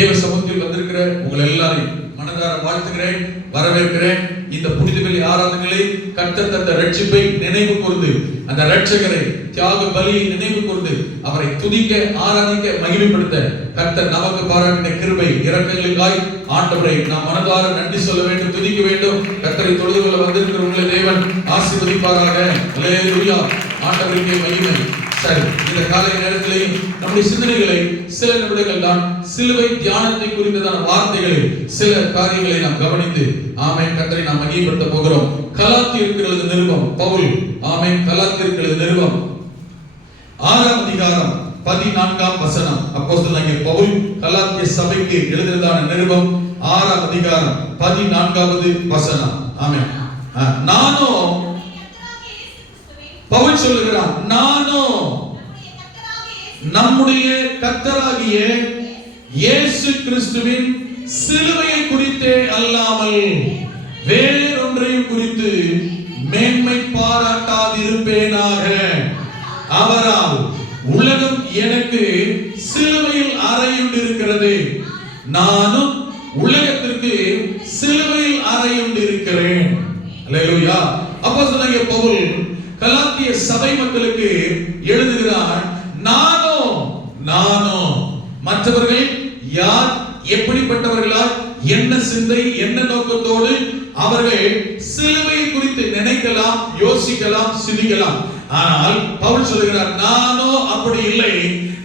தேவ சமூகத்தில் வந்திருக்கிற உங்கள் எல்லாரையும் மனதார வாழ்த்துகிறேன், வரவேற்கிறேன். இந்த புனித பலி ஆராதனைகளை கர்த்தர் தந்த ரட்சிப்பை நினைவு கூர்ந்து, அந்த ரட்சகரை தியாக பலியை நினைவு கூர்ந்து அவரை துதிக்க, ஆராதிக்க, மகிமைப்படுத்த கர்த்தர் நமக்கு பாராட்டின கிருபை இரக்கங்களுக்காய் ஆண்டவரை நாம் மனதார நன்றி சொல்ல வேண்டும், துதிக்க வேண்டும். கர்த்தரை தொழுது கொள்ள வந்திருக்கிற உங்களை தேவன் ஆசீர்வதிப்பாராக. அல்லேலூயா. ஆண்டவருக்கே மகிமை. சரி, இந்த காலை நேரத்திலேயும் நம்முடைய சிந்தனைகளை சில நிமிடங்கள் தான் சிலுவை தியானத்தை குறித்ததான வார்த்தைகளை, சில காரியங்களை நாம் கவனித்து ஆமென் கர்த்தரை நாம் மகிமைப்படுத்த போகிறோம். கலாத்தியருக்கு நிருபம் பவுல், ஆமென் கலாத்தியருக்கு நிருபம் 6ஆம் அதிகாரம் 14ஆம் வசனம். அப்போஸ்தலனாகிய பவுல் கலாத்திய சபைக்கு எழுதியதான நிருபம் 6ஆம் அதிகாரம் 14வது வசனம். ஆமென். நானோ, பவுல் சொல்லுகிறார், நானோ நம்முடைய கர்த்தராகிய இயேசு கிறிஸ்துவின் சிலுவையை குறித்தே அல்லாமல் வேறொன்றையும் குறித்து மேன்மை பாராட்டாதிருப்பேனாக. அவரால் உலகம் எனக்கு சிலுவையில் அறையுண்டிருக்கிறது, நானும் உலகத்திற்கு சிலுவையில் அறையுண்டிருக்கிறேன். அல்லேலூயா. அப்போஸ்தலனாகிய பவுல் கலாத்திய சபை மக்களுக்கு எழுதுகிறார், நானோ மற்றவர்கள் யார், எப்படிப்பட்டவர்களா, என்ன சிந்தை, என்ன நோக்கத்தோடு அவர்கள் சிலுவை குறித்து நினைக்கலாம், யோசிக்கலாம், சிந்திக்கலாம். ஆனால் பவுல் சொல்லுகிறார், நானோ அப்படி இல்லை.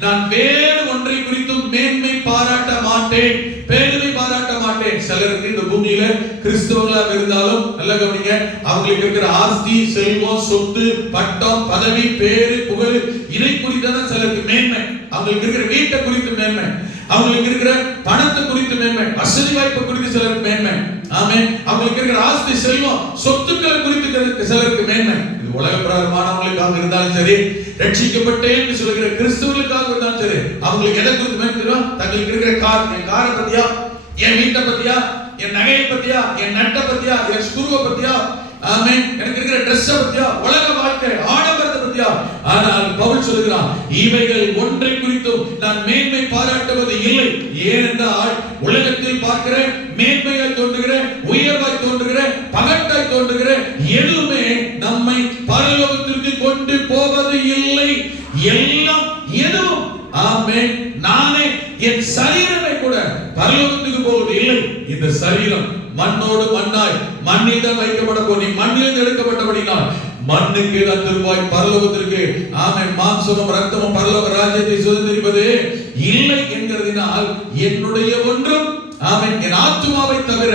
நான் வேறு ஒன்றை குறித்தும் மேன்மை பாராட்ட மாட்டேன், பெருமை பாராட்ட மாட்டேன். சிலருக்கு இந்த பூமியில கிறிஸ்தவர்களாக இருந்தாலும் நல்ல கவனிங்க, அவங்களுக்கு இருக்கிற ஆஸ்தி, செல்வம், சொத்து, பட்டம், பதவி, பேரு, புகழ், இதை குறித்தான் சிலருக்கு மேன்மை. அவங்களுக்கு இருக்கிற வீட்டை குறித்து மேன்மை, அவங்களுக்கு இருக்கிற பணத்தை குறித்து மேன்மை, வசதி வாய்ப்பு குறித்து சிலருக்கு மேன்மை. ஆமென். அவங்களுக்கு இருக்கிற ஆஸ்தி, செல்வம், சொத்துக்களை குறித்து சிலருக்கு மேன்மை. இது உலக பிரகாரமானவங்களுக்காக இருந்தாலும் சரி, ரட்சிக்கப்பட்டேன் என்று சொல்கிற கிறிஸ்தவர்களுக்காக இருந்தாலும் சரி, அவங்களுக்கு எதை குறித்து மேன்மை தெரியும்? தங்களுக்கு இருக்கிற கார், என் காரை பத்தியா, என் வீட்டை பத்தியா, என் நகையை பத்தியா, என் நட்டை பத்தியா, என் ஸ்குருவை பத்தியா, ஆமென், எனக்கு இருக்கிற ட்ரெஸ் பத்தியா, உலக வாழ்க்கை ஆடம்பரத்தை பத்தியா. ஆனால் பவுல் சொல்கிறான், இவைகள் ஒன்றை குறித்தும் நான் மேன்மை பாராட்டுவது இல்லை. ஏனென்றால் உலகத்தில் பார்க்கிற மேன்மையாய் தோன்றுகிற, உயர்வாய் தோன்றுகிற, பகட்டாய் தோன்றுகிற எதுவுமே நம்மை பரலோகத்திற்கு கொண்டு போவது இல்லை. எல்லாம் எதுவும், ஆமென், நானே என் சரீரமே கூட பரலோகத்துக்கு போவது இல்லை. இந்த சரீரம் மண்ணோடு மண்ணாய் மண்ணில் வைக்கப்பட போனி, மண்ணில் எடுக்கப்பட்டபடினால் மண்ணுக்கு தான் திருப்பாய் பரலோகத்திற்கு. ஆமென். மாம்சமும் ரத்தமும் பரலோக ராஜ்யத்தை சுதந்திரிப்பது இல்லை என்கிறதினால் என்னுடைய ஒன்றும், ஆமென், என் ஆத்துமாவை தவிர,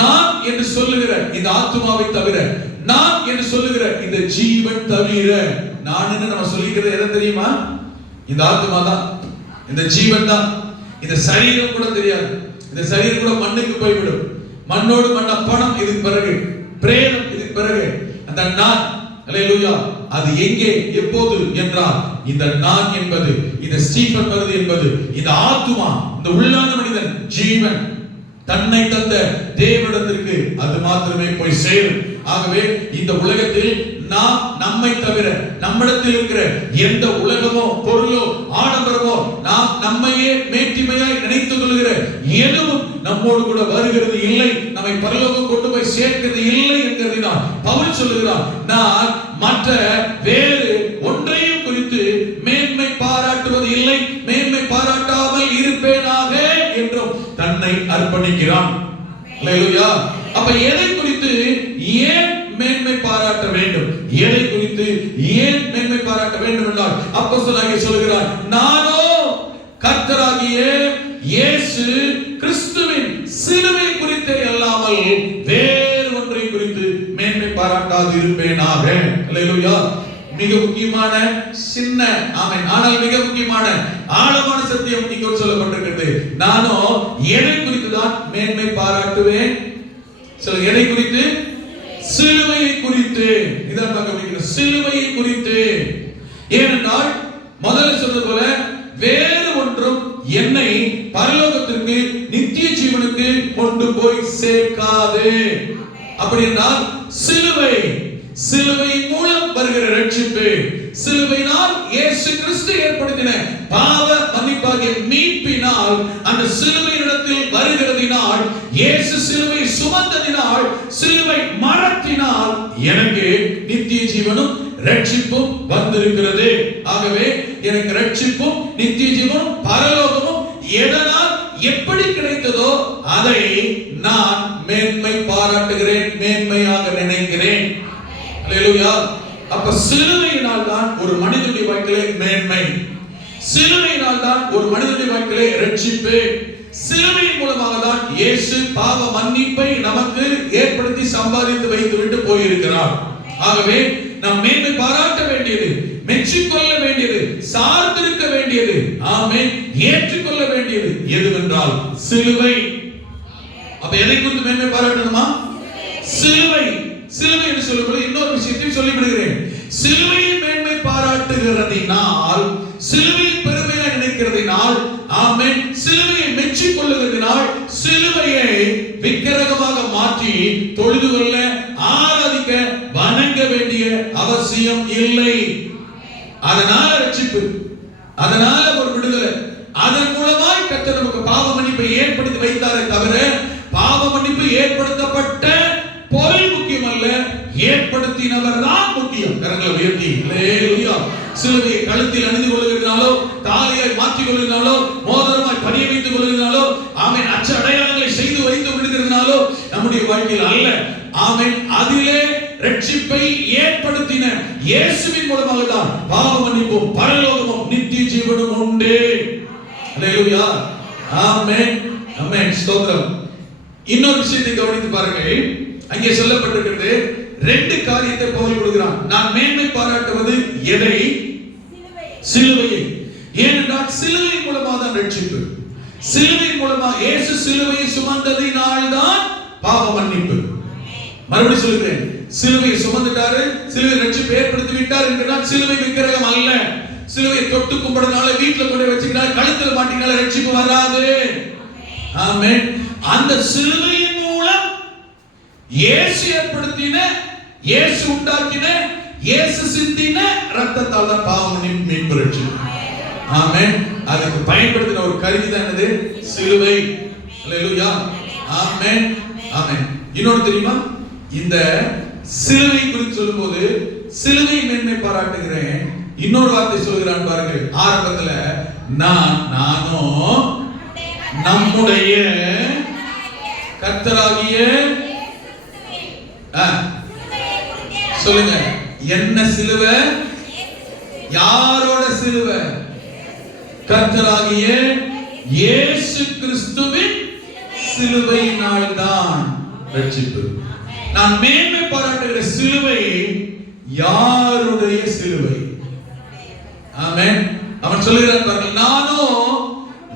நான் என்று சொல்லுகிற இந்த ஆத்துமாவை தவிர, நான் என்று சொல்லுகிற இந்த ஜீவன் தவிர, நான் என்ன நம்ம சொல்லிக்கிறது எதை தெரியுமா? இந்த ஆத்துமா தான், இந்த ஜீவன் தான். இந்த சரீரம் கூட தெரியாது, இந்த சரீரம் கூட மண்ணுக்கு போய்விடும். மண்ணோடு மண்ணா பணம் இதுக்கு பிறகு, பிரேதம் இதுக்கு பிறகு, அந்த நான், அல்லேலூயா, அது எங்கே எப்போது என்றால் இந்த நான் என்பது, இந்த ஸ்டீபன் வருது என்பது, இந்த ஆத்துமா, இந்த உள்ளான மனிதன், ஜீவன் தன்னை தந்த தேவனிடத்திற்கு அது மாத்திரமே போய் சேரும். ஆகவே இந்த உலகத்தில் நாம் நம்மை தவிர, நம்மிடத்தில் இருக்கிற எந்த உலகமோ, பொருளோ, ஆடம்பரமோ, நாம் நம்மையே மேட்டிமையாய் நினைத்துக் கொள்கிற எதுவும் நம்மோடு கூட வருகிறது இல்லை, நம்மை பரலோகம் கொண்டு போய் சேர்க்கிறது இல்லை என்கிறதினால் பவுல் சொல்லுகிறார், நான் மற்ற வேறு ஒன்றையும் குறித்து மேன்மை பாராட்டுவது இல்லை, மேன்மை பாராட்டாமல் இருப்பேனாக என்றும் தன்னை அர்ப்பணிக்கிறான். அல்லேலூயா. அப்ப எதை குறித்து ஏன் மேன்மை பாராட்ட வேண்டும், எதை குறித்து ஏன் மேன்மை பாராட்ட வேண்டும் என்றால் அப்போஸ்தலனாகிய சொல்கிறார், நானோ கர்த்தராகிய இயேசு கிறிஸ்துவின் சிலுவை குறித்தே அல்லாமல் வேறு ஒன்றை குறித்து மேன்மை பாராட்டாது இருப்பேனாக. அல்லேலூயா. மிக முக்கியமான சின்ன, ஆமென், ஆனால் மிக முக்கியமான ஆழமான சத்தியம் இங்கே சொல்லப்பட்டிருக்கிறது. நானோ எதை குறித்து தான் மேன்மை பாராட்டுவேன்? சில எதை குறித்து? சிலுவையை குறித்து. இதான் கவனிக்கணும், சிலுவையை குறித்து. ஏனென்றால் முதல்ல சொன்னது போல வேறு ஒன்றும் என்னை பரலோகத்திற்கு, நித்திய ஜீவனுக்கு கொண்டு போய் சேர்க்காது. அப்படி என்றால் சிலுவை, சிலுவை மூலம் வருகிற ரட்சிப்பு, சிலுவையினால் இயேசு கிறிஸ்து ஏற்படுத்தின பாவ மன்னிப்பாகிய மீட்பினால் சிலுவையினால், அந்த சிலுவையினிடத்தில் வருகிறதினால், இயேசு சிலுவை சுமந்ததினால், சிலுவை மரத்தினால் எனக்கு நித்திய ஜீவனும் ரட்சிப்பும் வந்திருக்கிறது. ஆகவே எனக்கு ரட்சிப்பும் நித்திய ஜீவனும் பரலோகமும் எதனால் எப்படி கிடைத்ததோ அதை நான் மேன்மை பாராட்டுகிறேன், மேன்மையாக நினைக்கிறேன். அல்லேலூயா. அப்ப சிலுவையினால் தான் ஒரு மனிதனுடைய வாழ்க்கையிலே மேன்மை, சிலுவையினால் தான் ஒரு மனிதனுடைய வாழ்க்கையிலே ரட்சிப்பு, சிலுவையின் மூலமாக தான் இயேசு பாவ மன்னிப்பை நமக்கு ஏற்படுத்தி சம்பாதித்து வைத்து விட்டு போயிருக்கிறார். ஆகவே நாம் மேன்மை பாராட்ட வேண்டியது, மெச்சிக்கொள்ள வேண்டியது, சார்ந்திருக்க வேண்டியது, ஆமென், ஏற்றுக்கொள்ள வேண்டியது எதுவென்றால் சிலுவை. அப்ப எதை குறித்து மேன்மை பாராட்டணுமா? சிலுவை. சிலுவை என்று சொல்லும்போது இன்னொரு விஷயத்தையும் சொல்லிவிடுகிறேன். சிலுவையை மேன்மை பாராட்டுகிறதினால், சிலுவையை பெருமையாக நினைக்கிறதினால், ஆமென், சிலுவையை மெச்சிக் கொள்ளுகிறதினால், சிலுவையை விக்கிரகமாக மாற்றி தொழுது கொள்ள, ஆராதிக்க, வணங்க வேண்டிய அவசியம் இல்லை. அதனால ரட்சிப்பு, அதனால ஒரு விடுதலை, அதன் மூலமாய் கர்த்தர் நமக்கு பாவ மன்னிப்பை ஏற்படுத்தி வைத்தாரே தவிர பாவ மன்னிப்பு ஏற்படுத்தப்பட்ட பொருள் முக்கியம் அல்ல, ஏற்படுத்தினவர் தான் முக்கியம். கரங்களை உயர்த்தி அல்லேலூயா. சிலுவையை கழுத்தில் அணிந்து கொள்கிறதுனாலோ, தாலியாய் மாற்றிக் கொள்கிறதுனாலோ, மோதிரமாய் பதிய வைத்துக் கொள்கிறதுனாலோ, ஆமென், அச்ச அடையாளங்களை செய்து வைத்து விடுகிறதுனாலோ நம்முடைய வாழ்க்கையில் அல்ல. ஆமென். அதிலே ரட்சிப்பை ஏற்படுத்தின இயேசுவின் மூலமாக தான் பாவ மன்னிப்பும் பரலோகமும் நித்திய ஜீவனும் உண்டு. அல்லேலூயா. ஆமென், ஆமென், ஸ்தோத்திரம். இன்னொரு விஷயத்தை கவனித்து பாருங்கள். அங்கே சொல்லப்பட்டிருக்கிறது, ரெண்டு காரியத்தை பவுல் கொடுக்கிறான். நான் மேன்மை பாராட்டுவது எதை? சிலுவையை. ஏனென்றால் சிலுவை மூலமாக தான் ரட்சிப்பு, சிலுவை மூலமாக இயேசு சிலுவையை சுமந்ததினால் தான் பாவ மன்னிப்பு. மறுபடியும் சொல்கிறேன், சிலுவையை சுமந்துட்டாரு, சிலுவை ரட்சிப்பு ஏற்படுத்தி விட்டார் என்றால் சிலுவை விக்கிரகம் அல்ல. சிலுவையை தொட்டு கும்பிடுறதுனால, வீட்டுல கொண்டு வச்சுக்கிட்டால், கழுத்தில் மாட்டினால ரட்சிப்பு வராது. ஆமென். அந்த சிலுவையின் மூலம் இயேசு ஏற்படுத்தின, இயேசு உண்டாக்கின, இயேசு சிந்தின ரத்தத்தால் தான் பாவ மன்னிப்பு, மீட்பு, ரட்சிப்பு. ஆமென். அதுக்கு பயன்படுத்தின ஒரு கருவி தான் என்னது? சிலுவை. அல்லேலூயா. ஆமென், ஆமென். இன்னொரு தெரியுமா? இந்த சிலுவை குறித்து சொல்லும்போது சிலுவை மேன்மை பாராட்டுகிறேன். இன்னொரு வார்த்தை சொல்கிறான் பாருங்கள். ஆரம்பத்துல நானோ நம்முடைய கர்த்தராகிய, சொல்லுங்க, என்ன சிலுவை? யாரோட சிலுவை? கர்த்தராகிய இயேசு கிறிஸ்துவின் சிலுவையினால் தான் ரட்சிப்பு. நான் மேன்மை பாராட்டுகிற சிலுவை யாருடைய சிலுவை? ஆமென். அவன் சொல்லுகிறான் பாருங்கள், நானோ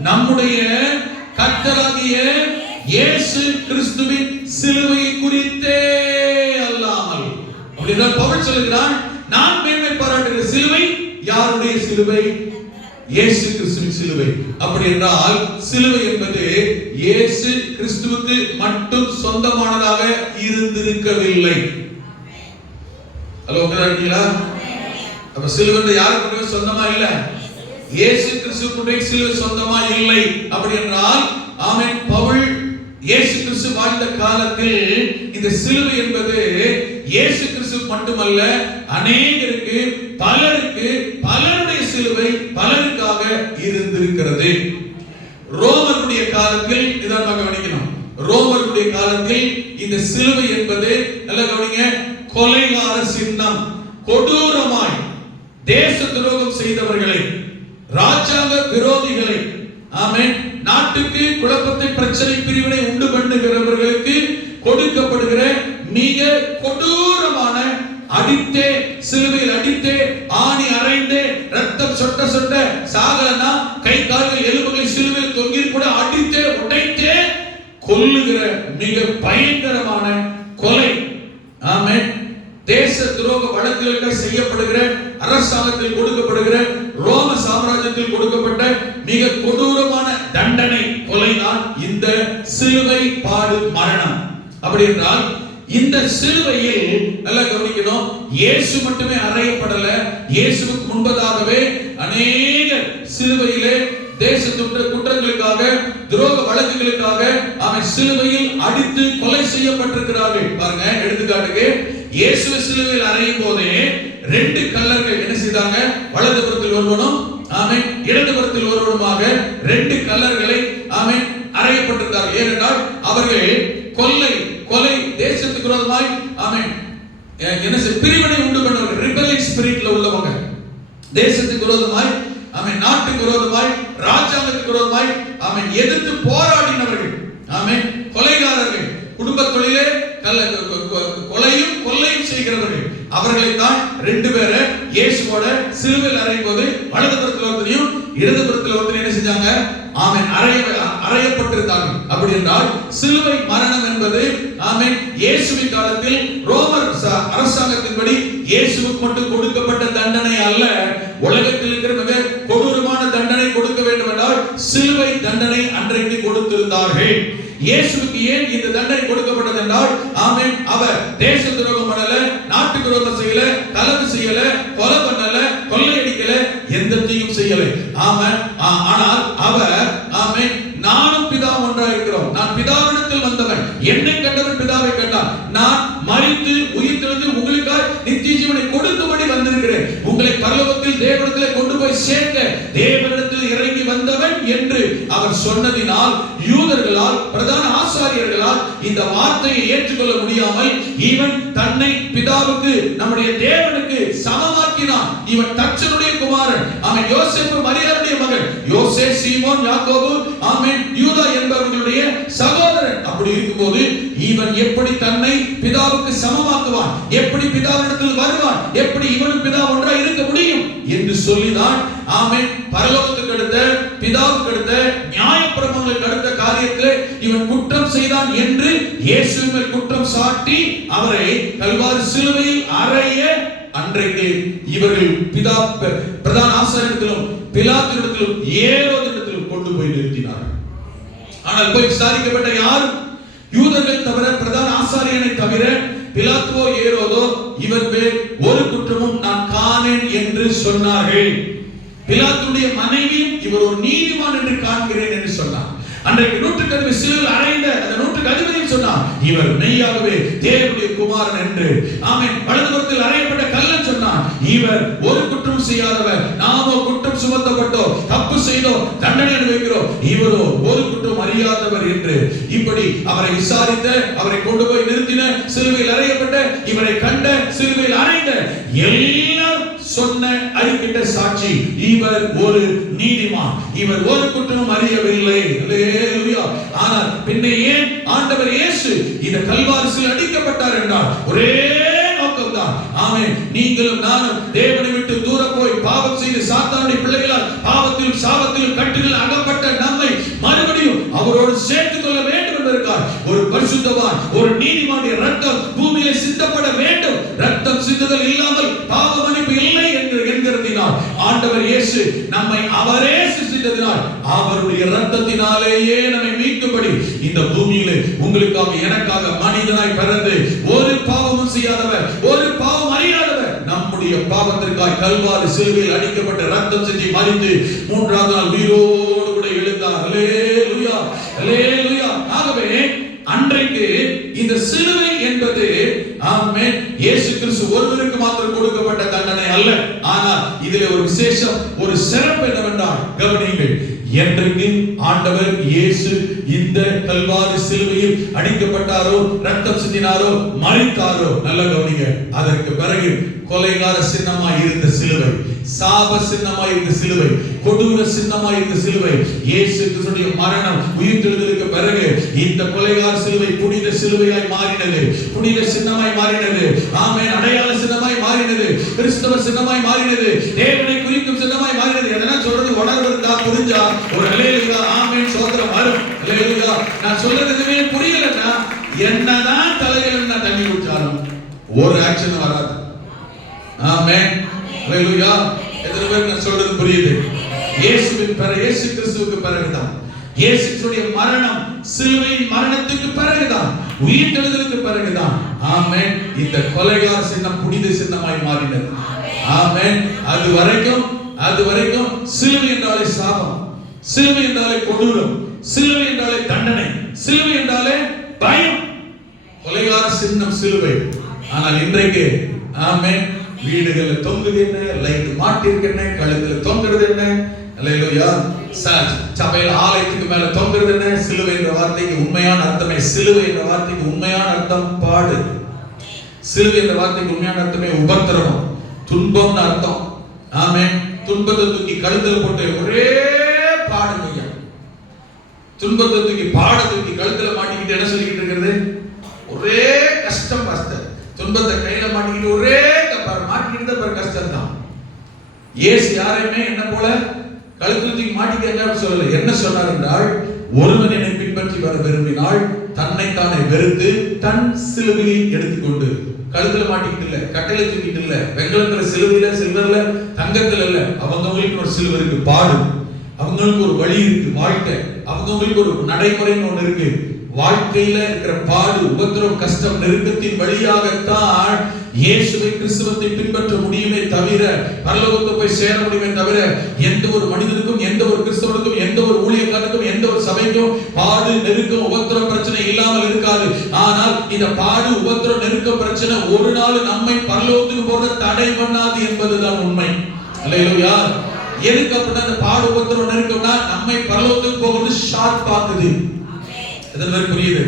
நம்முடைய கர்த்தராகிய இயேசு கிறிஸ்துவின் சிலுவையை குறித்தே அல்லாமல். அப்படிதான் பவுல் சொல்லுகிறான், நான் மேன்மை பாராட்டுகிற சிலுவை யாருடைய சிலுவை? இயேசு கிறிஸ்துவின் சிலுவை. அப்படி என்றால் சிலுவை என்பது இயேசு கிறிஸ்துவுக்கு மட்டும் சொந்தமானதாக இருந்திருக்கவில்லை. ஹலோ, இருக்கீங்களா? அப்ப சிலுவை யாருக்கு சொந்தமா இல்ல, இயேசு கிறிஸ்துவுக்கு சிலுவை சொந்தமா இல்லை. அப்படி என்றால் ஆமென், பவுல் இயேசு கிறிஸ்து வாழ்ந்த காலத்தில் இந்த சிலுவை என்பது இயேசு கிறிஸ்து மட்டுமல்ல, அநேகருக்கு, பலருக்கு, பலருடைய சிலுவை பலருக்காக இருந்திருக்கிறது. ரோமருடைய காலத்தில் இதான் கவனிக்கணும். ரோமருடைய காலத்தில் இந்த சிலுவை என்பது, நல்ல கவனிங்க, கொலைகார சின்னம். கொடூரமாய் தேச துரோகம் செய்தவர்களை, ராஜாங்க விரோதிகளை, ஆமென், நாட்டுக்கு குழப்பத்தை, பிரச்சனை, பிரிவினை உண்டு பண்ணுகிறவர்களுக்கு கொடுக்கப்படுகிற மிக கொடூரமான, அடித்தே, சிலுவையில் அடித்தே, ஆணி அறைந்தே, ரத்தம் சொட்ட சொட்ட, சாகலனா கை கால்கள் எலும்புகளை சிலுவையில் தொங்கி கூட அடித்தே, உடைத்தே கொல்லுகிற மிக பயங்கரமான கொலை. ஆமென். தேச துரோக வழக்குகளுக்கு செய்யப்படுகிற, அரசாங்கத்தில் கொடுக்கப்படுகிற, ரோம சாம்ராஜ்யத்தில் கொடுக்கப்பட்ட மிக கொடூரமான தண்டனை, கொலைதான் இந்த சிலுவை பாடு மரணம். அப்படி என்றால் இந்த சிலுவையில் நல்லா கவனிக்கணும், இயேசு மட்டுமே அறையப்படல. இயேசுவுக்கு முன்பதாகவே அநேக சிலுவையிலே தேச குற்றங்களுக்காக துரோக வழக்குகளுக்காக அவன் சிலுவையில் அடித்து கொலை செய்யப்பட்டிருக்கிறார்கள். பாருங்க, எடுத்துக்காட்டுக்கு இயேசுவை சிலுவையில் அறையும் போதே 2 கள்ளர்கள் என்ன செய்தாங்க? வலதுபுறத்தில் ஒருவனும் ஆமென் இடதுபுறத்தில் ஒருவனுமாக 2 கள்ளர்களை ஆமென் அறையப்பட்டிருந்தார்கள். ஏனென்றால் அவர்கள் கொலை தேசத்துக்கு விரோதமாய் ஆமென் என்ன பிரிவினை உண்டு பண்ணவர்கள், ரிபெல்லிங் ஸ்பிரிட்ல உள்ளவங்க, தேசத்துக்கு விரோதமாய் ஆமென் நாட்டுக்கு விரோதமாய் ராஜாங்கத்துக்கு விரோதமாய் ஆமென் எதிர்த்து போராடினவர்கள், ஆமென் கொலைகாரர்கள், குடும்ப தொழிலே கொலையும் கொள்ளையும் செய்கிறவர்கள். அவர்களை தான் 2 பேரை இயேசுவோட சிலுவையில் அறையும் போது வலதுபுறத்தில் ஒருத்தரையும் இடதுபுறத்தில் ஒருத்தரையும் என்ன செஞ்சாங்க? ஆமென் அறையப்பட்டிருந்தார்கள். அப்படி என்றால் சிலுவை மரணம் என்பது ஆமென் இயேசுவின் காலத்தில் ரோமர் அரசாங்கத்தின்படி இயேசுவுக்கு மட்டும் கொடுக்கப்பட்ட தண்டனை அல்ல. உலகத்தில் இருக்கிற மிக கொடூரமான தண்டனை கொடுக்க வேண்டும் என்றால் சிலுவை தண்டனை அன்றைக்கு கொடுத்திருந்தார்கள். இயேசுவுக்கு ஏன் இந்த தண்டனை கொடுக்கப்பட்டது என்றால் ஆமென் அவர் தேச துரோகம் பண்ணல, நாட்டு துரோகம் செய்யல, கலவு செய்யல, கொலை பண்ணல, கொள்ளையடிக்கல, எந்த தீயும் செய்யல. ஆமென். ஆனால் அவர் ஆமென் நானும் பிதா ஒன்றாக இருக்கிறோம், நான் பிதாவிடத்தில் வந்தவன், என்னை கண்டவன் பிதாவை கண்டான், நான் மரித்து உயிர்த்தெழுந்து உங்களுக்காக நித்திய ஜீவனை கொடுக்கும்படி வந்திருக்கிறேன், உங்களை பரலோகத்தில் தேவனிடத்தில் கொண்டு போய் சேர்க்க தேவனிடத்தில் இறங்கி வந்தவன் என்று அவர் சொன்னதினால் யூதர்களால் பிரதான ஆசாரியர்களால் இந்த வார்த்தையை ஏற்றுக்கொள்ள முடியாமல் இவன் தன்னை பிதாவுக்கு நம்முடைய தேவனுக்கு சமமாக்கினான், இவன் தச்சனுடைய குமாரன், அவன் யோசேப்பு மரியாளுடைய மகன், யோசே சீமோன் யாக்கோபு ஆமென் யூதா என்பவர்களுடைய சகோதரன். அப்படி இருக்கும்போது இவன் எப்படி தன்னை பிதாவுக்கு சமமாக்குவான், எப்படி பிதாவிடத்தில் வருவான், எப்படி இவனும் பிதா ஒன்றாக இருக்க முடியும் என்று சொல்லிதான் ஆமென் பரலோகத்துக்கு அடுத்த பிதாவுக்கு அடுத்த நியாயப்பிரமாணங்களுக்கு அடுத்த காரியத்திலே இவன் குற்றம் செய்தான் என்று இயேசுவின் மேல் குற்றம் சாட்டி அவரை கல்வாரி சிலுவையில் அறைய அன்றைக்கு இவர்கள் பிதா பிரதான ஆசாரியத்திலும் பிலாத்தினிடத்திலும் ஏரோதிடத்திலும் கொண்டு போய் நிறுத்தினார்கள். ஆனால் போய் விசாரிக்கப்பட்ட யாரும் யூதர்கள் தவிர பிரதான ஆசாரியனை தவிர பிலாத்துவோ ஏரோதோ இவன் பேர் ஒரு குற்றமும் நான் காணேன் என்று சொன்னார்கள். பிலாத்துடைய மனைவியும் இவர் ஒரு நீதிமான் என்று காண்கிறேன் என்று சொன்னார். அன்றைக்கு நூற்றுக்கதிபதி சிலுவையில் அறைந்த அந்த நூற்றுக்கு அதிபதியும் சொன்னார் இவர் மெய்யாகவே தேவனுடைய குமாரன் என்று. ஆமென். வலதுபுறத்தில் அறையப்பட்ட கள்ளன் சொன்னார் இவர் ஒரு குற்றம் செய்யாதவர், நாமோ குற்றம் சுமத்தப்பட்டோம், தப்பு செய்தோம், தண்டனை அனுபவிக்கிறோம், இவரோ ஒரு குற்றம் அறியாதவர் என்று. இப்படி அவரை விசாரித்த, அவரை கொண்டு போய் நிறுத்தின, சிலுவையில் அறையப்பட்ட, இவரை கண்ட, சிலுவையில் அறைந்த எல்லாம் சொன்ன அறிக்கிட்ட சாட்சி இவர் ஒரு நீதிமான், இவர் ஒரு குற்றமும் அறியவில்லை. அல்லேலூயா. ஆனால் பின்னே ஏன் ஆண்டவர் இயேசு இந்த கல்வாரியில் அடிக்கப்பட்டார் என்றால் ஒரே நோக்கம்தான். ஆமென். நீங்களும் நானும் தேவனை விட்டு தூர போய் பாவம் செய்து சாத்தானுடைய பிள்ளைகளால் பாவத்திலும் சாபத்திலும் கட்டுகளில் அகப்பட்ட நம்மை மறுபடியும் அவரோடு சேர்த்துக் கொள்ள வேண்டும் என்பதற்காக ஒரு பரிசுத்தவான், ஒரு நீதிமானுடைய ரத்தம் பூமியிலே சிந்தப்பட வேண்டும். ரத்தம் சிந்துதல் இல்லாமல் பாவ மன்னிப்பு இல்லை என்கிறதினால் ஆண்டவர் இயேசு நம்மை அவரே சிருஷ்டித்ததினால் அவருடைய ரத்தத்தினாலேயே நம்மை மீட்கும்படி இந்த பூமியிலே உங்களுக்காக எனக்காக மனிதனாய் பிறந்து ஒரு பாவமும் செய்யாதவர், ஒரு பாவம் அறியாதவர் நம்முடைய பாவத்திற்காக கல்வாரி சிலுவையில் அடிக்கப்பட்ட ரத்தம் சிந்தி மரித்து 3ஆவது நாள் உயிரோடு கூட எழுந்தார். அல்லேலூயா, அல்லேலூயா. ஆகவே அன்றைக்கு இந்த சிலுவை என்பது ஆமென் இயேசு கிறிஸ்து ஒருவருக்கு மாத்திரம் கொடுக்கப்பட்ட தண்டனை அல்ல. ஆனால் இதிலே ஒரு விசேஷம், ஒரு சிறப்பு என்னவென்றால் கவனியுங்கள், என்றைக்கு ஆண்டவர் இயேசு இந்த கல்வாரி சிலுவையில் அடிக்கப்பட்டாரோ, ரத்தம் சிந்தினாரோ, மரித்தாரோ, நல்ல கவனிங்க, அதற்கு பிறகு கொலைகார சின்னமாய் இருந்த சிலுவை, சாப சின்னமாய் இருந்த சிலுவை, கொடூர சின்னமாய் இருந்த சிலுவை, இயேசு கிறிஸ்துவின் மரணம் உயிர்த்தெழுதலுக்கு பிறகு இந்த கொலைகார சிலுவை புனித சிலுவையாய் மாறினது, புனித சின்னமாய் மாறினது. ஆமென். அடையாள சின்னமாய் மாறினது, கிறிஸ்தவ சின்னமாய் மாறினது, தேவனை குறிக்கும் சின்னமாய் மாறினது. எதனா சொல்றது உணர்வுண்டா புரிஞ்சா ஒரு அல்லேலூயா ஆமென் ஸ்தோத்திரம் வரும். அல்லேலூயா. நான் சொல்றது எதுவுமே புரியலன்னா என்னதான் தலையில நான் தண்ணி ஊற்றாலும் ஒரு ஆக்ஷன் வராது. ஆமென். அல்லேலூயா. எத்தனை பேர் நான் சொல்றது புரியுது? இயேசுவின் பிறகு, இயேசு கிறிஸ்துவுக்கு பிறகுதான், இயேசு கிறிஸ்துவின் மரணம், சிலுவையின் மரணத்துக்கு பிறகுதான், உயிர்த்தெழுதலுக்கு பிறகுதான் ஆமென் இந்த கொலைகார சின்னம் புனித சின்னமாய் மாறினது. ஆமென். அது வரைக்கும் சிலுவை என்றாலே சாபம், சிலுவை என்றாலே கொடூரம், சிலுவை என்றாலே தண்டனை, சிலுவை என்றாலே பயம். கொலைகார சின்னம் சிலுவை. ஆனால் இன்றைக்கு ஆமென், வீடுகளில் தொங்குது என்ன, லைட் மாட்டிருக்கு என்ன, கழுத்துல தொங்குறது என்ன, அல்லேலூயா, சபையில் ஆலயத்துக்கு மேல தொங்குறது என்ன. சிலுவை என்ற வார்த்தைக்கு உண்மையான அர்த்தமே, சிலுவை என்ற வார்த்தைக்கு உண்மையான அர்த்தம் பாடு. சிலுவை என்ற வார்த்தைக்கு உண்மையான அர்த்தமே உபத்திரவம், துன்பம்னு அர்த்தம். ஆமென். துன்பத்தை தூக்கி கழுத்துல போட்டு ஒரே பாடுங்க. துன்பத்தை தூக்கி பாட தூக்கி கழுத்துல மாட்டிக்கிட்டு என்ன சொல்லிக்கிட்டு இருக்கிறது? ஒரே கஷ்டம் பாஸ்டர். துன்பத்தை கையில மாட்டிக்கிட்டு ஒரே மாட்டிக்கிட்டு கஷ்டம் தான். இயேசு யாரையுமே என்ன போல கழுத்துல தூக்கி மாட்டிக்க சொல்லல. என்ன சொன்னார் என்றால், ஒருவன் என்னை பின்பற்றி வர விரும்பினால் தன்னைத்தானே வெறுத்து தன் சிலுவையை எடுத்துக்கொண்டு. கழுத்துல மாட்டிக்கிட்டு இல்ல, கட்டையில தூக்கிட்டு இல்ல, வெங்கலத்துல சிலுவையில, சில்வர்ல, தங்கத்துல இல்ல. அவங்களுக்கு ஒரு சிலுவை இருக்கு, பாடு. அவங்களுக்கு ஒரு வழி இருக்கு, வாழ்க்கை. அவங்களுக்கு ஒரு நடைமுறைன்னு ஒண்ணு இருக்கு. வாழ்க்கையில இருக்கிற பாடு, உபத்திரம், கஷ்டம், நெருக்கத்தின் வழியாகத்தான் இயேசுவை கிறிஸ்துவத்தை பின்பற்ற முடியுமே தவிர, பரலோகத்தை போய் சேர முடியுமே தவிர, எந்த ஒரு மனிதனுக்கும், எந்த ஒரு கிறிஸ்தவனுக்கும், எந்த ஒரு ஊழியக்காரனுக்கும், எந்த ஒரு சபைக்கும் பாடு, நெருக்கம், உபத்திரம், பிரச்சனை இல்லாமல் இருக்காது. ஆனால் இந்த பாடு, உபத்திரம், நெருக்கம், பிரச்சனை ஒரு நாள் நம்மை பரலோகத்துக்கு போக தடை பண்ணாது என்பதுதான் உண்மை. அல்லேலூயா. எதுக்கு அப்படின்னா அந்த பாடு, உபத்திரம், நெருக்கம்னா நம்மை பரலோகத்துக்கு போகிறது ஷார்ப் ஆக்குது. புரியுது?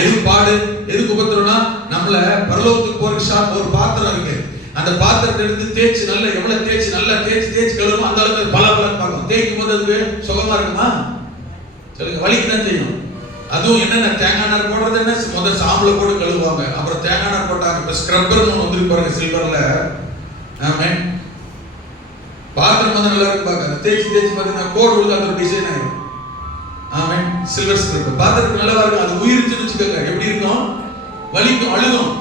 எதுக்கு பாடு, எதுக்கு உபத்திரம்னா நம்மள பரலோகத்துக்கு போறதுக்கு ஷார்ப். ஒரு பாத்திரம் இருக்கு, அந்த பாத்திரத்தை எடுத்து தேய்ச்சி நல்லா, எவ்வளவு தேய்ச்சி நல்லா தேய்ச்சி கழுவணும், அந்த அளவுக்கு பல பார்க்கும். தேய்க்கும் போது அதுக்கு சுகமா இருக்குமா? சொல்லுங்க, வலிக்குதான் செய்யும். அதுவும் என்னென்ன தேங்காய் நார் போடுறது என்ன, முதல் சாம்பல போட்டு கழுவுவாங்க, அப்புறம் தேங்காய் நார் போட்டாங்க. இப்ப ஸ்க்ரப்பர்னு வந்து பாருங்க சில்வர்ல. ஆமே, பாத்திரம் வந்து நல்லா இருக்கு பாக்க, தேய்ச்சி பாத்தீங்கன்னா கோடு உள்ள அந்த டிசைன் ஆயிடும். ஆமென். சில்வர் ஸ்கிரிப்ட் பாத்திரத்துக்கு நல்லா இருக்கு. அது உயிரிச்சுன்னு வச்சுக்கோங்க, எப்படி இருக்கும்? வலிக்கும், அழுகும்.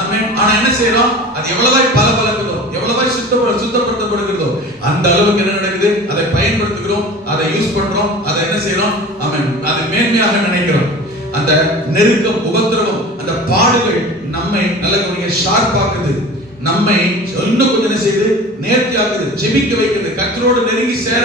ஆமென். ஆனா என்ன செய்யறோம்? அது எவ்வளவாய் பலபலக்குதோ, எவ்வளவாய் சுத்தப்படுத்தப்படுகிறதோ அந்த அளவுக்கு என்ன நடக்குது? அதை பயன்படுத்துகிறோம், அதை யூஸ் பண்றோம், அதை என்ன செய்யறோம்? ஆமென். அதை மேன்மையாக நினைக்கிறோம். அந்த நெருக்கம், உபத்திரவம், அந்த பாடுகள் நம்மை நல்ல ஷார்ப் ஆக்குது. நம்மை இன்னும் கொஞ்சம் என்ன செய்யுது? நேர்த்தி ஆக்குது, ஜெபிக்க வைக்கிறது, கர்த்தரோடு நெருங்கி சேர,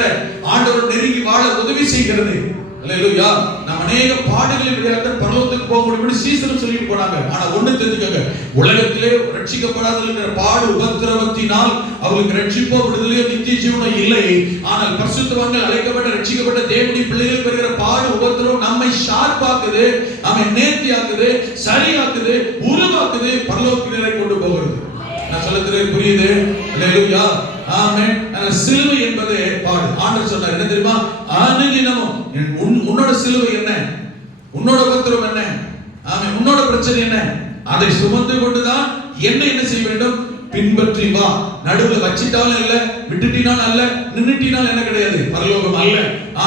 ஆண்டவரோடு நெருங்கி வாழ உதவி செய்கிறது. அல்லேலூயா. நம்ம அநேக பாடுகளின் வழியாக பரலோகத்துக்கு போக முடியும்னு சீசரும் சொல்லிட்டு போனாங்க. ஆனா ஒண்ணு தெரிஞ்சுக்கங்க, உலகத்திலே ரட்சிக்கப்படாதவர்கள் பாடு, உபத்திரவத்தினால் அவங்களுக்கு ரட்சிப்போ, விடுதலையோ, நித்திய ஜீவனோ இல்லை. ஆனால் பரிசுத்தவான்கள், அழைக்கப்பட்ட, ரட்சிக்கப்பட்ட தேவனுடைய பிள்ளைகள் பெறுகிற பாடு, உபத்திரவம் நம்மை ஷார்ப்பாக்குது, நம்மை நேர்த்தியாக்குது, சரியாக்குது, உருவாக்குது, பரலோகத்தினரை கொண்டு போகிறது. நான் சொல்றது புரியுது? அல்லேலூயா. ஆமென். சிலுவை என்பது பாடு. ஆண்டவர் சொன்னார் என்ன தெரியுமா? அனுதினமும் உன்னோட சிலுவை என்ன, உன்னோட உபத்திரம் என்ன, ஆமென், உன்னோட பிரச்சனை என்ன, அதை சுமந்து கொண்டுதான் என்ன செய்ய வேண்டும்? பின்பற்றி வா. நடுவுல வச்சிட்டாலும் இல்ல, விட்டுட்டினாலும் அல்ல, நின்னுட்டினாலும் என்ன கிடையாது, பரலோகம் அல்ல.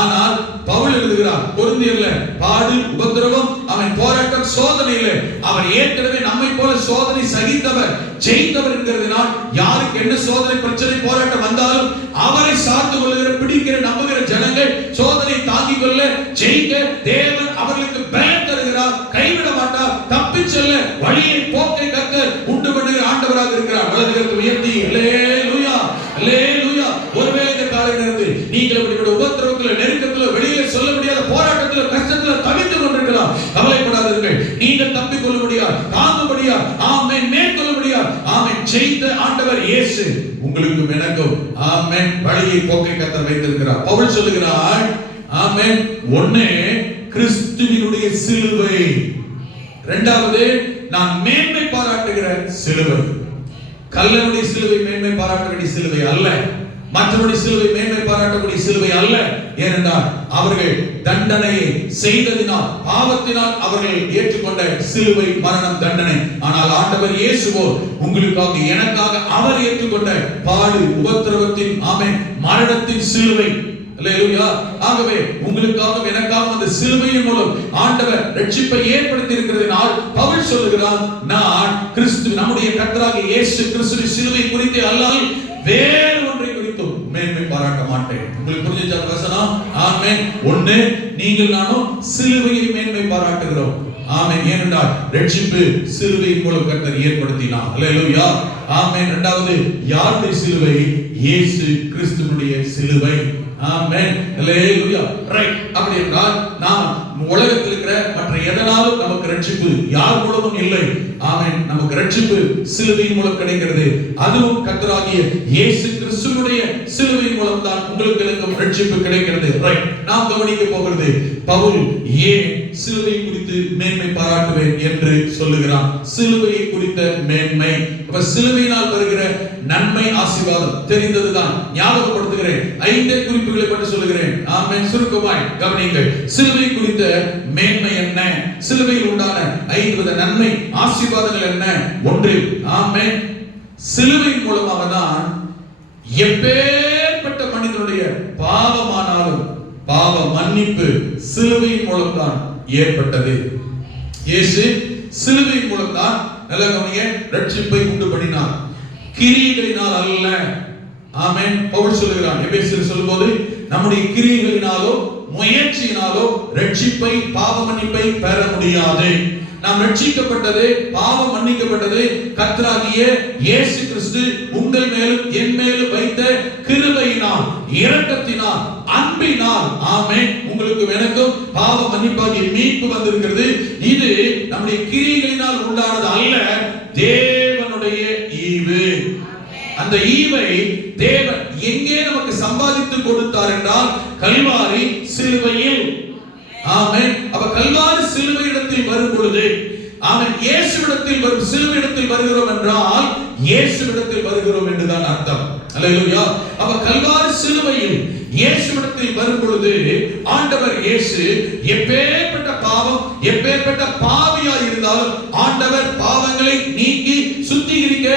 ஆனால் பவுல் எழுதுகிறார் கொரிந்தியர்ல, பாடு, உபத்திரவம், அவன் போராட்டம், சோதனை இல்லை. அவர் ஏற்கனவே நம்மை போல சோதனை சகித்தவர், ஜெயித்தவர் என்கிறதுனால் யாருக்கு என்ன சோதனை, பிரச்சனை, போராட்டம் வந்தாலும் அவரை சார்ந்து கொள்ளுகிற, பிடிக்கிற, நம்புகிற ஜனங்கள் சோதனை தாங்கிக் கொள்ள, ஜெயிக்க தேவன் அவர்களுக்கு பலன் தருகிறார், கைவிட மாட்டார். தப்பி செல்ல வழியை, போக்கை கர்த்தர் உண்டு பண்ணுகிற ஆண்டவராக இருக்கிறார். வலதுகரத்தை உயர்த்தி அல்லேலூயா, அல்லேலூயா. ஒருவேளை இந்த காலை நேரத்தில் நீங்கள் இப்படிப்பட்ட உபத்திரவத்தில், நெருக்கத்தில், வெளியில சொல்ல முடியாத போராட்டத்தில், கஷ்டத்தில் தவித்துக் கொண்டிருக்கலாம். கவலைப்படாதீர்கள். நீங்கள் தப்பிக் கொள்ள முடியாது, தாங்க முடியாது, ஆமென், மேற்கொள்ள முடியாது. ஆமென். ஜெயித்த ஆண்டவர் இயேசு உங்களுக்கும் எனக்கும் ஆமென் வழியை, போக்கை கர்த்தர் வைத்திருக்கிறார். பவுல் சொல்லுகிறார், ஆமென், ஒண்ணே கிறிஸ்துவினுடைய சிலுவை, இரண்டாவது நான் மேன்மை பாராட்டுகிற சிலுவை. கல்லனுடைய சிலுவை மேன்மை பாராட்ட வேண்டிய சிலுவை அல்ல, மற்றவருடைய சிலுவை மேன்மை பாராட்டக்கூடிய சிலுவை அல்ல. ஏனென்றால் அவர்கள் தண்டனையை செய்ததினால், பாவத்தினால் அவர்கள் ஏற்றுக்கொண்ட சிலுவை மரணம், தண்டனை. ஆனால் ஆண்டவர் இயேசுவோ உங்களுக்காக, எனக்காக அவர் ஏற்றுக்கொண்ட பாடு, உபத்திரவத்தின், ஆமென், மரணத்தின் சிலுவை. அல்லேலூயா. ஆகவே உங்களுக்காக, எனக்காக அந்த சிலுவையின் மூலம் ஆண்டவர் ரட்சிப்பை ஏற்படுத்தி இருக்கிறதினால் பவுல் சொல்லுகிறார், நான் கிறிஸ்து, நம்முடைய கர்த்தராகிய இயேசு கிறிஸ்துவின் சிலுவை குறித்து அல்லாமல் வேறு ஒன்றை குறித்தும் மேன்மை பாராட்ட மாட்டேன். உங்களுக்கு புரிஞ்சுச்சா வசனம்? ஆமென். ஒண்ணு, நீங்கள் நானும் சிலுவையை மேன்மை பாராட்டுகிறோம். ஆமென். ஏனென்றால் ரட்சிப்பு சிலுவையின் மூலம் கர்த்தர் ஏற்படுத்தினார். அல்லேலூயா. ஆமென். இரண்டாவது, யாருடைய சிலுவை? இயேசு கிறிஸ்துவினுடைய சிலுவை. ஆமென். ஹalleluya. ரைட். அப்படி என்றால் நாம் உலகத்தில் இருக்கிற மற்ற எதனாலும் நமக்கு ரட்சிப்பு யார் மூலமும் இல்லை. ஆமென். நமக்கு ரட்சிப்பு சிலுவையின் மூலம் கிடைக்கிறது. அதுவும் கர்த்தராகிய இயேசு கிறிஸ்துவினுடைய சிலுவையின் மூலம் தான் உங்களுக்கு எனக்கும் ரட்சிப்பு கிடைக்கிறது. ரைட். நாம் கவனிக்க போகிறது பவுல் ஏன் சிலுவை குறித்து மேன்மை பாராட்டுவேன் என்று சொல்லுகிறான். சிலுவையை குறித்த மேன்மை. அப்ப சிலுவையினால் வருகிற நன்மை ஆசீர்வாதம் தெரிந்ததுதான். ஞாபகப்படுத்துகிறேன். 5 குறிப்புகளை பற்றி சொல்லுகிறேன். ஆமென். சுருக்கமாய் கவனியுங்கள். சிலுவை குறித்த மேன்மை என்ன? சிலுவையில் உண்டான 5 வித நன்மை ஆசீர்வாதங்கள் என்ன? 1. ஆமென். சிலுவையின் மூலமாக தான் எப்பேற்பட்ட மனிதனுடைய பாவமானாலும் பாவ மன்னிப்பு சிலுவையின் மூலம் தான் ஏற்பட்டது. இயேசு சிலுவையின் மூலம் தான் நல்ல கவனிங்க ரட்சிப்பை உண்டு பண்ணினார். கிரியைகளினால் அல்ல. ஆமென். பவுல் சொல்லுகிறான் எபேசியர் சொல்லும்போது நம்முடைய கிரியைகளினாலோ முயற்சியினாலோ ரட்சிப்பை பாவ மன்னிப்பை பெற முடியாது. நாம் ரட்சிக்கப்பட்டது பாவம் மன்னிக்கப்பட்டது கர்த்தராகிய இயேசு கிறிஸ்து உங்கள் மேலும் என் மேலும் வைத்த கிருபையினால் இரக்கத்தினால் அன்பினால். ஆமென். உங்களுக்கு எனக்கும் பாவ மன்னிப்பாகிய மீட்பு வந்திருக்கிறது. இது நம்முடைய கிரியைகளினால் உண்டானது அல்ல, தேவனுடைய ஈவு. அந்த ஈவை தேவன் எங்கே நமக்கு சம்பாதித்து கொடுத்தார் என்றால் கல்வாரி சிலுவையில். ஆமென். அப்ப கல்வாரி சிலுவை இடத்தில் வரும் பொழுது ஆமென் இயேசுவிடத்தில் வரும் சிலுவையிடத்தில் வருகிறோம் என்றால் இயேசுவிடத்தில் வருகிறோம் என்றுதான் அர்த்தம். அல்லேலூயா. அப்ப கல்வாரி சிலுவையில் இயேசுவிடத்தில் வரும் பொழுது ஆண்டவர் இயேசு எப்பேற்பட்ட பாவம் எப்பேற்பட்ட பாவியா இருந்தாலும் ஆண்டவர் பாவங்களை நீக்கி சுத்திகரிக்க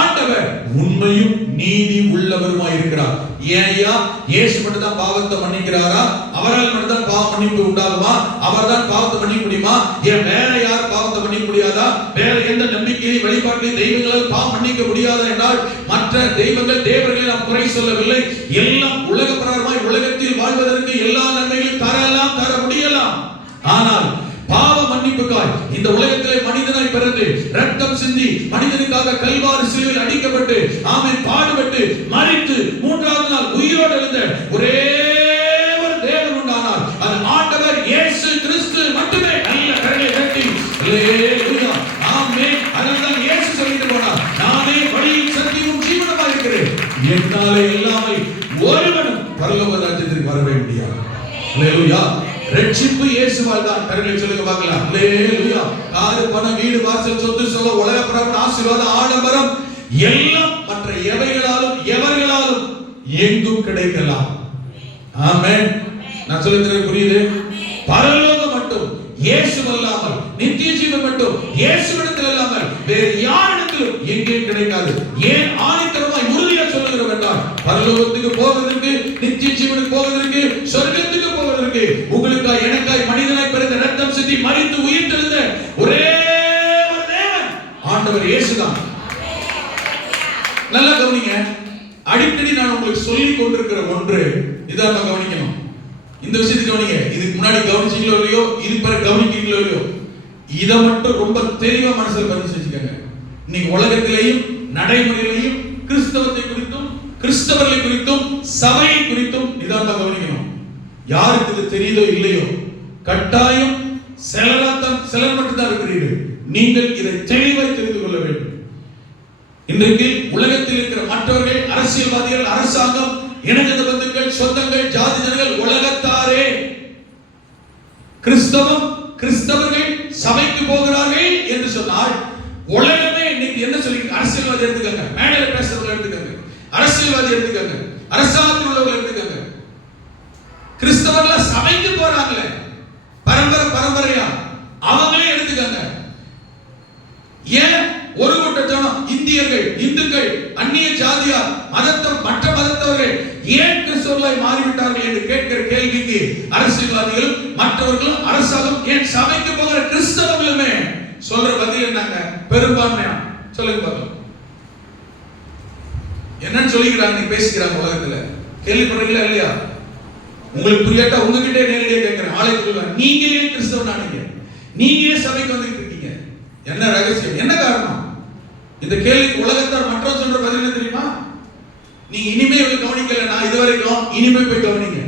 ஆண்டவர் உண்மையும் நீதி உள்ளவருமாய் இருக்கிறார். ஏன்யா இயேசு மட்டும் தான் பாவத்தை மன்னிக்கிறாரா? அவரால் மட்டும் தான் பாவ மன்னிப்பு உண்டாகுமா? அவர்தான் பாவத்தை மன்னிக்க முடியுமா? ஏன் வேற யார் பாவத்தை மன்னிக்க முடியாதா? வேற எந்த நம்பிக்கையை வழிபாட்டிலே தெய்வங்களால் பாவம் மன்னிக்க முடியாதா என்றால் மற்ற தெய்வங்கள் தேவர்களை நாம் குறை சொல்லவில்லை. எல்லாம் உலக பிரகாரமாய் உலகத்தில் வாழ்வதற்கு எல்லா நன்மைகளையும் தரலாம், தர முடியலாம். ஆனால் பாவ மன்னிப்புக்காய் இந்த உலகத்திலே மனிதனாய் பிறந்து ரத்தம் சிந்தி மனிதனுக்காக கல்வாரி சிலுவையில் அடிக்கப்பட்டு ஆமென் பாடுபட்டு மரித்து 3ஆவது நாள் உயிரோடு எழுந்த ஒரே ஒரு தேவன் உண்டானார். அது ஆண்டவர் இயேசு கிறிஸ்து மட்டுமே. நல்ல கரங்களை தட்டி அல்லேலூயா. ஆமென். அதனால்தான் இயேசு சொல்லிட்டு போனார், நானே வழியும் சத்தியமும் ஜீவனுமாய் இருக்கிறேன், என்னாலே இல்லாமல் ஒருவனும் பரலோக ராஜ்யத்திற்கு வரவே முடியாது. அல்லேலூயா. ரட்சிப்பு இயேசுவால் தான். கரங்களை சொல்லுங்க பார்க்கலாம். அல்லேலூயா. காரு பணம் வீடு வாசல் சொத்து சுகம் உலக பிரபல ஆசீர்வாதம் ஆடம்பரம் எல்லாம் மற்ற எவைகளாலும் எவர்களாலும் எங்கும் கிடைக்கலாம். ஆமென். நான் சொல்லுறது புரியுது? பரலோகம் மட்டும் இயேசுவல்லாமல் நித்திய ஜீவன் மட்டும் இயேசுவிடத்தில் இல்லாமல் வேறு யாரிடத்திலும் எங்கேயும் கிடைக்காது. ஏன் ஆணித்தரமாய் உறுதியா சொல்லுகிறோம் என்றால் பரலோகத்துக்கு போவதற்கு நித்திய ஜீவனுக்கு போவதற்கு சொர்க்கத்துக்கு போவதற்கு உங்களுக்காய் எனக்காய் மனிதனாய் பிறந்த ரத்தம் சிந்தி மரித்து உயிர் தெழுந்த ஒரே ஒரு தேவன் ஆண்டவர் இயேசுதான். நல்லா கவனிங்க. அடிக்கடி நான் உங்களுக்கு சொல்லிக் கொண்டிருக்கிற ஒன்று இதான் கவனிக்கணும். இந்த விஷயத்தை கவனிங்க. இதுக்கு முன்னாடி கவனிச்சீங்களோ இல்லையோ, இது பிறகு கவனிக்கிறீங்களோ இல்லையோ, இதை மட்டும் ரொம்ப தெளிவா மனசுல பதிச்சு வச்சுக்கோங்க. இன்னைக்கு உலகத்திலேயும் நடைமுறையிலையும் கிறிஸ்தவத்தை குறித்தும் கிறிஸ்தவர்களை குறித்தும் சபையை குறித்தும் இதான் கவனிக்கணும். யாருக்கு இது தெரியுதோ இல்லையோ, கட்டாயம் சிலர் மட்டும்தான் இருக்கிறீர்கள். நீங்கள் இதை தெளிவாய் தெரிந்து கொள்ள வேண்டும். இன்றைக்கு உலகத்தில் இருக்கிற மற்றவர்கள், அரசியல்வாதிகள், அரசாங்கம், இணைந்த பந்துக்கள், சொந்தங்கள், ஜாதி ஜனங்கள், உலகத்தாரே கிறிஸ்தவம் கிறிஸ்தவர்கள் சபைக்கு போகிறார்கள் என்று சொன்னால் உலகமே இன்னைக்கு என்ன சொல்லி, அரசியல்வாதி எடுத்துக்கங்க, மேடையில பேசுறவங்க எடுத்துக்கங்க, அரசியல்வாதி எடுத்துக்கங்க, அரசாங்கத்தில் உள்ளவர்கள் எடுத்துக்கங்க, கிறிஸ்தவர்கள் சபைக்கு போறாங்களே பரம்பரையா அவங்களே எடுத்துக்கங்க. ஏன் ஒரு கூட்ட ஜனம் இந்தியர்கள், இந்துக்கள், அந்நிய ஜாதியார், மற்ற மதத்தவர்கள் ஏன் கிறிஸ்தவர்களாய் மாறிவிட்டார்கள் என்று கேட்கிற கேள்விக்கு அரசியல்வாதிகளும் மற்றவர்களும் அரசாங்கம் ஏன் சபைக்கு போகிற கிறிஸ்தவர்களுமே சொல்ற பதில் என்னங்க? பெரும்பான்மையா சொல்லுங்க பார்க்கலாம். என்னன்னு சொல்லிக்கிறாங்க, பேசிக்கிறாங்க உலகத்துல. கேள்விப்படுறீங்களா இல்லையா? உங்களுக்கு புரியாட்டா உங்ககிட்ட நேரடியா கேட்கிறேன். ஆலயத்துக்குள்ள நீங்க ஏன் கிறிஸ்தவன் ஆனீங்க? நீங்க ஏன் சபைக்கு வந்துட்டு இருக்கீங்க? என்ன ரகசியம், என்ன காரணம்? இந்த கேள்விக்கு உலகத்தார் மற்றவர் சொல்ற பதில் என்ன தெரியுமா? நீ இனிமே கவனிக்கல, நான் இதுவரைக்கும் இனிமே போய் கவனிங்க.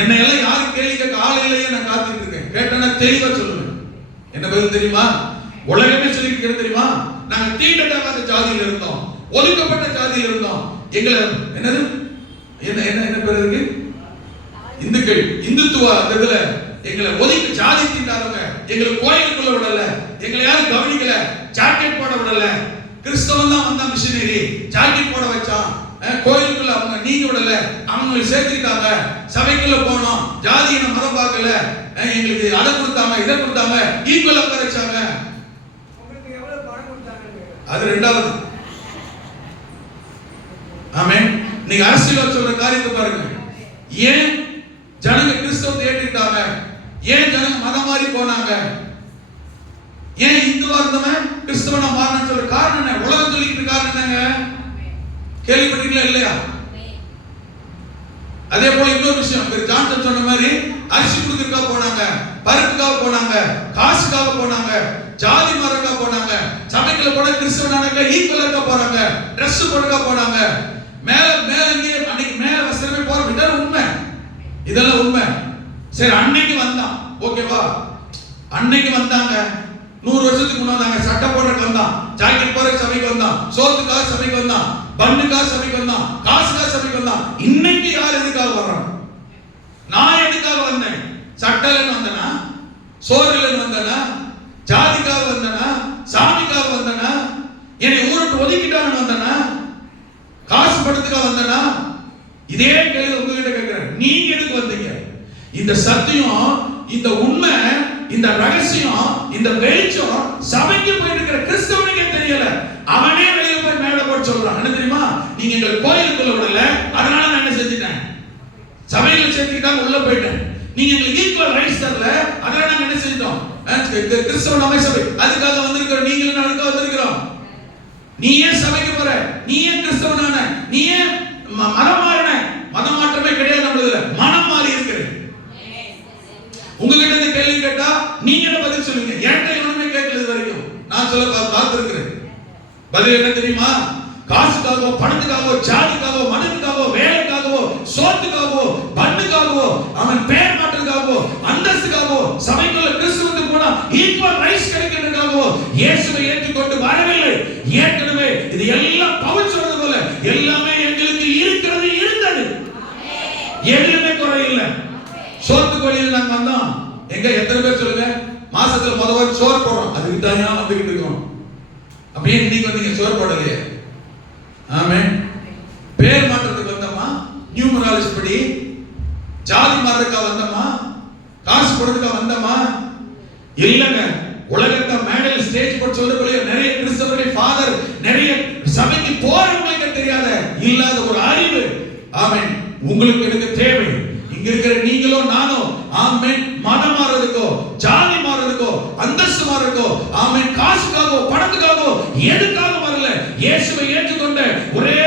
என்னை எல்லாம் யாரும் கேள்வி கேட்க ஆளையிலேயே நான் காத்துட்டு இருக்கேன். கேட்டா தெளிவா சொல்லுவேன். என்ன பதில் தெரியுமா? உலகமே சொல்லிட்டு தெரியுமா? நாங்க தீண்டத்தகாத ஜாதியில இருந்தோம், ஒதுக்கப்பட்ட ஜாதியில இருந்தோம். எங்களை என்னது என்ன என்ன என்ன பேர் இருக்கு? இந்துக்கள், இந்துத்துவ இதுல எங்களை ஒதுக்கி ஜாதி தீண்டாதவங்க, எங்களை கோயிலுக்குள்ள விடல, எங்களை யாரும் கவனிக்கல, ஜாக்கெட் போட விடல. கிறிஸ்தவன் தான் வந்தா மிஷனரி, ஜாக்கெட் போட வச்சான். கோயிலுக்குள்ள அவங்க நீங்க விடல, அவங்களை சேர்த்துக்கிட்டாங்க. சபைக்குள்ள போனோம், ஜாதியின மதம் பார்க்கல, எங்களுக்கு அதை கொடுத்தாங்க இதை கொடுத்தாங்க, ஈக்குவலா வச்சாங்க. அது ரெண்டாவது. ஆமென். நீங்க அரசியல் சொல்ற காரியத்தை பாருங்க. ஏன் ஜனங்க கிறிஸ்தவத்தை ஏற்றுக்கிட்டாங்க? ஏன் ஜனங்க மதம் மாறி போனாங்க? ஏன் இந்துவா இருந்தவன் கிறிஸ்தவனா மாறினான்னு சொல்ற காரணம் என்ன? உலகம் சொல்லிக்கிட்டு காரணம் என்னங்க? கேள்விப்பட்டீங்களா இல்லையா? அதே போல இன்னொரு விஷயம், ஜான்சன் சொன்ன மாதிரி அரிசி கொடுக்கறதுக்காக போனாங்க, பருப்புக்காக போனாங்க, காசுக்காக போனாங்க, ஜாதி மரக்காக போனாங்க, சபைக்குள்ள போன கிறிஸ்தவனாக ஈக்குவலா போறாங்க, ட்ரெஸ் போடுறதுக்காக போனாங்க. மேல மேல இங்கே அன்னைக்கு மேல வஸ்திரமே போற இதெல்லாம் உண்மை, இதெல்லாம் உண்மை. சரி, அன்னைக்கு வந்தான், ஓகேவா? அன்னைக்கு வந்தாங்க, 100 வருஷத்துக்கு முன்னாடி வந்தாங்க, சட்டை போடுறதுக்கு வந்தான், ஜாக்கெட் போடுறதுக்கு சபைக்கு வந்தான், சோத்துக்காக சபைக்கு வந்தான், பண்ணுக்காக சபைக்கு வந்தான், காசுக்காக சபைக்கு வந்தான். இன்னைக்கு யார் எதுக்காக வர்றான்? நான் எதுக்காக வந்தேன்? சட்டையில வந்தனா, சோறுல வந்தனா, ஜாதிக்காக வந்தனா, சாமிக்காக வந்தனா, என்னை ஊருக்கு ஒதுக்கிட்டான்னு வந்தனா, காசு படத்துக்காக வந்தனா? இதே கேள்வி உங்ககிட்ட கேட்கிறேன். நீங்க எதுக்கு வந்தீங்க? இந்த சத்தியம், இந்த உண்மை, இந்த ரகசியம், இந்த வெளிச்சம் சபைக்கு போயிட்டு இருக்கிற கிறிஸ்தவனுக்கே தெரியல. அவனே வெளியே போய் மேல போட்டு சொல்றான். என்ன தெரியுமா? நீங்க எங்க கோயிலுக்குள்ள விடல, அதனால நான் என்ன செஞ்சிட்டேன்? சபையில சேர்த்துக்கிட்டாங்க, உள்ள போயிட்டேன். நீங்க எங்களுக்கு ஈக்குவல் ரைட்ஸ் தரல, அதனால நாங்க என்ன செஞ்சோம்? கிறிஸ்தவ அமைச்சபை அதுக்காக வந்திருக்கிறோம். நீங்களும் நானும் வந்திருக்கிறோம். நீ ஏன் சபைக்கு போற? நீ ஏன் கிறிஸ்தவனான? நீ ஏன் மனம் மாறின? மதம் மாற்றமே கிடையாது நம்மளதுல, மனம் மாறி இருக்கிற. உங்ககிட்ட இந்த கேள்வி கேட்டா நீங்க என்ன பதில் சொல்லுவீங்க? என்கிட்ட எவனுமே கேட்கல வரைக்கும். நான் சொல்ல பார்த்திருக்கிறேன். பதில் என்ன தெரியுமா? காசுக்காகவோ, பணத்துக்காகவோ, ஜாதிக்காகவோ, மதத்துக்காகவோ, வேலைக்காகவோ, சோத்துக்காகவோ, பண்ணுக்காகவோ, அவன் பேர் மாற்றத்துக்காகவோ, அந்தஸ்துக்காகவோ, சபைக்குள்ள கிறிஸ்துவுக்கு போனா ஈக்குவல் ரைட்ஸ் கிடைக்கிறதுக்காகவோ இயேசுவை ஏற்றுக்கொண்டு வரவில்லை. ஏற்கனவே இது எல்லாம் பவுல் சொல்றது போல எல்லாமே எங்களுக்கு இருக்கிறது, இருந்தது, எதுவுமே குறை இல்லை. சோத்து கோழியில் நாங்க வந்தோம். எங்க எத்தனை பேர் சொல்லுங்க, மாசத்துல முதல்ல சோறு போடுறோம், அதுக்கு தனியா வந்துகிட்டு இருக்கோம். அப்படியே இன்னைக்கு வந்தீங்க, சோறு போடலையே. ஆமென். பேர் மாற்றத்துக்கு வந்தோமா? நியூமராலஜி படி ஜாதி மாற்றத்துக்காக வந்தோமா? காசு போடுறதுக்காக வந்தோமா? இல்லங்க. உலகத்தை மேடையில் ஸ்டேஜ் போட்டு சொல்றதுக்குள்ளே நிறைய கிறிஸ்தவர்கள் ஃபாதர், நிறைய சபைக்கு போறவங்களுக்கு தெரியாத இல்லாத ஒரு அறிவு. ஆமென். உங்களுக்கு எனக்கு தேவை. இங்க இருக்கிற நீங்களோ நானோ, ஆமென், மதம் மாறதுக்கோ, ஜாதி மாறதுக்கோ, அந்தஸ்து மாறதுக்கோ, ஆமென், காசுக்காகவோ, பணத்துக்காகவோ, எதுக்காக வரல. இயேசுவை ஏற்றுக்கொண்ட ஒரே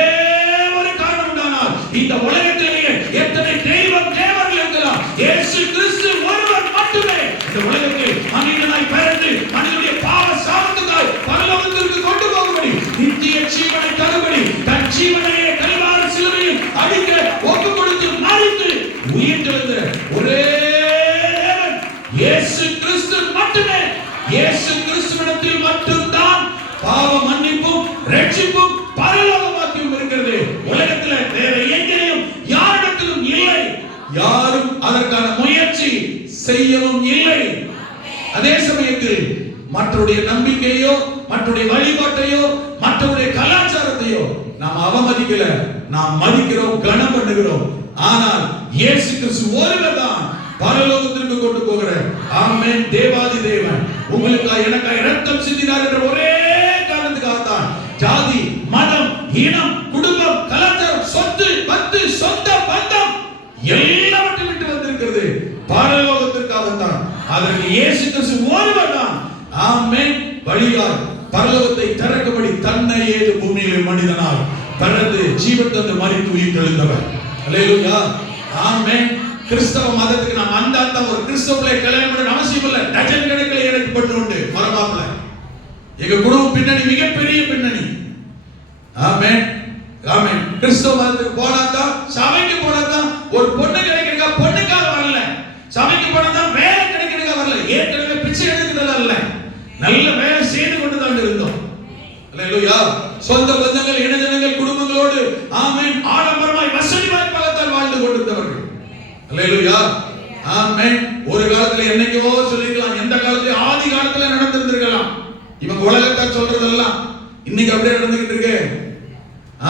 ஒரு காரணம் தானால் இந்த உலகத்திலேயே எத்தனை தேவர்கள் இருக்கலாம், இயேசு கிறிஸ்து ஒருவர் மட்டுமே இந்த உலகத்தில் மனிதனாய் பிறந்து மனிதனுடைய பாவ சாபத்துக்காய் பரலோகத்திற்கு கொண்டு போகும்படி, நித்திய ஜீவனை தரும்படி தன் ஜீவனையே கல்வாரி சிலுவையில் அடிக்க ஒப்பு கொடுத்து மரித்து உயிர்த்தெழுந்த ஒரே தேவன் இயேசு கிறிஸ்து மட்டுமே. இயேசு கிறிஸ்துவிடத்தில் மட்டும்தான் பாவ மன்னிப்பும் ரட்சிப்பும் பரலோகமாக்கியும் இருக்கிறது. உலகத்தில் வேற எங்கேயும் யாரிடத்திலும் இல்லை. யாரும் அதற்கான முயற்சி செய்யவும் இல்லை. அதே சமயத்தில் மற்றவருடைய நம்பிக்கையோ, மற்றவருடைய வழிபாட்டையோ, மற்றவருடைய கலாச்சாரத்தையோ நாம் அவமதிக்கல, நாம் மதிக்கிறோம், கனம் பண்ணுகிறோம். ஆனால் இயேசு கிறிஸ்து ஒருவர் தான் பரலோகத்திற்கு கொண்டு போகிற, ஆமென், தேவாதி தேவன். உங்களுக்காக எனக்காக இரத்தம் சிந்தினார் என்ற ஒரே காரணத்துக்காக தான் ஜாதி, மதம், இனம், குடும்பம், கலாச்சாரம், சொத்து, பத்து, சொந்த பந்தம் எல்லாவற்றையும் விட்டு வந்திருக்கிறது பரலோகத்திற்காக தான். அதற்கு இயேசு கிறிஸ்து ஒருவர் தான், ஆமென், வழியாய் பரலோகத்தை திறக்கும்படி தன்னை ஏது பூமியிலே மனிதனாய் பிறந்து ஜீவன் தந்து மரித்து உயிர்த்தெழுந்தவர். அல்லேலூயா, ஆமென். கிறிஸ்தவ மதத்துக்கு நாம் அந்த ஒரு கிறிஸ்தவ கல்யாணம் பண்ண அவசியம் இல்லை. டஜன் கணக்கில் எனக்கு பண்ணு உண்டு மரபாப்புல. எங்க குடும்ப பின்னணி மிகப்பெரிய பின்னணி. ஆமென், ஆமென். கிறிஸ்தவ மதத்துக்கு போனாதான், சபைக்கு போனாதான் ஒரு பொண்ணு கிடைக்கிறதுக்கா, பொண்ணுக்காக வரல. சபைக்கு போனாதான் வேலை கிடைக்கிறதுக்கா வரல. ஏற்கனவே பிச்சை எடுக்கிறதா இல்ல, நல்ல வேலை செய்து கொண்டு தான் இருந்தோம். அல்லேலூயா. சொந்த பந்தங்கள், இனஜனங்கள், குடும்பங்களோடு ஆமென் ஆடம்பரமாய் வசதி வாய்ப்பாகத்தான் வாழ்ந்து கொண்டிருந்தவர்கள். அல்லேலூயா. ஆமென். ஒரு காலத்துல என்னைக்கோ சொல்லிக்கலாம், எந்த காலத்துல ஆதி காலத்துல நடந்திருந்திருக்கலாம். இவங்க உலகத்தை சொல்றதெல்லாம் இன்னைக்கு அப்படியே நடந்துகிட்டு இருக்கு.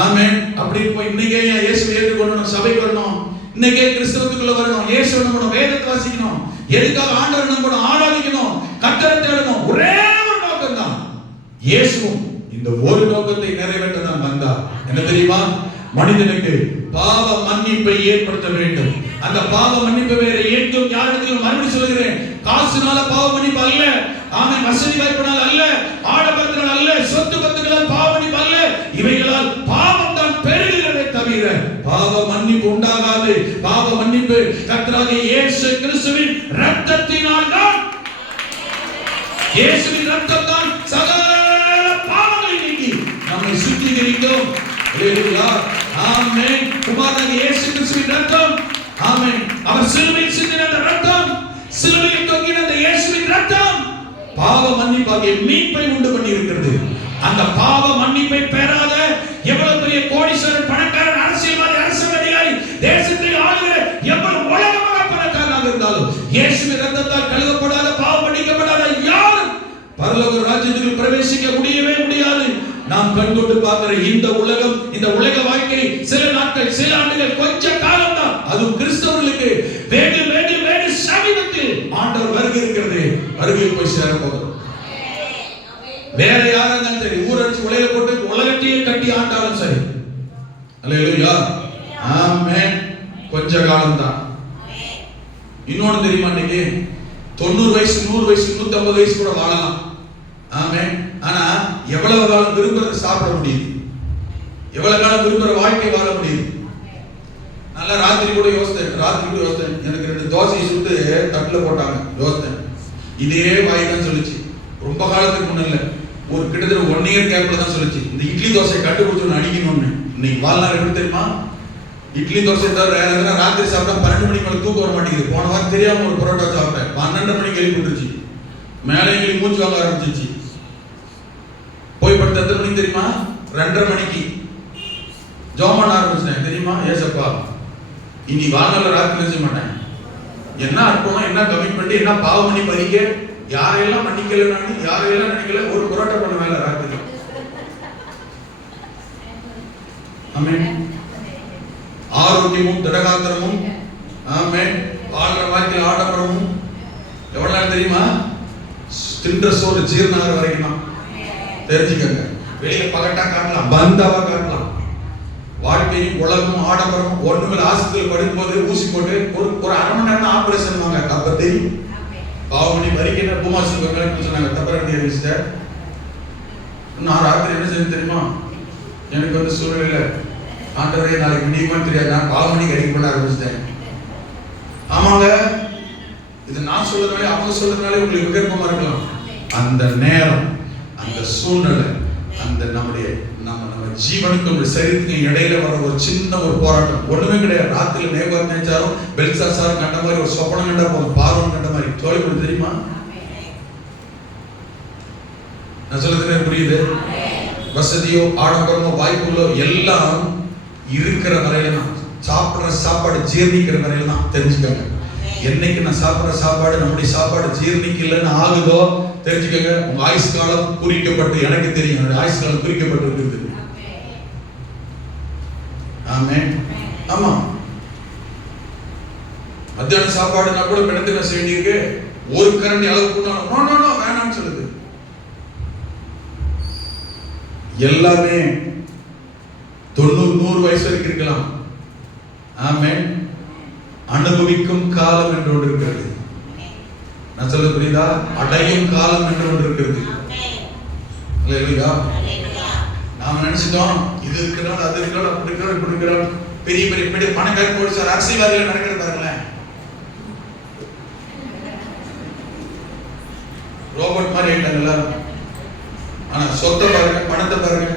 ஆமென். அப்படி போய் இன்னைக்கே இயேசுவை ஏற்றுக்கொள்ளணும், சபைக்கு வரணும், இன்னைக்கே கிறிஸ்தவத்துக்குள்ள வரணும், இயேசுவை நம்பணும், வேதத்தை வாசிக்கணும், எதுக்காக ஆண்டவரை நம்பணும், ஆராதிக்கணும், கர்த்தரை தேடணும். ஒரே ஒரு நோக்கம் தான். இயேசுவும் இந்த ஒரு நோக்கத்தை நிறைவேற்ற தான் வந்தார். என்ன தெரியுமா? மனிதனுக்கு பாவ மன்னிப்பை ஏற்படுத்த வேண்டும். அந்த பாவ மன்னிப்பு வேற எங்கும் யாரிடத்திலும், மறுபடியும் சொல்கிறேன், காசுனால பாவ மன்னிப்பு அல்ல, ஆமென், வசதி வாய்ப்பினால் அல்ல, ஆடம்பரத்தினால் அல்ல, சொத்து பத்துகளால் பாவ மன்னிப்பு அல்ல. இவைகளால் பாவம் தான் பெருகுகிறதே தவிர பாவ மன்னிப்பு உண்டாகாது. பாவ மன்னிப்பு கர்த்தராகிய இயேசு கிறிஸ்துவின் இரத்தத்தினால் தான். இயேசுவின் இரத்தம் தான் சகல பாவங்களை நீக்கி நம்மை சுத்திகரிக்கும். அல்லேலூயா. ஆமென். குமாரனாகிய இயேசு கிறிஸ்துவின் இரத்தம், ஆமென், அவர் சிலுவையில் சிந்தின அந்த இரத்தம், சிலுவையில் தொங்கின அந்த இயேசுவின் இரத்தம் பாவ மன்னிப்பாகிய மீட்பை உண்டு பண்ணி இருக்கிறது. அந்த பாவ மன்னிப்பை பெறாத எவ்வளவு பெரிய கோடீஸ்வரன், பணக்காரன், அரசியல்வாதி, அரசாங்க அதிகாரி, தேசத்தை ஆளுகிற எவ்வளவு உலகமாக பணக்காரனாக இருந்தாலும் இயேசுவின் இரத்தத்தால் கழுவப்படாத, பாவம் மன்னிக்கப்படாத யாரும் பரலோக ராஜ்யத்தில் பிரவேசிக்க முடியவே முடியாது. நாம் கண்கொண்டு பார்க்கிற இந்த உலகம், இந்த உலக வாழ்க்கை சில நாட்கள், சில ஆண்டுகள், கொஞ்ச காலம் தான். அதுவும் கிறிஸ்தவர்களுக்கு வேண்டு வேண்டு வேண்டு சமீபத்தில் ஆண்டவர் வருகை இருக்கிறது. வருகையில் போய் சேர போகிறோம். வேற யாரா இருந்தாலும் சரி, ஊரடிச்சு உலக போட்டு உலகத்தையே கட்டி ஆண்டாலும் சரி. அல்லேலூயா. ஆமென். கொஞ்ச காலம் தான். இன்னொன்னு தெரியுமா? இன்னைக்கு 90 வயசு, 100 வயசு, 150 வயசு கூட வாழலாம். ஆமென். ஆனா எவ்வளவு காலம் விரும்புறத சாப்பிட முடியுது? எவ்வளவு காலம் விரும்புற வாழ்க்கை வாழ முடியுது? நல்லா ராத்திரி கூட யோசித்தேன், எனக்கு 2 தோசையை சுட்டு தட்டுல போட்டாங்க. யோசித்தேன், இதே வாய் தான் சொல்லிச்சு. ரொம்ப காலத்துக்கு முன்ன ஒரு கிட்டத்தட்ட 1 இயர் கேப்ல தான் சொல்லிச்சு, இந்த இட்லி தோசையை கண்டுபிடிச்சு அடிக்கணும்னு. இன்னைக்கு வாழ்நாள் எப்படி தெரியுமா? இட்லி தோசை தவிர வேற எதுனா ராத்திரி சாப்பிட்டா 12 மணிக்கு மேல தூக்கம் வர மாட்டேங்குது. போன வாரம் தெரியாம ஒரு பரோட்டா சாப்பிட்டேன், 12 மணிக்கு எழுப்பிட்டுருச்சு, மேலே எங்களுக்கு மூச்சு வாங்க ஆரம்பிச்சிச்சு. போய் படுத்த எத்தனை மணிக்கு தெரியுமா? 2:30 மணிக்கு ஜெபம் பண்ண ஆரம்பிச்சேன். தெரியுமா? ஏசப்பா, இனி வாழ்நாள்ல ராத்திரி செய்ய மாட்டேன். என்ன அர்ப்பணம், என்ன கமிட்மெண்ட், என்ன பாவம் பண்ணி பறிக்க, யாரையெல்லாம் மன்னிக்கல, நான் யாரையெல்லாம் நினைக்கல, ஒரு புரோட்டா பண்ண வேலை ராத்திரி. ஆமென். ஆரோக்கியமும் திடகாத்திரமும், ஆமென், வாழ்ற வாழ்க்கையில் ஆடம்பரமும் எவ்வளவு நாள் தெரியுமா? தின்ற சோறு ஜீரணாகிற வரைக்கும் தான். தெரிஞ்சுக்கங்க. வெளியில பகட்டா காட்டலாம், பந்தாவா காட்டலாம். வாழ்க்கையும் உலகமும் ஆடம்பரம் ஒண்ணுமே. ஆஸ்பத்திரியில் படுக்கும் போது ஊசி போட்டு ஒரு அரை மணி நேரம் ஆபரேஷன் வாங்க. அப்ப தெரியும் பாவமணி வரிக்கிற பூமாசி சொன்னாங்க. தப்பரண்டி அறிவிச்சிட்ட. நான் ராத்திரி என்ன செய்ய தெரியுமா? எனக்கு வந்து சூழ்நிலை ஆண்டவரே நாளைக்கு முடியுமா தெரியாது, நான் பாவமணி கடிக்க பண்ண ஆரம்பிச்சிட்டேன். ஆமாங்க, இது நான் சொல்றதுனாலே அவங்க சொல்றதுனாலே உங்களுக்கு விருப்பமா இருக்கலாம். அந்த நேரம், அந்த சூழ்நிலை, அந்த நம்ம ஜீவனுக்கும் சரீரத்துக்கும் இடையில வர ஒரு சின்ன ஒரு போராட்டம். ஒண்ணுமே கிடையாது. ராத்திரில நேபார் நேச்சாரும் பெல்சாசாரும் கண்ட மாதிரி ஒரு சொப்பனம் கண்டா போதும், பார்வன் கண்ட மாதிரி. தோழிப்படி தெரியுமா? நான் சொல்றது புரியுது? வசதியோ ஆடம்பரமோ வாய்ப்புகளோ எல்லாம் இருக்கிற வரையில தான். சாப்பிடுற சாப்பாடு ஜீர்ணிக்கிற வரையில தான். தெரிஞ்சுக்கோங்க. என்னைக்கு நான் சாப்பிடுற சாப்பாடு நம்முடைய சாப்பாடு ஜீர்ணிக்கலன்னு ஆகுதோ தெரிஞ்சுக்கோங்க, உங்க ஆயுசு காலம் குறிக்கப்பட்டு, எனக்கு தெரியும் என்னுடைய ஆயுசு காலம் குறிக்கப்பட்டு இருக்குது. ஆமென். ஆமா, மத்தியான சாப்பாடு நான் கூட கிடந்து நான் செய்யிருக்கு, ஒரு கரண்டி அளவுக்கு வேணாம்னு சொல்லுது. எல்லாமே 90-100 வயசு வரைக்கும் இருக்கலாம். ஆமென். அனுபவிக்கும் காலம் என்று ஒன்று இருக்கிறது. நான் சொல்ல புரியுதா? அடையும் காலம் என்று ஒன்று இருக்கிறது. அல்லேலூயா. நாம நினைச்சிட்டோம் இது இருக்கிறோம், அது இருக்கிறோம், அப்படி இருக்கிறோம், இப்படி இருக்கிறோம். பெரிய பெரிய பெரிய பணக்காரர் போலீசார் அரசியல்வாதிகள் நடக்கிறது பாருங்களேன். ரோபோட் மாதிரி ஆயிட்டாங்க எல்லாரும். ஆனா சொத்தை பாருங்க, பணத்தை பாருங்க.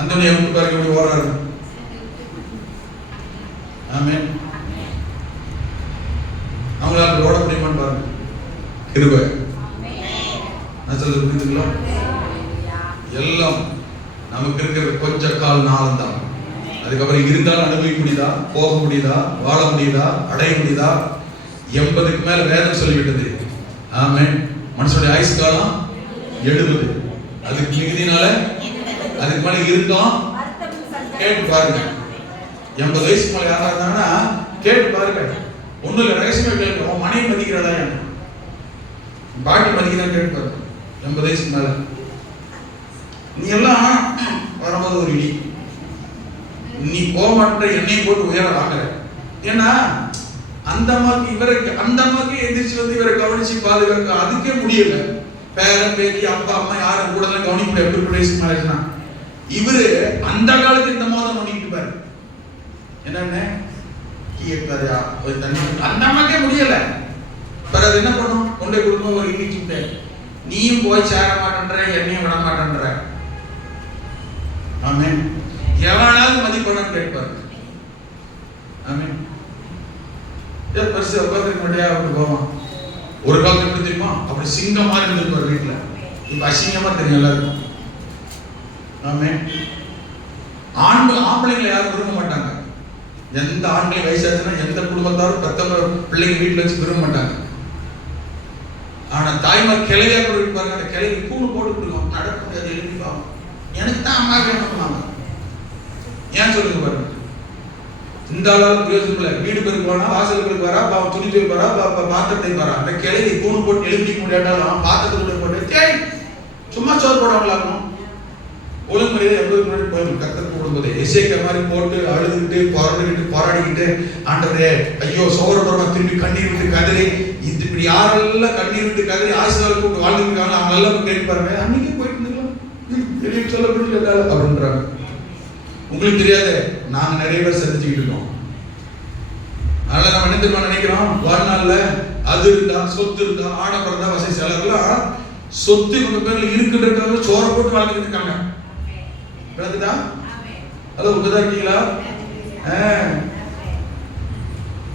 அந்தோனியை வந்து பாருங்க எப்படி ஓடுறாரு. ஆமென். அவங்களால ஓட முடியுமான்னு பாருங்க. கிருபை. நான் சொல்றது புரியுதுங்களா? எல்லாம் நமக்கு இருக்கிற கொஞ்ச கால நாள் தான். அதுக்கப்புறம் இருந்தாலும் அனுபவிக்க முடியுதா, போக முடியுதா, வாழ முடியுதா, அடைய முடியுதா? 80க்கு மேல வேதம் சொல்லிவிட்டது. ஆமென். மனுஷனுடைய ஆயுசு காலம் 70. அதுக்கு மிகுதினால அதுக்கு மேல இருந்தோம். கேட்டு பாருங்க. 80 வயசுக்கு மேல யாரா இருந்தாங்கன்னா கேட்டு பாருங்க. ஒண்ணு இல்ல, ரகசியமா கேட்க. உன் மனைவி மதிக்கிறதா, பாட்டி மதிக்கிறதா கேட்டு பாருங்க. 80 வயசுக்கு மேல நீ எல்லாம் வரும்போது ஒரு இடி, நீ போக மாட்டேன்ற எண்ணெய் போட்டு உயர வாங்குற. ஏன்னா அந்த அம்மாக்கு இவருக்கு, அந்த அம்மாக்கு எதிர்த்து வந்து இவரை கவனிச்சு பாதுகாக்க அதுக்கே முடியல. பேரன் பேத்தி அப்பா அம்மா யாரும் கூட கவனிக்க முடியாது. எப்படி வயசுக்கு மேல இருக்குன்னா இவரு அந்த காலத்துக்கு இந்த மாதம் பண்ணிட்டு பாரு. என்னன்னு கீழே ஒரு தண்ணி அந்த அம்மாக்கே முடியல. பிறகு அது என்ன பண்ணும்? கொண்டே கொடுக்கும் ஒரு இடி சுட்டு. நீயும் போய் சேர மாட்டேன்ற, என்னையும் விட மாட்டேன்ற. ஆமென். எவனாவது மதிப்பணம் கேட்பாரு. ஆமென். பரிசு உட்காந்துருக்க மாட்டியா அப்படி போவான். ஒரு காலத்துல எப்படி தெரியுமா? அப்படி சிங்கமா இருந்திருப்பார் வீட்டுல. இப்ப அசிங்கமா தெரியும் எல்லாருக்கும். ஆமென். ஆம்பளைங்களை யாரும் விரும்ப மாட்டாங்க. எந்த ஆண்களை வயசாச்சுன்னா எந்த குடும்பத்தாரும் பெத்தவங்க பிள்ளைங்க வீட்டுல வச்சு விரும்ப மாட்டாங்க. ஆனா தாய்மார் கிளையா கூட இருப்பாங்க. அந்த கிளைக்கு கூடு போட்டு இருக்கோம், நடக்க முடியாது, எழுதிப்பாங்க. எனக்கு தான் அம்மா வேணும். ஏன் சொல்லுங்க பாருங்க. இந்த அளவு பிரயோஜனம் இல்லை. வீடு பெருக்கு வரா, வாசல் பெருக்கு வரா, துணி துணி வரா, பாத்திரத்தை வரா. அந்த கிளையை கூணு போட்டு எழுதிக்க முடியாட்டாலும் பாத்திரத்தை போட்டு சும்மா சோறு போடாமலாகணும். ஒழுங்குமுறையை 80 முன்னாடி போயிடும். கத்தர் கூடும்போது எசேக்கியா மாதிரி போட்டு அழுதுகிட்டு புரண்டுகிட்டு போராடிக்கிட்டு, ஆண்டவரே ஐயோ சோகரபுரமா திரும்பி கண்ணீர் விட்டு கதறி, இது இப்படி யாரெல்லாம் கண்ணீர் விட்டு கதறி ஆசீர்வாதம் கூப்பிட்டு வாழ்ந்துருக்காங்க அவங்க எல்லாம் கேட்டு பாருங்க. அன்னைக்கே போயிட்டு இருந்துக்கலாம் சொல்ல முடியல அப்படின்றாங்க. உங்களுக்கு தெரியாது, நாங்க நிறைய பேர் சந்திச்சுக்கிட்டு இருக்கோம். அதனால நம்ம என்ன தெரியுமா நினைக்கிறோம்? வாழ்நாள்ல அது இருந்தா, சொத்து இருந்தா, ஆடம்பரம் தான் வசதி. சிலர்லாம் சொத்து இவங்க பேர்ல இருக்குன்றதுக்காக சோற போட்டு வாழ்ந்துட்டு இருக்காங்க. விளக்குதா? அது உங்கதான் இருக்கீங்களா?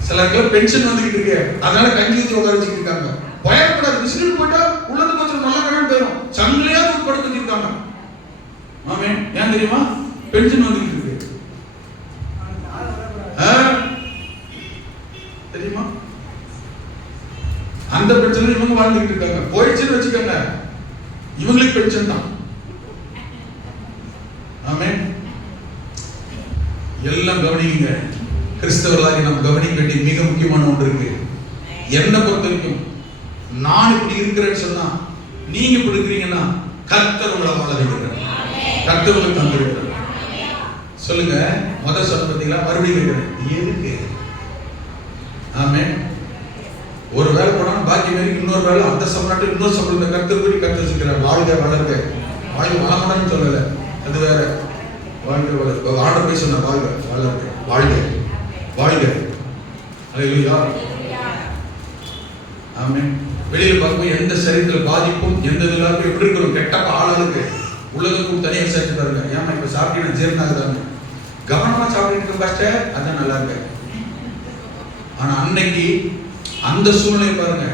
சிலருக்கு பென்ஷன் வந்துகிட்டு இருக்கு, அதனால கஞ்சி ஊற்றி உட்கார வச்சுட்டு இருக்காங்க. பயப்படாது, விசில் போட்டா உள்ளது கொஞ்சம் நல்லா கடன் போயிடும். சங்கிலியா படுத்து வச்சிருக்காங்க. ஆமே, ஏன் தெரியுமா? பென்ஷன் வந்துகிட்டு இருக்கு. தெரியுமா? அந்த பென்ஷன் இவங்க வாழ்ந்துகிட்டு இருக்காங்க. போயிடுச்சுன்னு வச்சுக்கோங்க, இவங்களுக்கு பென்ஷன் தான். ஆமே, எல்லாம் கவனிங்க. கிறிஸ்தவர்களாக நம்ம கவனிக்க வேண்டிய மிக முக்கியமான ஒன்று இருக்கு. என்ன பொறுத்த வரைக்கும் நான் இப்படி இருக்கிறேன்னு சொன்னா, நீங்க இப்படி இருக்கிறீங்கன்னா கர்த்தர் உங்களை வாழ வைக்கிறார். கர்த்தர் உங்களுக்கு தந்திருக்கிறார். சொல்லுங்க, முதல் சொன்ன பார்த்தீங்களா? மறுபடியும் கேட்கிறேன், எதுக்கு? ஆமே, ஒரு வேலை போனாலும் பாக்கி வேலைக்கு இன்னொரு வேலை, அந்த சம்பளம் இன்னொரு சம்பளத்தை கர்த்தர் படி கர்த்தர் வச்சுக்கிறார். வாழ்க வளர்க, வாழ்க வளமுடன் சொல்லல, அது வேற. வாழ்க வளர்க, ஆண்டவர் போய் சொன்ன வாழ்க வளர்க, வாழ்க வாழ்க. அல்லேலூயா. ஆமே. வெளியில பார்க்கும்போது எந்த சரீரத்தில் பாதிப்பும் எந்த இதிலும் எப்படி இருக்கிறோம்? கெட்டப்ப ஆளுக்கு உள்ளதுக்கும் தனியாக விசாரிச்சு பாருங்க. ஏமா இப்ப சாப்பிட்டு ஜீரணம் ஆகுதாங்க, கவனமா சாப்பிட்டு கஷ்டம், அதான் நல்லா இருக்கு. ஆனா அன்னைக்கு அந்த சூழ்நிலை பாருங்க,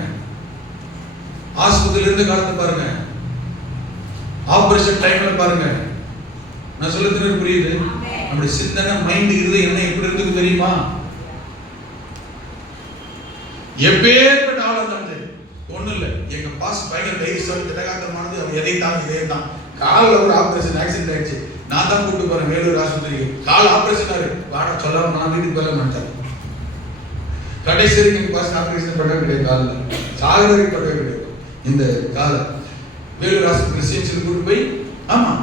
ஆஸ்பத்திரியில இருந்து காலத்தை பாருங்க, ஆபரேஷன் டைம்ல பாருங்க. நான் சொல்லுறது புரியுது? நம்முடைய சிந்தனை, மைண்ட், இருதயம் என்ன எப்படி இருக்கு தெரியுமா? எப்பேற்பட்ட ஆள் இருந்தாலும் ஒண்ணு இல்ல, எங்க பாஸ் பயங்கர தைரியசாலி, திடகாத்திரமானது. அவர் எதை தான் இதே தான். காலில் ஒரு ஆபரேஷன் ஆக்சிடென்ட் ஆயிடுச்சு. நான் தான் கூப்பிட்டு போறேன் வேலூர் ஆஸ்பத்திரிக்கு. கால் ஆபரேஷன் ஆறு வாட சொல்லாம நான் வீட்டுக்கு போல மாட்டேன். கடைசி வரைக்கும் பாஸ் ஆபரேஷன் பண்ணவே கிடையாது. காலில் சாகர வரைக்கும் பண்ணவே கிடையாது. இந்த காலை வேலூர் ஆஸ்பத்திரி சிஎம்சி கூட்டு போய், ஆமா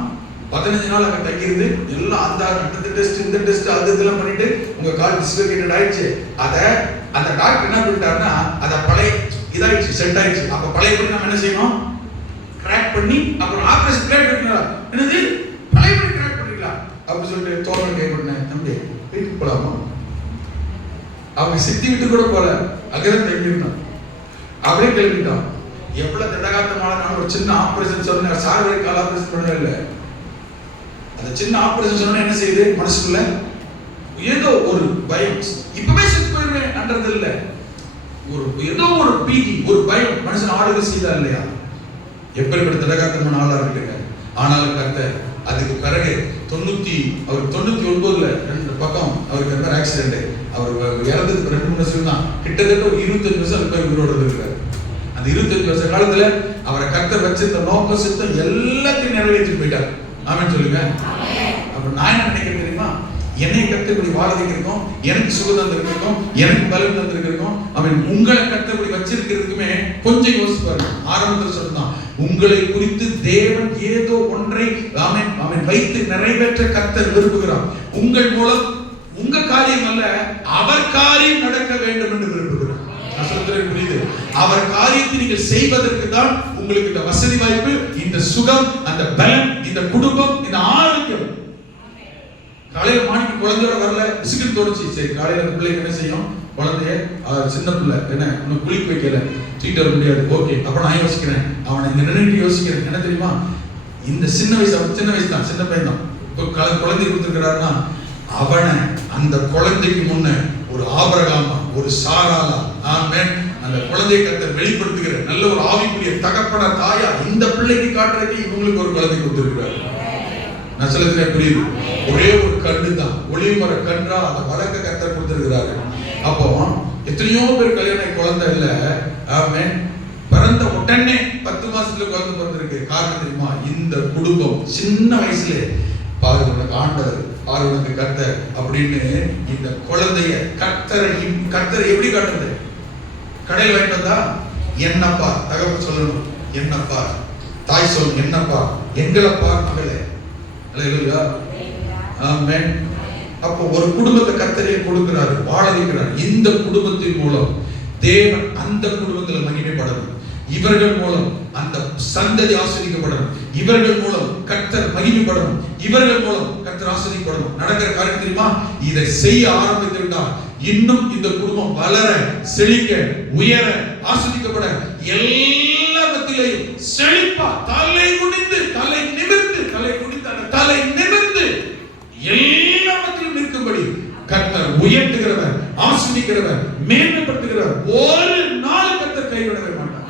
15 நாள் அங்க தங்கியிருந்து எல்லாம் அந்த டெஸ்ட் இந்த டெஸ்ட் அது இதெல்லாம் பண்ணிட்டு உங்க கால் டிஸ்லோகேட்டட் ஆயிடுச்சு. அத அந்த டாக்டர் என்ன பண்ணிட்டாருன்னா, அத பழைய இதாயிடுச்சு, செட் ஆயிடுச்சு. அப்ப பழைய பண்ணி நம்ம என்ன செய்யணும்? கிராக் பண்ணி அப்புறம் ஆபரேஷன் கிராக் பண்ணிக்கலாம். என்னது பழைய பண்ணி கிராக் பண்ணிக்கலாம் அப்படி சொல்லிட்டு தோழன் கை பண்ணேன். தம்பி வீட்டுக்கு போலாமா? அவங்க சித்தி விட்டு கூட போல, அங்கதான் தங்கிருந்தான். அப்படியே கிளம்பிட்டான். எவ்வளவு திடகாத்தமான ஒரு சின்ன ஆபரேஷன் சொன்ன, சார் வரை கால் ஆபரேஷன் பண்ணவே இல்லை. அந்த சின்ன ஆபரேஷன் சொன்னா என்ன செய்யுது மனசுக்குள்ள? ஏதோ ஒரு பயம், இப்பவே செத்து போயிருவேன் அன்றது இல்ல, ஒரு ஏதோ ஒரு பீதி, ஒரு பயம் மனுஷன் ஆளுகை செய்தா இல்லையா? எப்படிப்பட்ட திடகாத்தமான ஆளா இருக்குங்க. ஆனாலும் கர்த்தர் அதுக்கு பிறகு 99ல 2 பக்கம் அவருக்கு அந்த ஆக்சிடென்ட், அவர் இறந்ததுக்கு 2-3 வருஷம் தான், கிட்டத்தட்ட ஒரு 25 வருஷம் பேர் உயிரோடு இருந்திருக்காரு. அந்த 25 வருஷ காலத்துல அவரை கர்த்தர் வச்சிருந்த நோக்கம் சித்தம் எல்லாத்தையும் நிறைவேற்றி போயிட்டார். ஆமென் சொல்லுங்க. அப்ப நான் என்ன நினைக்கிறேன் தெரியுமா? என்னை கர்த்தர் வாழ வைக்கிறோம், எனக்கு சுகம் தந்திருக்கிறோம், எனக்கு பலன் தந்திருக்கிறோம். அவன் உங்களை கர்த்தர் வச்சிருக்கிறதுக்குமே கொஞ்சம் யோசிச்சு பாருங்க. ஆரம்பத்தில் சொன்னான், உங்களை குறித்து தேவன் ஏதோ ஒன்றை அவன் வைத்து நிறைவேற்ற கர்த்தர் விரும்புகிறான். உங்கள் மூலம் உங்க காரியம் அல்ல, அவர் காரியம் நடக்க வேண்டும் என்று விரும்புகிறார். புரியுது? அவர் காரியத்தை நீங்கள் செய்வதற்கு தான் உங்களுக்கு இந்த வசதி வாய்ப்பு, இந்த சுகம், அந்த பலன், இந்த குடும்பம், இந்த ஆரோக்கியம். காலையில மாணிக்கு குழந்தையோட வரல, பிஸ்கட் தோணுச்சு. சரி, காலையில அந்த பிள்ளைங்க என்ன செய்யும்? குழந்தைய சின்ன பிள்ளை என்ன இன்னும் குளிக்க வைக்கல, தூக்கிட்டு வர முடியாது. ஓகே, அப்ப நான் யோசிக்கிறேன், அவனை இங்க நின்றுட்டு யோசிக்கிறேன், என்ன தெரியுமா? இந்த சின்ன வயசு தான், சின்ன பையன் தான். இப்போ குழந்தை கொடுத்துருக்கிறாருன்னா அவனை அந்த குழந்தைக்கு முன்ன ஒரு ஆபிரகாமா, ஒரு சாராளா, ஆமென், அந்த குழந்தையை கர்த்தர் வெளிப்படுத்துகிற நல்ல ஒரு ஆவிக்குரிய தகப்பன தாயா இந்த பிள்ளைக்கு காட்டுறதுக்கு இவங்களுக்கு ஒரு குழந்தை கொடுத்திருக்கிறார். நான் சொல்லுறேன், புரியுது? ஒரே ஒரு கண்ணு தான், ஒளிமர கன்றா அந்த வழக்க கர்த்தர் கொடுத்திருக்கிறாரு. அப்போ எத்தனையோ பேர் கல்யாணம் குழந்தை இல்ல, ஆமென், பிறந்த உடனே 10 மாசத்துல குழந்தை பிறந்திருக்கு. காரணம் தெரியுமா? இந்த குடும்பம் சின்ன வயசுல பாரு உனக்கு ஆண்டவர், பாரு உனக்கு கர்த்தர் அப்படின்னு இந்த குழந்தைய கர்த்தரை எப்படி காட்டுறது? கடையில் வாங்கிட்டு வந்தா என்னப்பா தகவல் சொல்லணும், என்னப்பா தாய் சொல்லணும், என்னப்பா எங்களப்பா மகளே. அல்லேலூயா, ஆமென். அப்போ ஒரு குடும்பத்தை கர்த்தரே கொடுக்கிறாரு, வாழ வைக்கிறார். இந்த குடும்பத்தின் மூலம் தேவன் அந்த குடும்பத்தில் மகிமைப்படணும். இவர்கள் மூலம் அந்த சந்ததி ஆசீர்வதிக்கப்படணும். இவர்கள் மூலம் கர்த்தர் மகிமைப்படணும். இவர்கள் மூலம் கர்த்தர் ஆசீர்வதிக்கப்படணும். நடக்கிற காரியம் தெரியுமா? இதை செய்ய ஆரம்பித்து விட்டால் இன்னும் இந்த குடும்பம் வளர, செழிக்க, உயர, ஆசீர்வதிக்கப்பட, எல்லாவற்றிலேயும் செழிப்பா தலை குனிந்து தலை நிமிர்ந்து தலை நிமிர்ந்து எல்லாவற்றிலும் நிற்கும்படி கர்த்தர் உயர்த்துகிறவர், ஆசீர்வதிக்கிறவர், மேன்மைப்படுத்துகிறவர். ஒரு நாள் கர்த்தர் கைவிடவே மாட்டார்.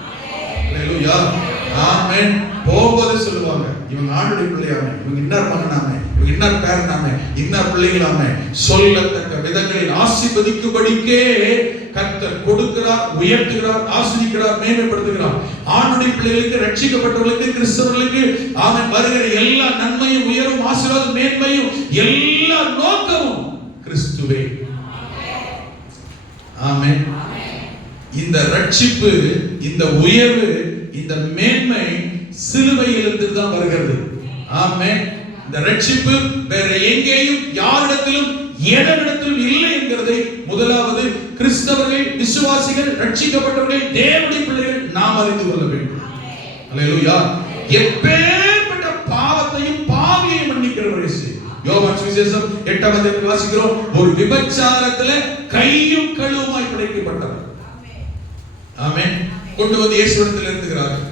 அல்லேலூயா, ஆமென். போகும்போது சொல்லுவாங்க, இவங்க ஆண்டுடைய பிள்ளையாமே, இவங்க இன்னார் மகனாமே, இவங்க இன்னார் பேரனாமே, இன்னார் பிள்ளைகளாமே, சொல்லத்தக்க விதங்களில் ஆசீர்வதிக்கும்படிக்கே கர்த்தர் கொடுக்கிறார், உயர்த்துகிறார், ஆசீர்வதிக்கிறார், மேன்மைப்படுத்துகிறார். ஆண்டுடைய பிள்ளைகளுக்கு, ரட்சிக்கப்பட்டவர்களுக்கு, கிறிஸ்தவர்களுக்கு ஆமென் வருகிற எல்லா நன்மையும், உயரும், ஆசீர்வாதம், மேன்மையும், எல்லா நோக்கமும் கிறிஸ்துவே. ஆமென். இந்த ரட்சிப்பு, இந்த உயர்வு, இந்த மேன்மை சிலுவையிலிருந்து தான் வருகிறது. ஆமென். இந்த ரட்சிப்பு வேற எங்கேயும் யாரிடத்திலும் எதனிடத்திலும் இல்லை என்கிறதை முதலாவது கிறிஸ்தவர்கள், விசுவாசிகள், ரட்சிக்கப்பட்டவர்கள், தேவனுடைய பிள்ளைகள் நாம் அறிந்து கொள்ள வேண்டும். அல்லேலூயா. எப்பேற்பட்ட பாவத்தையும் பாவியையும் மன்னிக்கிறவர் இயேசு. யோவான் சுவிசேஷம் 8ஆம் அதிகாரத்தில் வாசிக்கிறோம், ஒரு விபச்சாரத்துல கையும் கழுவுமாய் படைக்கப்பட்டவர். ஆமென். கொண்டு வந்து இயேசுவிடத்தில் நிறுத்துகிறார்கள்.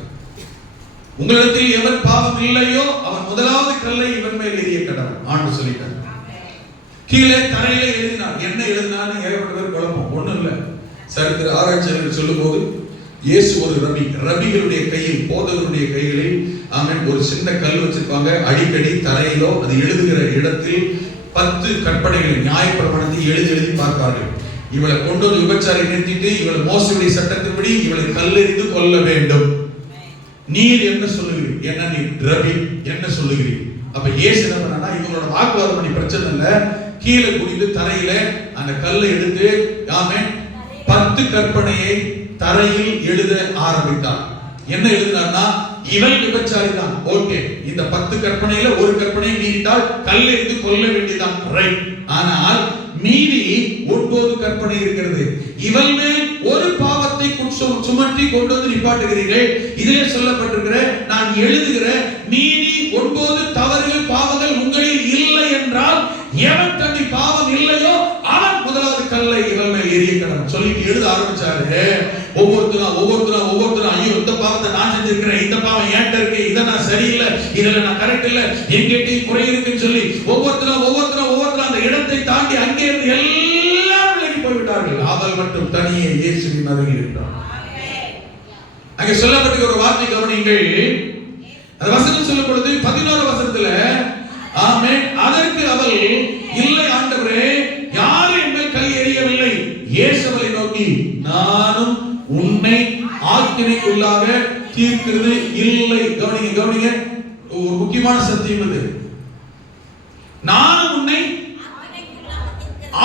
உங்களிடத்தில் எவன் பாவம் இல்லையோ அவன் முதலாவது கல்லை இவன் மேல் எறிய கடவன். ஆண்டு சொல்லிட்டார். கீழே தரையில எழுதினார். என்ன எழுதினான்னு ஏகப்பட்ட பேர் குழப்பம். ஒண்ணும் இல்ல. சரித்திர ஆராய்ச்சியாளர்கள் சொல்லும் போது இயேசு ஒரு ரபிகளுடைய கையில், போதகருடைய கைகளில் ஆமென் ஒரு சின்ன கல் வச்சிருப்பாங்க. அடிக்கடி தரையிலோ அது எழுதுகிற இடத்தில் 10 கற்பனைகளை, நியாயப்பிரமாணத்தை எழுதி பார்ப்பார்கள். இவளை கொண்டு வந்து விபச்சாரை நிறுத்திட்டு இவளை மோசடி சட்டத்தின்படி இவளை கல்லெறிந்து கொல்ல வேண்டும். நீர் என்ன சொல்லுகிறீர்? என்ன நீ ரபி என்ன சொல்லுகிறீர்? அப்ப இயேசு என்ன பண்ணா, இவங்களோட வாக்குவாதம் பண்ணி பிரச்சனை இல்ல, கீழே குனிந்து தரையில அந்த கல்லை எடுத்து ஆமென் 10 கற்பனையை தரையில் எழுத ஆரம்பித்தார். என்ன எழுதினார்னா, இவள் விபச்சாரி தான். ஓகே, இந்த 10 கற்பனையில ஒரு கற்பனையை மீறிட்டால் கல்லெறிந்து கொல்ல வேண்டியதான், ரைட். ஆனால் மீறி 9 கற்பனை இருக்கிறது. இவள் மேல் ஒரு பாவத்தை சுமற்றி கொண்டு வந்து நிப்பாட்டுகிறீர்கள். இதிலே சொல்லப்பட்டிருக்கிற, நான் எழுதுகிற மீறி 9 தவறுகள், பாவங்கள் உங்களில் இல்லை என்றால் எவன் தண்ணி பாவம் இல்லையோ அவன் முதலாவது கல்லை இவள் மேல் எறிய கடவன் சொல்லிட்டு எழுத ஆரம்பிச்சாரு. ஒவ்வொருத்தரும் ஐயோ இந்த பாவத்தை நான் செஞ்சிருக்கிறேன், இந்த பாவம் ஏன்ட்ட இருக்கு, இதை நான் சரியில்லை, இதுல நான் கரெக்ட் இல்ல, எங்கிட்டயும் குறை இருக்குன்னு சொல்லி ஒவ்வொருத்தரும் அந்த இடத்தை தாண்டி அங்கே இருந்து எல்லாரும் விலகி போய்விட்டார்கள். அவள் மட்டும் தனியே இயேசுவின் அருகில் இருந்தார். அங்கே சொல்லப்பட்ட ஒரு வார்த்தை கவனியுங்கள். அந்த வசனம் சொல்லும் பொழுது 11 வசனத்துல, ஆமென், அதற்கு அவள், இல்லை ஆண்டவரே, யாரும் என் மேல் கல் எறியவில்லை. இயேசு அவளை நோக்கி, நானும் உன்னை ஆக்கினைக்குள்ளாக தீர்க்கிறது இல்லை. கவனிங்க, ஒரு முக்கியமான சத்தியம் இது. நானும் உன்னை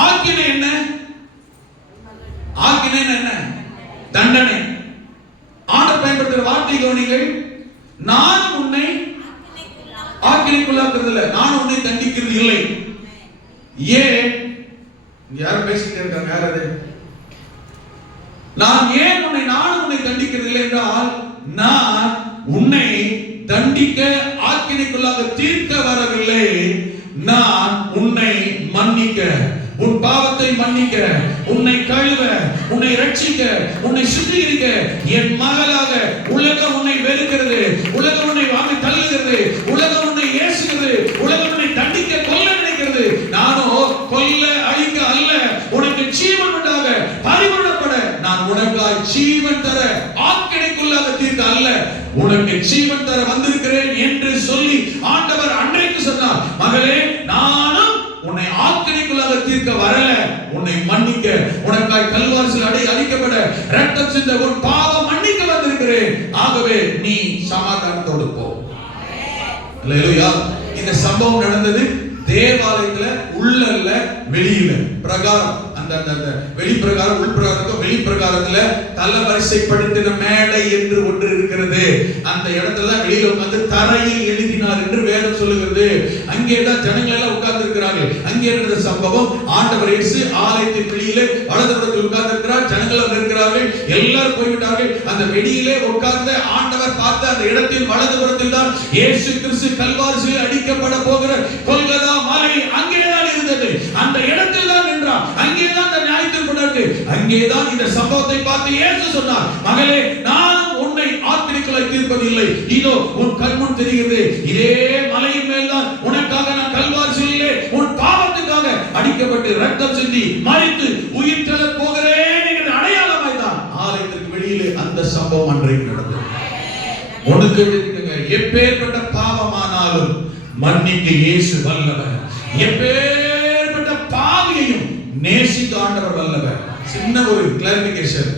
ஆக்கினை என்ன? ஆக்கினை என்ன? தண்டனை. ஆண்டவர் பயன்படுத்துகிற வார்த்தை கவனிங்கள். நானும் உன்னை ஆக்கினைக்குள்ளாக்குறது இல்லை, நானும் உன்னை தண்டிக்கிறது இல்லை. ஏன்? யாரும் பேசிக்கிட்டே இருக்காங்க, யார் அது? நானும் உன்னை தண்டிக்கிறது இல்லை என்றால், நான் உன்னை தண்டிக்க ஆக்கினைக்குள்ளாக தீர்க்க வரவில்லை. நான் உன்னை மன்னிக்க, உன் பாவத்தை மன்னிக்க, உன்னை கழுவ, உன்னை ரட்சிக்க, உன்னை சுத்திகரிக்க, என் மகளாக. உலகம் உன்னை வெறுக்கிறது, உலகம் உன்னை வாங்கி தள்ளுகிறது, உலகம் உன்னை ஏசுகிறது, உலகம் உன்னை தண்டிக்க, கொல்ல நினைக்கிறது. நானோ கொல்ல அழிக்க அல்ல, உனக்கு ஜீவன் உண்டாக, பரிபூரணப்பட நான் உனக்காய் ஜீவன் தர, ஆக்கினைக்குள்ளாக தீர்க்க அல்ல, உனக்கு ஜீவன் தர வந்திருக்கிறேன் என்று சொல்லி ஆண்டவர் அன்றைக்கு சொன்னார். மகளே, நானும் உன்னை ஆக்கினைக்குள்ளாக தீர்க்க வரல, உன்னை மன்னிக்க, உனக்காய் கல்வாரியில் அடிக்கப்பட, இரத்தம் சிந்த, உன் பாவம் மன்னிக்க வந்திருக்கிறேன். ஆகவே நீ சமாதானத்தோடு போ. அல்லேலூயா. இந்த சம்பவம் நடந்தது தேவாலயத்துல, உள்ள இல்ல, வெளியில. பிரகாரம், அந்த வெளிப்பிரகாரம், உள்பிரகாரம், வெளிப்பிரகாரத்துல தலவரிசைப்படுத்தின மேடை என்று ஒன்று இருக்கிறது. அந்த இடத்துல வெளியில உட்கார்ந்து தரையில் எழுதினார் என்று வேதம் சொல்லுகிறது. அங்கேதான் ஜனங்கள் எல்லாம் உட்கார்ந்து இருக்கிறார்கள். அங்கே நடந்த சம்பவம். ஆண்டவர் இயேசு ஆலயத்தின் வெளியிலே வலதுபுறத்தில் உட்கார்ந்து இருக்கிறார். ஜனங்கள் இருக்கிறார்கள், எல்லாரும் போய்விட்டார்கள். அந்த வெளியிலே உட்கார்ந்த ஆண்டவர் பார்த்த அந்த இடத்தின் வலதுபுறத்தில் தான் இயேசு கிறிஸ்து கல்வாரியில் அடிக்கப்பட போகிற கொல்கதா மலை அங்கேதான் இருந்தது. அந்த இடத்தில் தான் நின்றார். அங்கேதான் அந்த நியாயத்தீர்ப்பு நடக்கு. அங்கேதான் இந்த சம்பவத்தை பார்த்து இயேசு சொன்னார், மகளே, நான் உன்னை ஆக்கினைக்குள்ளாக தீர்ப்பதில்லை. இதோ உன் கண்முன் தெரிகிறது, இதே மலையின் மேல் தான் உனக்காக நான் கல்வாரியிலே உன் பாவத்துக்காக அடிக்கப்பட்டு இரத்தம் சிந்தி மரித்து உயிர் தெழப் போகிறேன் என்கிற அடையாளமாய் தான் ஆலயத்திற்கு வெளியிலே அந்த சம்பவம் அன்றைக்கு நடந்தது. உனக்கு தெரியுங்க, எப்பேற்பட்ட பாவமானாலும் மன்னிக்க இயேசு வல்லவர். எப்பேற்பட்ட பாவியையும் நேசிக்க ஆண்டவர் வல்லவர். சின்ன ஒரு கிளாரிபிகேஷன்,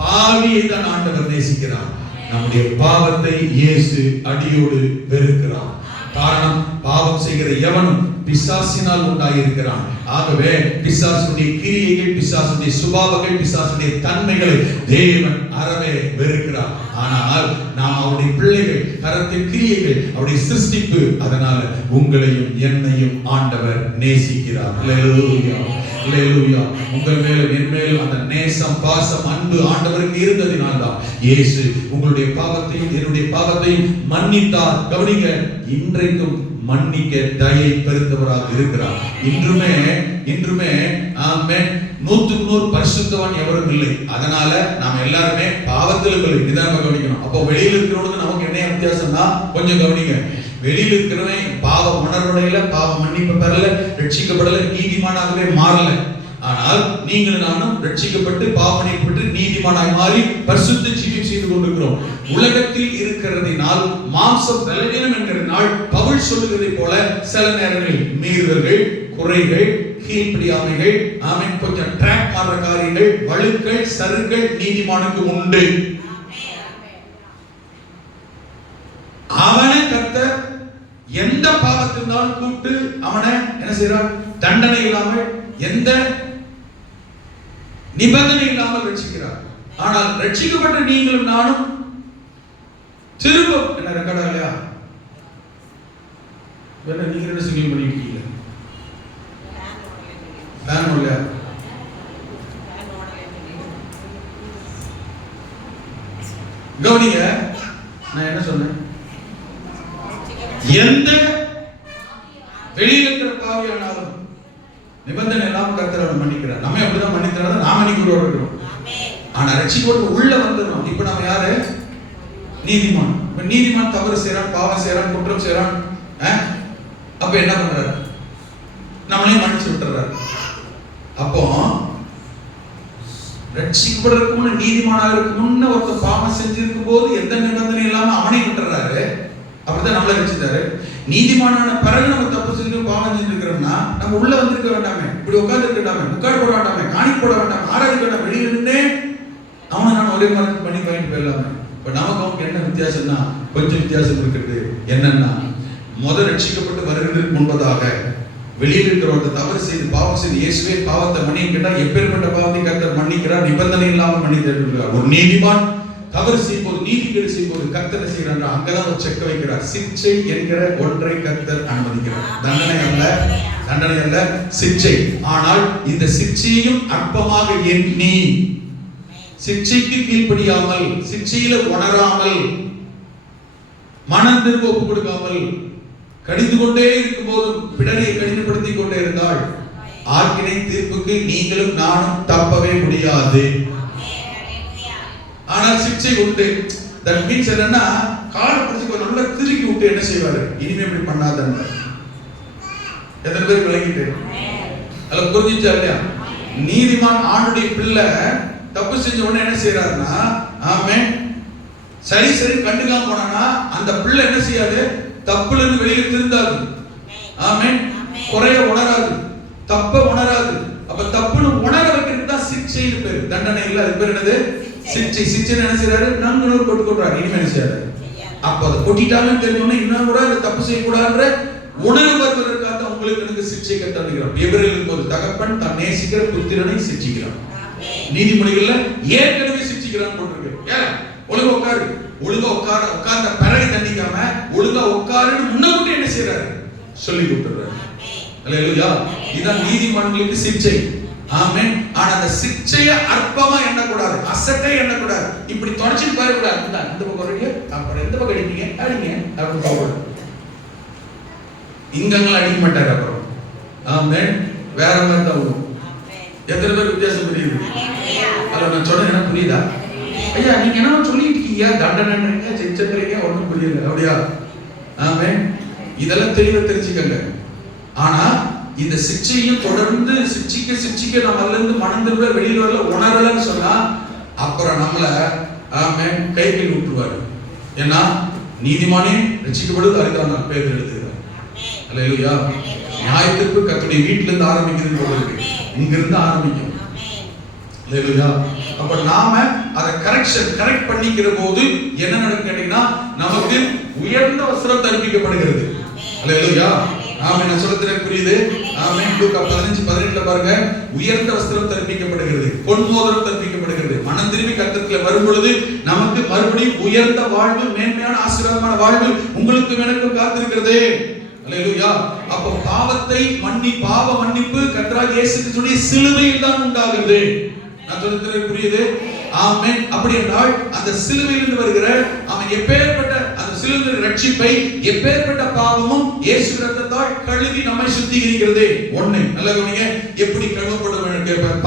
பாவியை தான் ஆண்டவர் நேசிக்கிறார். நம்முடைய பாவத்தை இயேசு அடியோடு வெறுக்கிறார். காரணம், பாவம் செய்கிற எவனும் பிசாசினால் உண்டாயிருக்கிறான். ஆகவே பிசாசுடைய கிரியைகள், பிசாசுடைய சுபாவங்கள், பிசாசுடைய தன்மைகளை தேவன் அறவே வெறுக்கிறார். ஆனால் நாம் அவருடைய பிள்ளைகள், கரத்தின் கிரியைகள், அவருடைய சிருஷ்டிப்பு. அதனால உங்களையும் என்னையும் ஆண்டவர் நேசிக்கிறார். அல்லேலூயா, அல்லேலூயா. உங்கள் மேலும் என் மேலும் அந்த நேசம், பாசம், அன்பு ஆண்டவருக்கு இருந்ததினால் தான் இயேசு உங்களுடைய பாவத்தையும் என்னுடைய பாவத்தையும் மன்னித்தார். கவனிங்க, இன்றைக்கும் மன்னிக்க தயை பெருந்தவராக இருக்கிறார். இன்றுமே ஆமென், 100% பரிசுத்தவான் எவரும் இல்லை. அதனால நாம எல்லாருமே பாவத்தில் நிதானமாக கவனிக்கணும். அப்போ வெளியில் இருக்கிறவனுக்கு நமக்கு என்ன வித்தியாசம்னா, கொஞ்சம் கவனிங்க. வெளியில் இருக்கிறவன் பாவம் உணர்வுடையில, பாவ மன்னிப்பு பெறல, ரட்சிக்கப்படல, நீதிமானாகவே மாறல. ஆனால் நீங்கள் நானும் ரட்சிக்கப்பட்டு பாவ மன்னிப்பு பெற்று நீதிமானாய் மாறி பரிசுத்த ஜீவியம் செய்து கொண்டிருக்கிறோம். உலகத்தில் இருக்கிறதினால் மாம்சம் பலவீனம் என்கிறதினால் பவுல் சொல்லுகிறதை போல சில நேரங்களில் மீறுதல்கள், குறைகள், கீழ்ப்படியாமைகள், ஆமென், கொஞ்சம் ட்ராக் மாற காரியங்கள், வழுக்கள், சறுக்கள் நீதிமானுக்கு உண்டு. அவனை கர்த்தர் எந்த பாவத்தினாலும் கூப்பிட்டு அவனை என்ன செய்றார்? தண்டனை இல்லாமல், எந்த நிபந்தனை இல்லாமல் ரட்சிக்கிறார். ஆனால் ரட்சிக்கப்பட்ட நீங்களும் நானும் திரும்ப என்ன ரெக்கார்டா இல்லையா? வேற நீங்க என்ன சிங்கிள் பண்ணிருக்கீங்க? ஃபேன் இல்லையா? கவனிங்க, நான் என்ன சொன்னேன்? எந்த வெளியில் இருக்கிற பாவியானாலும் நிபந்தனை எல்லாம் கர்த்தர் மன்னிக்கிறார். நம்ம அப்படிதான் மன்னிக்கிறார், நாம மன்னிக்கிறோம். ஆனா ரட்சிக்கப்பட்டு உள்ள வந்துடும். இப்ப நம்ம யாரு? நீதிமான். நீதிமான் தவறு செய்யறான், பாவம் செய்யறான், குற்றம் செய்யறான். அப்ப என்ன பண்றாரு? நம்மளையும் மன்னிச்சு விட்டுறாரு. அப்போ ரட்சிக்கப்படுறதுக்கு முன்ன, நீதிமானாக இருக்கு முன்ன ஒருத்தர் பாவம் செஞ்சிருக்கும் போது எந்த நிபந்தனை இல்லாம அவனை விட்டுறாரு. அப்படிதான் நம்மளை ரட்சித்தாரு. நீதிமானான பிறகு நம்ம தப்பு செஞ்சு பாவம் செஞ்சிருக்கிறோம்னா நம்ம உள்ள வந்திருக்க வேண்டாமே, இப்படி உட்கார்ந்து இருக்கட்டாமே, முக்காடு போட வேண்டாமே, காணி போட வேண்டாமே, ஆராதிக்க வேண்டாம், வெளியில நின்று அவனை நான் ஒரே மாதிரி பண்ணி வாங்கிட்டு போயிடலாமே. இப்ப நமக்கு அவனுக்கு என்ன வித்தியாசம்னா கொஞ்சம் வித்தியாசம் இருக்குது. என்னன்னா, முதல் ரட்சிக்கப்பட்டு வருகிறதுக்கு முன்பதாக வெளியில் இருக்கிறவங்க தவறு செய்து பாவம் செய்து இயேசுவே பாவத்தை மன்னிக்கிட்டா எப்பேற்பட்ட பாவத்தை கர்த்தர் மன்னிக்கிறார், நிபந்தனை இல்லாமல் மன்னிக்கிறார். ஒரு நீதிமான் தவறு செய்யும்போது, நீதிகேடு செய்யும்போது கர்த்தர் செய்கிறார், அங்கதான் ஒரு செக்க வைக்கிறார். சிக்ஷை என்கிற ஒன்றை கர்த்தர் அனுமதிக்கிறார். தண்டனை அல்ல சிக்ஷை. ஆனால் இந்த சிக்ஷையும் அற்பமாக எண்ணி, சிக்ஷைக்கு கீழ்ப்படியாமல், சிக்ஷையில உணராமல், மனதிற்கு ஒப்பு கொடுக்காமல் கடிந்து கொண்டே இருக்கும் போது பிடரை கடினப்படுத்திக் கொண்டே இருந்தால் ஆக்கினை தீர்ப்புக்கு நீங்களும் நானும் தப்பவே முடியாது. ஆனால் சிக்ஷை உண்டு. தட் மீன்ஸ் என்னன்னா, காலை பிடிச்சு நல்லா திருக்கி விட்டு என்ன செய்வாரு, இனிமே இப்படி பண்ணாதன்னு. எத்தனை பேர் விளங்கிட்டு அல்ல புரிஞ்சிச்சா இல்லையா? நீதிமான் ஆணுடைய பிள்ளை தப்பு செஞ்ச உடனே என்ன செய்யறாருன்னா, ஆமென், சரி கண்டுக்காம போனானா அந்த பிள்ளை என்ன செய்யாது, தப்புல இருந்து வெளியில திருந்தாது. ஆமென். குறைய உணராது, தப்ப உணராது. அப்ப தப்புன்னு உணர வைக்கிறது தான் சிக்ஷைன்னு பேரு, தண்டனை இல்ல. அது பேர் என்னது? சிக்ஷை. சிக்ஷை என்ன செய்யறாரு, நன்கு போட்டு கொள்றாரு, இனிமே என்ன செய்யறாரு. அப்ப அதை கொட்டிட்டாலும் தெரிஞ்சோன்னா இன்னும் கூட அந்த தப்பு செய்யக்கூடாதுன்ற உணர்வு வருவதற்காக உங்களுக்கு எனக்கு சிக்ஷை கட்டளைகிறார். எபிரேயரில் போது தகப்பன் தான் நேசிக்கிற புத்திரனை சிக்ஷிக்கிறான். நீதிமொழிகள்ல ஏற்கனவே சிக்ஷிக்கிறான் போட்டிருக்கு. ஏன் ஒழுங்கா உட்காரு, ஒழுங்கா உட்கார்ந்த பிறகு தண்டிக்காம ஒழுங்கா உட்காருன்னு முன்னக்கூட்டி என்ன செய்யறாரு, சொல்லி கொடுத்துறாரு. அல்லேலூயா. இதான் நீதிமான்களுக்கு சிக்ஷை. ஆமென். ஆனா அந்த சிக்ஷைய அற்பமா எண்ணக்கூடாது, அசட்டை எண்ணக்கூடாது. இப்படி தொடச்சிட்டு போயிடக்கூடாது. இந்த பக்கம் வரீங்க, அப்புறம் எந்த பக்கம் அடிப்பீங்க, அடிங்க அப்படின்னு சொல்லக்கூடாது. இங்கங்கள் அடிக்க மாட்டாரு. அப்புறம் ஆமென், வேற மாதிரி தான் வரும். எத்தனை பேர் வித்தியாசம் புரியுது? அல்ல நான் சொன்னேன், என்ன புரியுதா? ஐயா நீங்க என்ன சொல்லிட்டு இருக்கீங்க, தண்டனைன்றீங்க, செஞ்சன்றீங்க, ஒண்ணும் புரியல. அப்படியா? ஆமென். இதெல்லாம் தெளிவா தெரிஞ்சுக்கங்க. ஆனா இந்த சிக்ஷையும் தொடர்ந்து சிக்ஷிக்க நம்மள இருந்து மனதில் வெளியில வரல, உணரலன்னு சொன்னா அப்புறம் நம்மள ஆமென் கைகள் விட்டுருவாரு. ஏன்னா நீதிமானே ரட்சிக்கப்படுவது அரிதான பேர் எழுதுகிறார். அல்லேலூயா. நியாயத்திற்கு கர்த்தருடைய வீட்டில இருந்து ஆரம்பிக்கிறது போல இருக்கு, இங்க இருந்து ஆரம்பிக்கும். அல்லேலூயா. அப்ப நாம அதை கரெக்ட் பண்ணிக்கிற போது என்ன நடக்கும் கேட்டீங்கன்னா, நமக்கு உயர்ந்த வஸ்திரம் தரிப்பிக்கப்படுகிறது. அல்லேலூயா. ஆமென். நான் சொல்றது புரியுது? ஆமென். லூக்கா 15:18 பாருங்க, உயர்ந்த வஸ்திரம் தரிப்பிக்கப்படுகிறது, பொன்மோதிரம் தரிப்பிக்கப்படுகிறது. மனம் திரும்பி கர்த்தருக்குள்ள வரும் பொழுது நமக்கு மறுபடியும் உயர்ந்த வாழ்வு, மேன்மையான ஆசீர்வாதமான வாழ்வு உங்களுக்கு எனக்கும் காத்திருக்கிறது. அல்லேலூயா. அப்ப பாவத்தை பாவ மன்னிப்பு கர்த்தராகிய இயேசு கிறிஸ்துவின் சிலுவையில் தான் உண்டாகிறது. நான் சொல்றது புரியுது? ஆமென். அப்படி என்றால் அந்த சிலுவையிலிருந்து வருகிற அவன் எப்பேற்பட்ட அந்த சிலுவையின் ரட்சிப்பை, எப்பேற்பட்ட பாவமும் இயேசு ரத்தத்தால் கழுவி நம்மை சுத்திகரிக்கிறது. ஒண்ணு நல்லா கவனிங்க. எப்படி கழுவப்படும்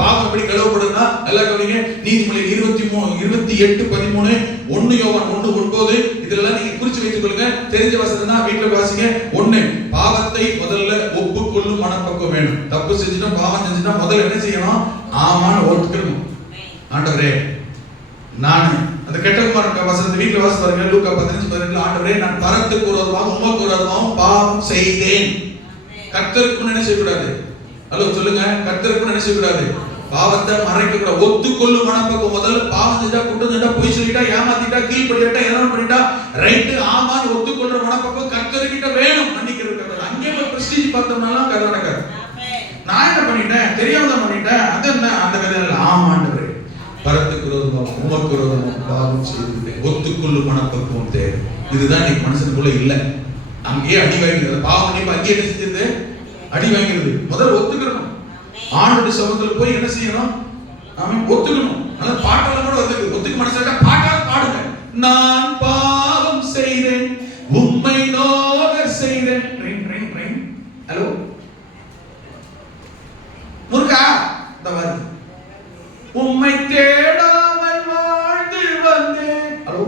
பாவம் எப்படி கழுவப்படும்னா நல்லா கவனிங்க. நீதிமொழிகள் 28:13, 1 யோவான் 1:9 இதெல்லாம் நீங்க குறிச்சு வைத்துக் கொள்ளுங்க. தெரிஞ்ச வசனம் தான், வீட்டுல வாசிங்க. ஒண்ணு, பாவத்தை முதல்ல ஒப்புக்கொள்ளும் மனப்பக்குவம் வேணும். தப்பு செஞ்சுட்டோம், பாவம் செஞ்சுட்டோம், முதல்ல என்ன செய்யணும், ஆமான்னு ஒத்துக்கணும். ஆண்டவரே நான் அந்த கெட்டகுமாரன் வசனத்தை வீட்டுல வாசி பாருங்க. லூக்கா 15:18, ஆண்டவரே நான் பரத்துக்கு விரோதமாக உமக்கு விரோதமாக பாவம் செய்தேன். கர்த்தருக்கு என்ன செய்யக்கூடாது? ஹலோ சொல்லுங்க. கர்த்தருக்கு என்ன செய்யக்கூடாது? பாவத்தை மறைக்க கூடாது. ஒத்துக்கொள்ளும் மனப்பக்குவம். முதல்ல பாவம் செஞ்சா, குற்றம் செஞ்சா, பொய் சொல்லிட்டா, ஏமாத்திட்டா, கீழ்படிட்டா, எல்லாம் பண்ணிட்டா, ரைட்டு ஆமான்னு ஒத்துக்கொள்ற மனப்பக்குவம் கர்த்தர்கிட்ட வேணும். மன்னிக்கிறது. அங்கே போய் பிரஸ்டீஜ் பார்த்தோம்னாலாம் கதை நடக்காது. நான் என்ன பண்ணிட்டேன், தெரியாம தான் பண்ணிட்டேன், அது என்ன அந்த கதையில ஆமாண்டவரே பரத்துக்கு விரோதமாக உமக்கு விரோதமாக பாவம் செய்து ஒத்துக்கொள்ளும் மனப்பக்குவம் தேவை. இதுதான் இன்னைக்கு மனுஷனுக்குள்ள இல்ல. அங்கேயே அடி வாங்கிறது. பாவம் மன்னிப்பு அங்கேயே என்ன செஞ்சது, அடி வாங்கிறது. முதல்ல ஒத்துக்கணும். ஆண்டவருடைய சமூகத்துல போய் என்ன செய்யணும், அவன் ஒத்துக்கணும். ஆனா பாட்டெல்லாம் கூட ஒத்துக்க மனசாக பாட்டால் பாடுங்க. நான் பாவம் செய்தேன், உம்மை நோக செய்தேன். ஹலோ முருகா, இந்த வருது. உம்மை தேடாமல் வாழ்ந்து வந்தேன். ஹலோ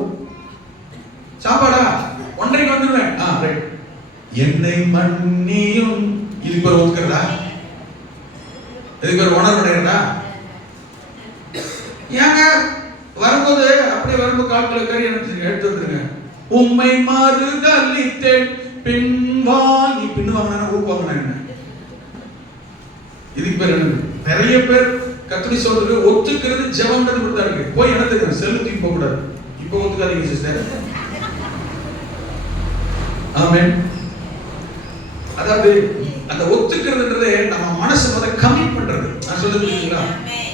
என்னை மன்னியும். இதுக்கு ஒரு ஒத்துக்கிறதா? இதுக்கு ஒரு உணர்வு அடைகிறதா? ஏங்க வரும்போது அப்படியே வரும்போது கால்களை கறி எடுத்து வந்துருங்க. உம்மை மறுதலித்தேன் பின்வாங்கி. பின் வாங்கினா ஊக்குவாங்க. என்ன இதுக்கு பேர் என்ன? நிறைய பேர் கத்துடி சொல்றது ஒத்துக்கிறது ஜெபம்ன்றது கொடுத்தா இருக்கு. போய் என்ன தெரியும், செல்லு தூக்கி போக கூடாது. இப்போ ஒத்துக்காதீங்க சிஸ்டர். ஆமென். அதாவது அந்த ஒத்துக்கிறதுன்றதே நம்ம மனசு வந்து கமிட் பண்றது. நான் சொல்றது புரியுதுங்களா?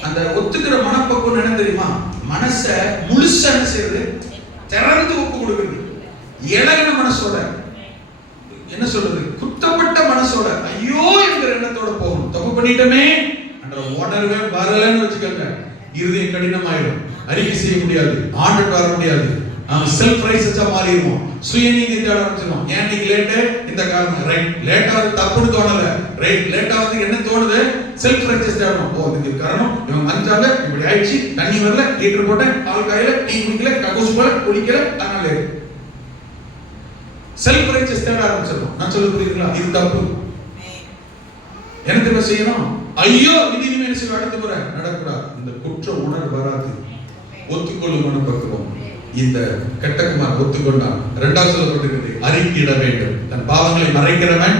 அந்த ஒத்துக்கிற மனப்பக்குவம் என்ன தெரியுமா? மனசை முழுசா என்ன செய்யறது? திறந்து ஒப்பு கொடுக்கிறது. இளகின மனசோட, என்ன சொல்றது, குத்தப்பட்ட மனசோட, ஐயோ என்கிற எண்ணத்தோட போகணும். தப்பு பண்ணிட்டோமே என்ற உணர்வே வரலன்னு வச்சுக்கோங்க, இருதயம் கடினமாயிடும். அறிக்கை செய்ய முடியாது, ஆண்டட் வர முடியாது. நாம செல்ஃப் ரைஸஸா மாறிடுவோம். சுயநீதி தேட ஆரம்பிச்சிடுவோம். ஏன் நீங்க லேட்டு? இந்த காரணம். ரைட், லேட்டா வந்து தப்புன்னு தோணல. ரைட், லேட்டா வந்து என்ன தோணுது? செல்ஃப் ரைஸஸ் தேடணும். ஓ இதுக்கு காரணம் இவங்க மஞ்சாங்க, இப்படி ஆயிடுச்சு, தண்ணி வரல, ஹீட்டர் போட்டேன், பால் காயில, டீ குடிக்கல, கக்கூஸ் போல குடிக்கல, அதனால செல்ஃப் ரைஸஸ் தேட ஆரம்பிச்சிடும். நான் சொல்ல புரியுதுங்களா? இது தப்பு. என்ன தெரியுமா செய்யணும்? ஐயோ இது இனிமே என்ன செய்ய, அடுத்த முறை நடக்கூடாது. இந்த குற்ற உணர்வு வராது. ஒத்துக்கொள்ளும் மனப்பக்குவம். இந்த கெட்டகுமார் ஒத்துக்கொண்டான். இரண்டாவது சொல்லப்பட்டிருக்கிறது, அறிக்கையிட வேண்டும். தன் பாவங்களை மறைக்கிறவன்.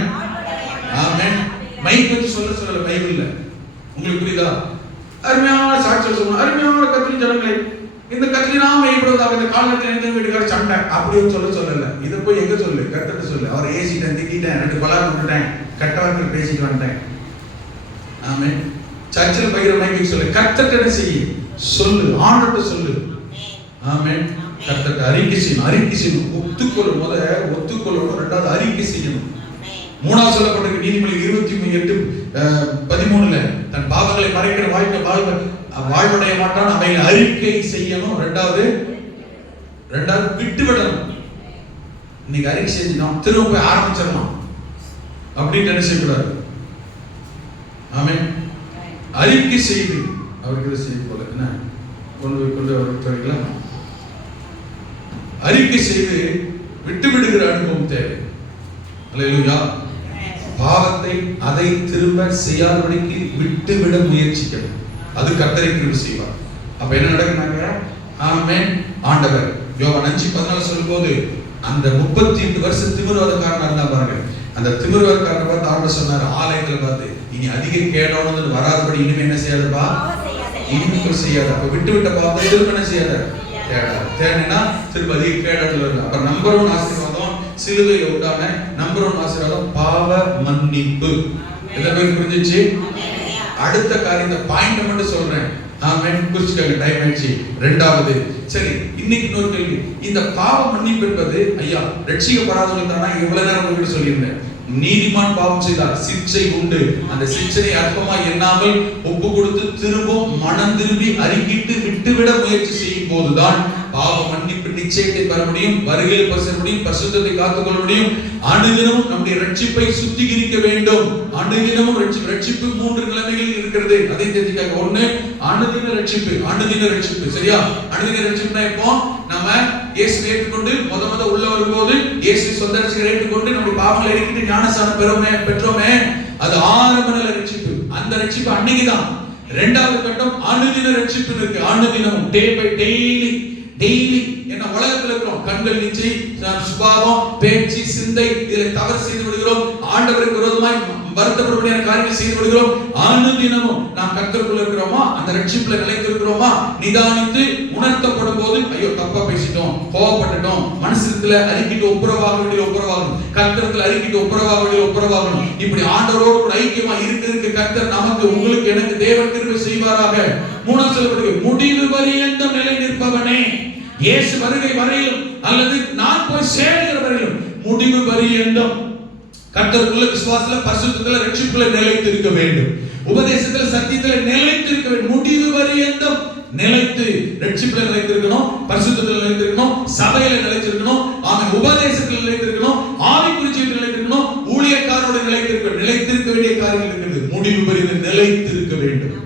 ஆமென். மைக் வச்சு சொல்ல பைபிள்ல உங்களுக்கு புரியுதா? அருமையான சாட்சியம் சொல்லணும். அருமையான கத்திரி ஜனங்களே, இந்த கத்திரி நாம மேய்ப்படுவதாக இந்த காலத்துல எந்த வீட்டுக்கார சண்டை அப்படின்னு சொல்லல. இதை போய் எங்க சொல்லு? கர்த்தர்ட்ட சொல்லு. அவர் ஏசிட்டேன், திட்டிட்டேன், ரெண்டு பலார் விட்டுட்டேன், கட்டவாக்கில் பேசிட்டு வந்துட்டேன். ஆமென். சர்ச்சில் பகிர மைக்கு சொல்லு. கர்த்தர்ட்ட செய்ய சொல்லு, ஆண்டவர்ட்ட சொல்லு. ஆமென். கர்த்தர்ட்ட அறிக்கை செய்யணும். அறிக்கை செய்யணும். ஒத்துக்கொள்ளும் போது ஒத்துக்கொள்ளணும். ரெண்டாவது அறிக்கை செய்யணும். மூணாவது சொல்லப்பட்டிருக்கு நீதிமொழி 28:13 தன் பாவங்களை மறைக்கிற வாழ்வடைய மாட்டான், அவைகளை அறிக்கை செய்யணும். ரெண்டாவது விட்டு விடணும். இன்னைக்கு அறிக்கை செஞ்சோம், திரும்ப போய் ஆரம்பிச்சிடலாம் அப்படின்னு என்ன செய்யக்கூடாது. ஆமென். அறிக்கை செய்து அவருக்கு செய்து போல என்ன கொண்டு அவருக்கு அறிக்கை செய்து விட்டு விடுகிற அனுபவம் தேவை. அல்லேலூயா. பாவத்தை அதை திரும்ப செய்யாதபடிக்கு விட்டு விட முயற்சிக்கணும். அது கர்த்தரை கிருபை செய்வார். அப்ப என்ன நடக்குனாங்க? ஆமென். ஆண்டவர் யோவான் 5:14 சொல்லும்போது அந்த 38 வருஷம் திமிர்வாதக்காரனா இருந்தா பாருங்க. அந்த திமிர்வாதக்காரனை பார்த்து ஆண்டவர் சொன்னார், ஆலயத்துல பார்த்து, இனி அதிக கேடானது வராதபடி இனிமே என்ன செய்யாதப்பா, இனிமே செய்யாத. அப்ப விட்டு விட்ட பாவத்தை திரும்ப என்ன செய்யாத, தேடனா திரும்ப அதிக கேடானது வருது. அப்ப நம்பர் 1 ஆசீர்வாதம் சிலுவையில் உண்டான நம்பர் 1 ஆசீர்வாதம் பாவ மன்னிப்பு. இத பேர் புரிஞ்சிச்சு? அடுத்த காரியம், இந்த பாயிண்ட் மட்டும் சொல்றேன். ஆமென். குறிச்சுக்கங்க, டைம் ஆயிடுச்சு. ரெண்டாவது, சரி இன்னைக்கு இன்னொரு கேள்வி. இந்த பாவ மன்னிப்பு என்பது, ஐயா ரட்சிக்கப்படாதவர்கள் தானா? இவ்வளவு நேரம் உங்ககிட்ட சொல்லியிருந்தேன். நீதிமான் பாவம் செய்தால் சிக்ஷை உண்டு. அந்த சிக்ஷையை அற்பமா எண்ணாமல் ஒப்பு கொடுத்து திரும்பவும் மனம் திரும்பி அறிக்கிட்டு விட்டுவிட முயற்சி செய்யும் போதுதான் பாவ மன்னிப்பு நிச்சயத்தை பெற முடியும், வருகையில் பசர முடியும், பரிசுத்தத்தை காத்துக்கொள்ள முடியும். அனுதினமும் நம்முடைய ரட்சிப்பை சுத்திகரிக்க வேண்டும். அனுதினமும் ரட்சிப்பு 3 நிலைமைகள் இருக்கிறது. அதை தெரிஞ்சுக்காங்க. 1 அனுதின ரட்சிப்பு. சரியா? அனுதின ரட்சிப்புனா இப்போ நம்ம இயேசுவை ஏற்றுக்கொண்டு முத உள்ள வரும்போது இயேசுவை சொந்த ரட்சகராக ஏற்றுக்கொண்டு நம்ம பாவங்களை அறிக்கிட்டு ஞானஸ்நானம் பெற்றோமே, அது ஆரம்ப நிலை ரட்சிப்பு. அந்த ரட்சிப்பு அன்னைக்குதான். இரண்டாவது கட்டம் அனுதின ரட்சிப்பு இருக்கு. அனுதினம், டே பை டெய்லி என்ன உலகத்துல இருக்கிறோம், கண்கள் நிச்சை, சுபாவம், பேச்சு, சிந்தை, இதில் தவறு செய்து விடுகிறோம். ஆண்டவருக்கு விரோதமாய் வருத்தப்படக்கூடிய காரியங்களை செய்து விடுகிறோம். அனுதினமும் நாம் கர்த்தருக்குள்ள இருக்கிறோமா, அந்த ரட்சிப்புல நிலைத்திருக்கிறோமா, நிதானித்து உணர்த்தப்படும் போது ஐயோ தப்பா பேசிட்டோம், கோபப்பட்டுட்டோம், மனசுல அறிக்கிட்டு ஒப்புரவாக வேண்டிய ஒப்புரவாகணும், கர்த்தரத்துல அறிக்கிட்டு ஒப்புரவாக வேண்டிய ஒப்புரவாகணும். இப்படி ஆண்டவரோடு கூட ஐக்கியமா இருக்கு கர்த்தர் நமக்கு, உங்களுக்கு, எனக்கு தேவன் கிருபை செய்வாராக. மூணாவது சொல்லப்படுகிறது, முடிவு பரியந்தம் நிலை நிற்பவனே. இயேசு வருகை வரையிலும் அல்லது நான் போய் சேர்கிற வரையிலும் முடிவு பரியந்தம் கர்த்தருக்குள்ள விசுவாசத்துல, பரிசுத்தத்துல, ரட்சிப்புல நிலைத்திருக்க வேண்டும். உபதேசத்துல, சத்தியத்துல நிலைத்திருக்க வேண்டும். முடிவு பரியந்தம் நிலைத்து ரட்சிப்புல நிலைத்திருக்கணும், பரிசுத்தத்துல நிலைத்திருக்கணும், சபையில நிலைத்திருக்கணும், ஆமென், உபதேசத்துல நிலைத்திருக்கணும், ஆவிக்குறிச்சியில் நிலைத்திருக்கணும், ஊழியக்காரோட நிலைத்திருக்க வேண்டிய காரியங்கள் இருக்குது. முடிவு பரியந்தம் நிலைத்திருக்க வேண்டும்.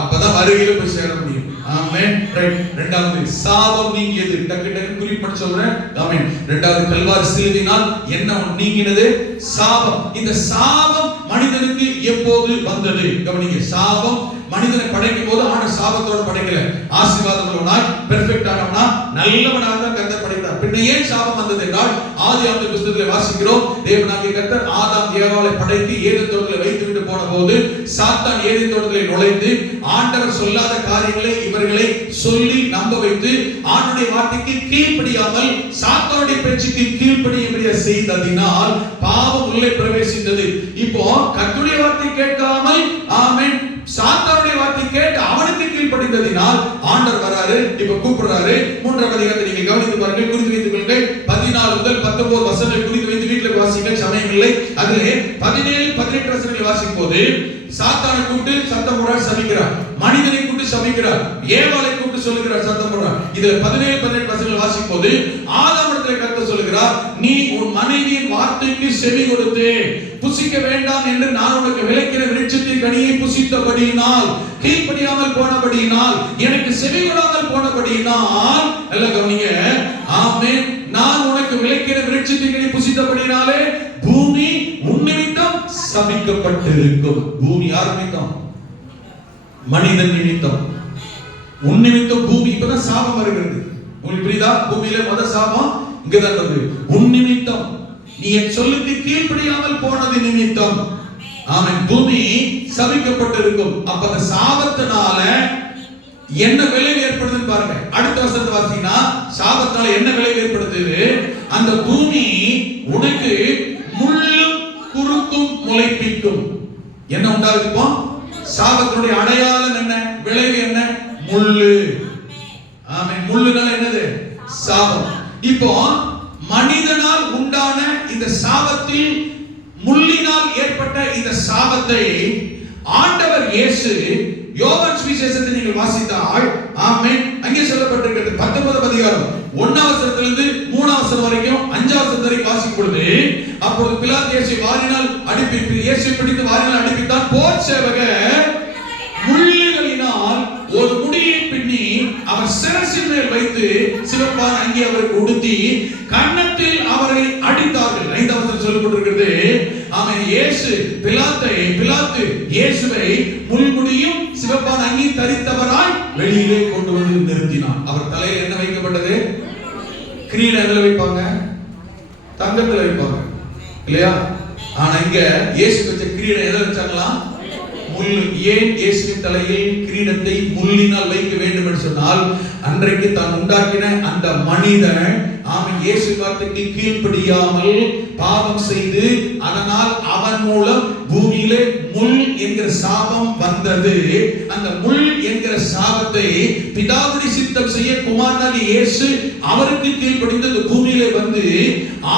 அப்பதான் வருகையில போய் சேர முடியும். ஆமென். ரைட். இரண்டாவது, சாபம் நீங்கியது. டக்கு ரிப்பீட் பண்ணி சொல்றேன். ஆமென். இரண்டாவது கல்வாரி சிலுவையினால் என்ன நீங்கினது? சாபம். இந்த சாபம் மனிதனுக்கு எப்போது வந்தது? கவனிங்க. சாபம் மனிதனை படைக்கும் போது ஆண்டவர் சாபத்தோட படைக்கல. ஆசீர்வாதம் உள்ளவனாய் பெர்ஃபெக்ட் ஆனவனா நல்லவனாக தான் கர்த்தர் படைத்தார். பின்ன ஏன் சாபம் வந்தது என்றால் ஆதியாகம புத்தகத்திலே வாசிக்கிறோம். தேவனாகிய கர்த்தர் ஆதாம் ஏவாளை படைத்து ஏதேன் தோட்டத்தில் வைத்து விட்டு போன போது சாத்தான் ஏதேன் தோட்டத்தில் நுழைந்து ஆண்டவர் சொல்லாத காரியங்களை இவர்களை சொல்லி நம்ப வைத்து ஆண்டவருடைய வார்த்தைக்கு கீழ்ப்படியாமல் சாத்தானுடைய பேச்சுக்கு கீழ்ப்படியும்படியா செய்ததினால் பாவம் உள்ளே பிரவேசித்தது. இப்போ கர்த்தருடைய வார்த்தை கேட்காமல் ஆமென் சாத்தானுடைய வார்த்தை கேட்டு அவனுக்கு கீழ்ப்படிந்ததினால் ஆண்டவர் வராரு. இப்ப கூப்பிடுறாரு. 3ஆம் அதிகாரத்தை நீங்க கவனித்து பாருங்கள், குறித்து வைத்துக் கொள்ளுங்கள். 14 முதல் 19 வசனங்களை குறித்து வைத்து வீட்டில் வாசிக்க சமயம் இல்லை. அதிலே 17 18 வசனங்களை வாசிக்கும் போது சாத்தானை கூப்பிட்டு சத்தம் போடுறார், சபிக்கிறார். மனிதனை கூப்பிட்டு சபிக்கிறார். ஏவாளை கூப்பிட்டு சொல்லுகிறார், சத்தம் போடுறார். இதுல 17 18 வசனங்களை வாசிக்கும் போது ஆதாமிடத்திலே கர்த்தர் சொல்லுகிறார், நீ உன் மனைவியின் வார்த்தைக்கு செவி கொடுத்து புசிக்க வேண்டாம் என்று நான் உனக்கு விலக்கின விருட்சத்தின் கனியை புசித்தபடியினால், கீழ்ப்படியாமல் போனபடியினால், எனக்கு செவி கொடாமல் போனபடியினால், நல்ல கவனிங்க, ஆமென், நான் உனக்கு விலக்கின விருட்சத்தின் கனி புசித்தபடியினாலே பூமி உன் நிமித்தம் சபிக்கப்பட்டிருக்கும். பூமி யார் நிமித்தம்? மனிதன் நிமித்தம். உன் நிமித்தம் பூமி. இப்பதான் சாபம் வருகிறது. உங்களுக்கு புரியுதா? பூமியில முத சாபம் இங்கதான் வருது. உன் நிமித்தம், நீ என் சொல்லுக்கு கீழ்ப்படியாமல் போனது நிமித்தம், ஆமென், பூமி சபிக்கப்பட்டிருக்கும். அப்ப அந்த சாபத்தினால என்ன விளைவு ஏற்படுதுன்னு பாருங்க. அடுத்த வசனத்தை வாசிங்கன்னா சாபத்தால என்ன விளைவு ஏற்படுது? அந்த பூமி உனக்கு முள்ளும் குறுக்கும் முளைப்பிக்கும். என்ன உண்டாகுது? இப்போ சாபத்தினுடைய அடையாளம் என்ன? விளைவு என்ன? முள்ளு. ஆமென். முள்ளுனால என்னது? சாபம். இப்போ மனிதனால் உண்டான இந்த சாபத்தில், முள்ளினால் ஏற்பட்ட இந்த சாபத்தை ஆண்டவர் இயேசு யோவான் சுவிசேஷத்தை நீங்கள் வாசித்தால், ஆமென், அங்கே சொல்லப்பட்டிருக்கிறது 19ஆம் அதிகாரம் 1ஆம் வசனத்திலிருந்து 3ஆம் வசனம் வரைக்கும் 5ஆம் வசனம் வரைக்கும் வாசிக்கும் பொழுது, அப்பொழுது பிலாத்து இயேசுவை வாரினால் அடிப்பித்து, இயேசுவை பிடித்து வாரினால் அடிப்பித்தான். போர் சேவகர் முள்ளுகளினால் ஒரு முடியை பின்னி அவர் சிரசின் மேல் வைத்து சிவப்பான அங்கே அவருக்கு உடுத்தி கன்னத்தில் அவரை அடித்தார்கள். 5ஆம் வசனம் சொல்லப்பட்டிருக்கிறது. ஆமென். பிலாத்து இயேசுவை முள்முடியும் சிவப்பான அங்கி தரித்தவராய் வெளியிலே கொண்டு வந்து நிறுத்தினார். அவர் தலையில் என்ன வைக்கப்பட்டது? கிரீடம். எதுல வைப்பாங்க? தங்கத்துல வைப்பாங்க இல்லையா? ஆனா இங்க இயேசு வச்ச கிரீடம் எதை வச்சாங்களா? முள். ஏன் இயேசுவின் தலையில் கிரீடத்தை முள்ளினால் வைக்க வேண்டும் என்று சொன்னால், அன்றைக்கு தான் உண்டாக்கின அந்த மனிதன், ஆமென், இயேசு வார்த்தைக்கு கீழ்ப்படியாமல் பாவம் செய்து அதனால் அவன் மூலம் பூமியிலே முள் என்கிற சாபம் வந்தது. அந்த முள் என்கிற சாபத்தை பிதாவுடைய சித்தம் செய்ய குமாரனாகிய இயேசு அவருக்கு கீழ்ப்படிந்து இந்த பூமியிலே வந்து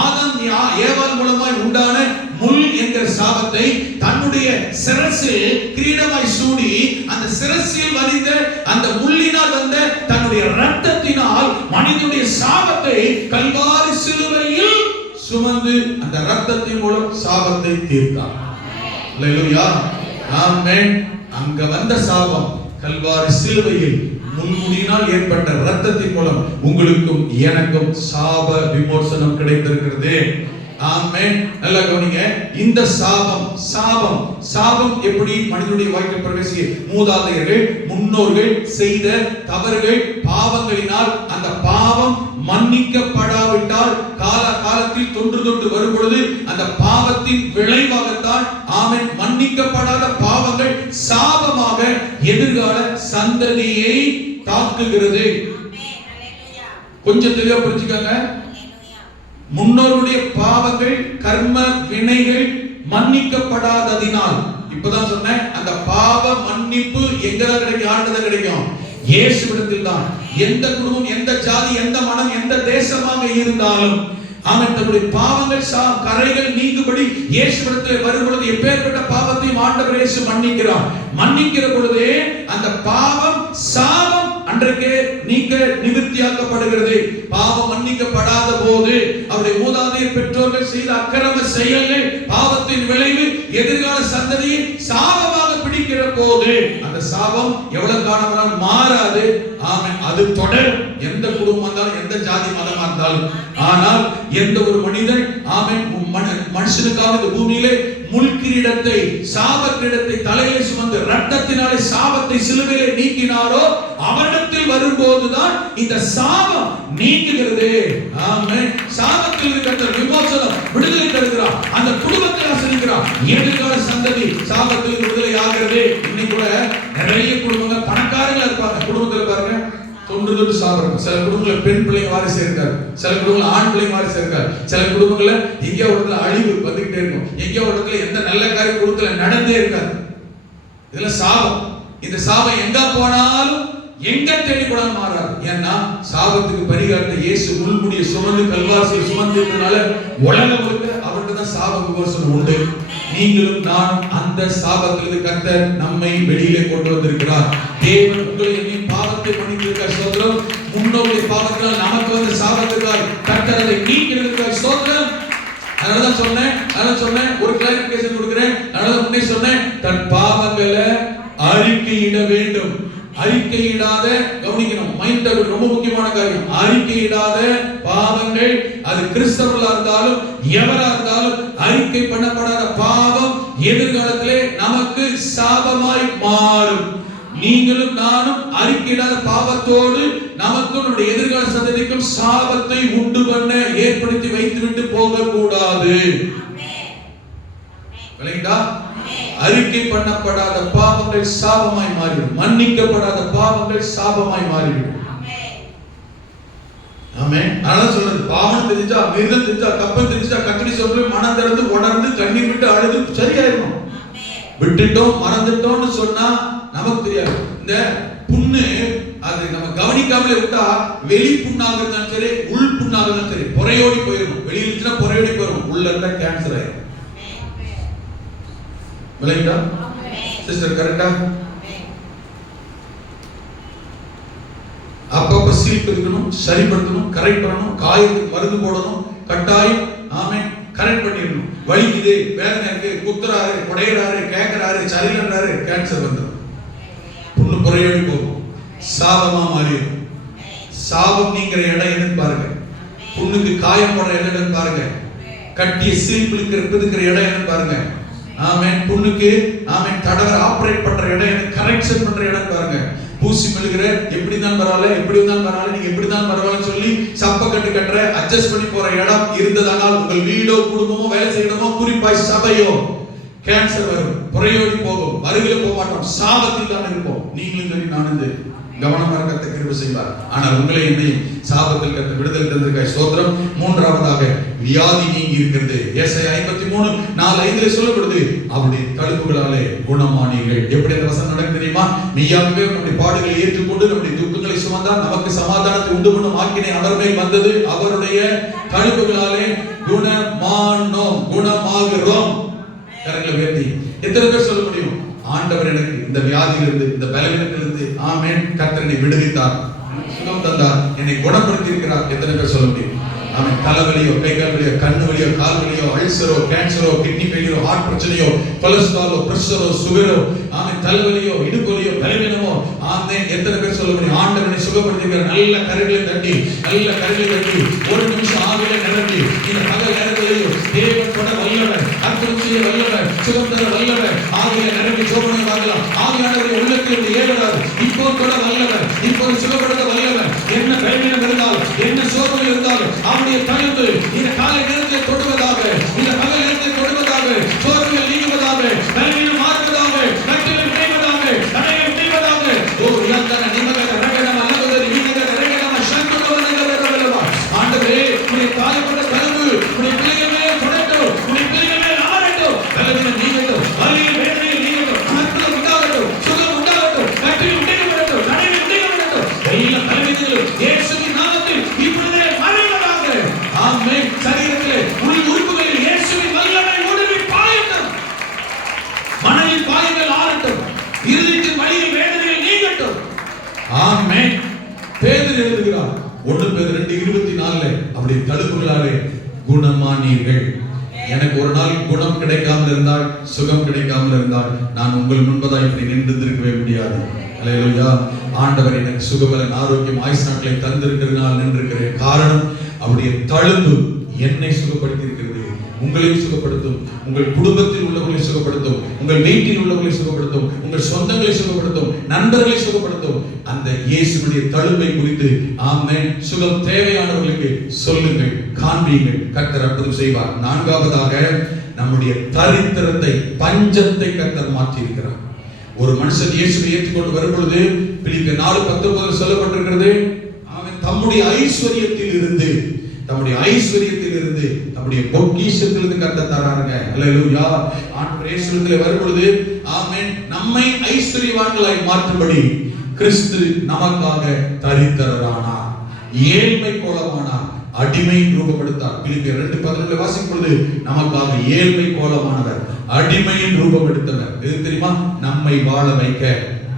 ஆதாம் ஏவாள் மூலமாய் உண்டான முள் என்கிற சாபத்தை தன்னுடைய சிரசில் கிரீடமாய் சூடி, அந்த சிரசில் வலிந்த அந்த முள்ளினால் வந்த தன்னுடைய இரத்தத்தினால் மனிதனுடைய சாபத்தை கல்வாரி சிலுவையில் சுமந்து அந்த இரத்தத்தின் மூலம் சாபத்தை தீர்த்தார். அல்லேலூயா. ஆமென். அங்க வந்த சாபம் கல்வாரி சிலுவையில் முள்முடியினால் ஏற்பட்ட இரத்தத்தின் மூலம் உங்களுக்கும் எனக்கும் சாப விமோசனம் கிடைத்திருக்கிறது. ஆமென். நல்லா கவனிங்க. இந்த சாபம் எப்படி மனிதனுடைய வாழ்க்கையில் பிரவேசிக்க? மூதாதையர்கள், முன்னோர்கள் செய்த தவறுகள், பாவங்களினால் அந்த பாவம் மன்னிக்கப்படாவிட்டால் காலத்தில் தொன்று வரும் பொழுது அந்த பாவத்தின் விளைவாகத்தான், ஆமென், மன்னிக்கப்படாத பாவங்கள் சாபமாக எதிர்கால சந்ததியை தாக்குகிறது. கொஞ்சம் தெளிவா புரிஞ்சுக்கங்க. முன்னோருடைய பாவங்கள், கர்ம வினைகள் மன்னிக்கப்படாததினால், இப்பதான் சொன்னேன், அந்த பாவ மன்னிப்பு எங்கதான் கிடைக்கும்? ஆண்டதான் கிடைக்கும். இயேசுவிடத்தில் தான். எந்த குடும்பம், எந்த ஜாதி, எந்த மனம், எந்த தேசமாக இருந்தாலும் அவன் தன்னுடைய பாவங்கள் கரைகள் நீங்கும்படி இயேசுவிடத்திலே வரும் பொழுது எப்பேற்பட்ட பாவத்தையும் ஆண்டவர் இயேசு மன்னிக்கிறார். மன்னிக்கிற பொழுதே அந்த பாவம், சாபம் அன்றைக்கே நீக்க நிவர்த்தியாக்கப்படுகிறது. பாவம் மன்னிக்கப்படாத போது அவருடைய மூதாதையர் பெற்றோர்கள் செய்த அக்கிரம செயல்கள், பாவத்தின் விளைவு எதிர்கால சந்ததியை சாபமாக பிடிக்கிற போது அந்த சாபம் எவ்வளவு காலமாக மாறாது. ஆமென். அது தொடரும். எந்த குடும்பம் இருந்தாலும், எந்த ஜாதி மதமா இருந்தாலும். ஆனால் எந்த ஒரு மனிதன் ஆமென் மனுஷனுக்காக இந்த பூமியிலே முள் கிரீடத்தை, சாப கிரீடத்தை தலையிலே சுமந்து ரத்தத்தினாலே சாபத்தை சிலுவையிலே நீக்கினாரோ அவரிடத்தில் வரும்போதுதான் இந்த சாபம் நீங்குகிறது. ஆமென். சாபத்தில் இருக்கிற விமோசனம், விடுதலை தருகிறார். அந்த குடும்பத்தை ஆசீர்வதிக்கிறார். எதிர்கால சந்ததி சாபத்தில் விடுதலை ஆகிறது. இன்னைக்கு கூட நிறைய குடும்பங்கள் பணக்காரங்களா இருப்பாங்க. குடும்பத்துல பாருங்க, தொன்று சாப்பிடுறாங்க. சில குடும்பங்கள பெண் பிள்ளைங்க வாரிசு இருக்காரு, சில குடும்பங்கள ஆண் பிள்ளைங்க வாரிசு இருக்காரு, சில குடும்பங்கள எங்கேயோ ஒரு இடத்துல அழிவு வந்துகிட்டே இருக்கும், எங்கேயோ ஒரு இடத்துல எந்த நல்ல காரியம் குடும்பத்துல நடந்தே இருக்காது. இதெல்லாம் சாபம். இந்த சாபம் எங்க போனாலும், எங்க தேடி போனாலும் மாறாது. ஏன்னா சாபத்துக்கு பரிகாரத்தை இயேசு முள்முடிய சுமந்து கல்வாரியில் சுமந்ததுனால உலகம் முழுக்க அவர்கிட்ட தான் சாப விமோசனம் உண்டு. நீங்களும் நானும் அந்த சாபத்திலிருந்து கர்த்தர் நம்மை வெளியிலே கொண்டு வந்திருக்கிறார். தேவன் உங்களை என்னையும் பாவத்தை மன்னித்திருக்கிறார். ஸ்தோத்திரம். முன்னோருடைய பாவத்தால் நமக்கு வந்த சாபத்துக்காய் கர்த்தர் அதை நீக்கியிருக்கிறார். ஸ்தோத்திரம். அதனாலதான் சொன்னேன் ஒரு கிளாரிபிகேஷன் கொடுக்கிறேன். அதனால முன்னே சொன்னேன், தன் பாவங்களை அறிக்கையிட வேண்டும். அறிக்கையிடாத, கவனிக்கணும், மைண்ட் ரொம்ப முக்கியமான காரியம். அறிக்கையிடாத பாவங்கள், அது கிறிஸ்தவர்களா இருந்தாலும் எவரா இருந்தாலும், அறிக்கை பண்ணப்படாத பாவம் எதிர்காலத்திலே நமக்கு சாபமாய் மாறும். நீங்களும் நானும் அறிக்கையிடாத பாவத்தோடு நமக்கும் நம்முடைய எதிர்கால சந்ததிக்கும் சாபத்தை உண்டு பண்ண ஏற்படுத்தி வைத்துவிட்டு போக கூடாது. விளங்கிட்டா? அறிக்கை பண்ணப்படாத பாவங்கள் சாபமாய் மாறிவிடும். மன்னிக்கப்படாத பாவங்கள் சாபமாய் மாறிவிடும். ஆமென். அதனால சொல்றது, பாவம் தெரிஞ்சா, மிருகம் தெரிஞ்சா, தப்பம் தெரிஞ்சா, கத்திரி சொல்லி மனம் திறந்து உணர்ந்து கண்ணீர் விட்டு அழுது சரியாயிரும். விட்டுட்டோம் மறந்துட்டோம்னு சொன்னா நமக்கு தெரியாது. இந்த புண்ணு அது நம்ம கவனிக்காமலே விட்டா வெளி புண்ணாக இருந்தாலும் சரி, உள் புண்ணாக இருந்தாலும் சரி, புறையோடி போயிடும். வெளியில இருந்துச்சுன்னா புறையோடி போயிடும், உள்ள இருந்தா கேன்சர் ஆயிடும். விளங்கிட்டா சிஸ்டர்? கரெக்டா? அப்பப்ப சீல் இருக்கணும், சரிப்படுத்தணும், கரெக்ட் பண்ணணும், காயத்துக்கு மருந்து போடணும், கட்டாயம். ஆமென். கரெக்ட் பண்ணிடணும். வலிக்குது, வேதனை இருக்கு, குத்துறாரு, குடையறாரு, கேட்கறாரு, சரியில்லைன்றாரு, கேன்சர் வந்துடும். புண்ணு புறையோடி போகும், சாபமா மாறிடும். சாபம் நீங்கிற இடம் என்னன்னு பாருங்க. புண்ணுக்கு காயம் போடுற இடம் என்னன்னு பாருங்க. கட்டிய சீல் பிடிக்கிற இடம் என்னன்னு பாருங்க. ஆமென். புண்ணுக்கு ஆமென் தடவர ஆபரேட் பண்ற இடம் என்ன, கரெக்ஷன் பண்ற இடம் பாருங்க. பூசி மெழுகிற, எப்படி தான் பரவாயில்ல, எப்படி தான் பரவாயில்ல, நீங்க எப்படி தான் பரவாயில்ல சொல்லி சப்ப கட்டுற அட்ஜஸ்ட் பண்ணி போற இடம் இருந்ததானால் உங்கள் வீடோ குடும்பமோ வேலை செய்யணுமோ, குறிப்பாய் சபையோ, கேன்சர் வரும், புறையோடி போகும், அருகில போக மாட்டோம், சாபத்தில் தான் இருப்போம். நீங்களும் சரி நானும் சரி. கவனமாக கத்த கிருபை செய்வார். ஆனால் உங்களை என்னை சாபத்தில் கத்த விடுதலை தந்திருக்காய். ஸ்தோத்திரம். மூன்றாவதாக வியாதி நீங்கி இருக்கிறது. ஏசாயா 53:4-5 சொல்லப்படுது, அவருடைய தழும்புகளாலே குணமானீர்கள். எப்படி அந்த வசனம் நடக்குது தெரியுமா? மெய்யாகவே நம்முடைய பாடுகளை ஏற்றுக்கொண்டு நம்முடைய துக்கங்களை சுமந்தார், நமக்கு சமாதானத்தை உண்டு பண்ணும் ஆக்கினை அவர் மேல் வந்தது. அவருடைய தழும்புகளாலே குணமானோம், குணமாகிறோம். கரங்களை உயர்த்தி எத்தனை பேர் சொல்ல முடியும்? ஆண்டவர் எனக்கு இந்த வியாதியிலிருந்து, இந்த பலவீனத்திலிருந்து ஆமென் கர்த்தர் என்னை விடுவித்தார், சுகம் தந்தார், என்னை குணப்படுத்தி இருக்கிறார். எத்தனை பேர் சொல்ல முடியும்? ஆமென். தலைவலியோ, கை கால் வலியோ, கண்ணு வலியோ, கால் வலியோ, அல்சரோ, கேன்சரோ, கிட்னி ஃபெயிலியரோ, ஹார்ட் பிரச்சனையோ, கொலஸ்ட்ராலோ, பிரஷரோ, சுகரோ, ஆமென், தலைவலியோ, இடுப்புலியோ, பலவீனமோ, ஆமென். எத்தனை பேர் சொல்ல முடியும்? ஆண்டவர் என்னை சுகப்படுத்தி இருக்கிறார். நல்ல கரங்களை தட்டி, நல்ல கரங்களை தட்டி, ஒரு நிமிஷம் ஆவியிலே நிரம்பி, இந்த பகல் நேரத்திலேயும் தேவன் தொட வல்லவர், அற்புதம் செய்ய வல்லவர், சுகம் தர வல்லவர், ஆவியிலே நிரம்பி சோதனை வாங்கலாம். ஆவியானவருடைய உள்ளத்தில் ஏறுகிறார். இப்போ தொட வல்லவர், இப்போ சுகப்படுத்த வல்லவர். என்ன பலவீனம் இருந்தாலும், என்ன சோதனை இருந்தாலும் அவருடைய தழும்பு இந்த காலை நேரத்தில் தொடுவதாக, இந்த பகல் நேரத்தில் தொடுவதாக, சோதனைகள் நீங்குவதாக, பலவீனம் மாறுவதாக, கட்டுகள் விளைவதாக, தடைகள் விளைவதாக. ஓ யந்தன நிமகத ரகதம லகதரி வினகத ரகதம சந்துவனகதரவலவா. ஆண்டவரே, உம்முடைய காயப்பட்ட தழும்பு உம்முடைய பிள்ளைகளே தொடட்டும், உம்முடைய பிள்ளைகளே ஆறட்டும், பலவீனம் நீங்கட்டும், வலியில் வேதனையில் நீங்கட்டும், அற்புதம் உண்டாகட்டும், சுகம் உண்டாகட்டும், கட்டுகள் விளைவட்டும், தடைகள் விளைவட்டும். எல்லா பலவீனங்களும் இயேசுவின் நாமத்தில் இப்பொழுதே மறைவதாக. ஆமென். சரீரத்திலே உள் உறுப்புகளில் இயேசுவின் வல்லமை ஊடுருவி பாயட்டும். மனதின் பாயங்கள் ஆறட்டும், இருதயத்தின் வலியில் வேதனையில் நீங்கட்டும். ஆமென். பேதுரு எழுதுகிறார் 1 பேதுரு 2:24 அப்படி தழும்புகளாலே குணமானீர்கள். எனக்கு ஒரு நாள் குணம் கிடைக்காமல் இருந்தால், சுகம் கிடைக்காமல் இருந்தால், நான் உங்கள் முன்பதாக இப்படி நின்றிருக்கவே முடியாது. அல்லேலூயா. ஆண்டவர் எனக்கு சுகபலன், ஆரோக்கியம், ஆயுசு நாட்களை தந்திருக்கிறதுனால் நின்றிருக்கிறேன். காரணம், அவருடைய தழும்பு என்னை சுகப்படுத்தி இருக்கிறது. உங்களையும் சுகப்படுத்தும், உங்கள் குடும்பத்தில் உள்ளவர்களை சுகப்படுத்தும், உங்கள் வீட்டில் உள்ளவர்களை சுகப்படுத்தும், உங்கள் சொந்தங்களை சுகப்படுத்தும், நண்பர்களை சுகப்படுத்தும். அந்த இயேசுவுடைய தழும்பை குறித்து ஆமென் சுகம் தேவையானவர்களுக்கு சொல்லுங்கள், காண்பீங்கள். கர்த்தர் அற்புதம் செய்வார். நான்காவதாக, நம்முடைய தரித்திரத்தை, பஞ்சத்தை கர்த்தர் மாற்றி இருக்கிறார். ஒரு மனுஷன் இயேசுவை ஏற்றுக்கொண்டு வரும் பொழுது பிலிப்பியர் 4:19 சொல்லப்பட்டிருக்கிறது, அவன் தம்முடைய ஐஸ்வரியத்தில் இருந்து, நம்முடைய ஐஸ்வரியத்தில் இருந்து, நம்முடைய பொக்கிஷத்திலிருந்து கர்த்தர் தராருங்க. அல்லேலூயா. ஆண்டவர் இயேசுவிலே வரும் பொழுது ஆமென் நம்மை ஐஸ்வரியவான்களாய் மாற்றும்படி கிறிஸ்து நமக்காக தரித்திரரானார், ஏழ்மை கோலமானார், அடிமை ரூபப்படுத்தார். பிலிப்பியர் 2:11 வாசிக்கும் பொழுது நமக்காக ஏழ்மை கோலமானவர், அடிமையின் ரூபம் எடுத்தவர். எது தெரியுமா? நம்மை வாழ வைக்க,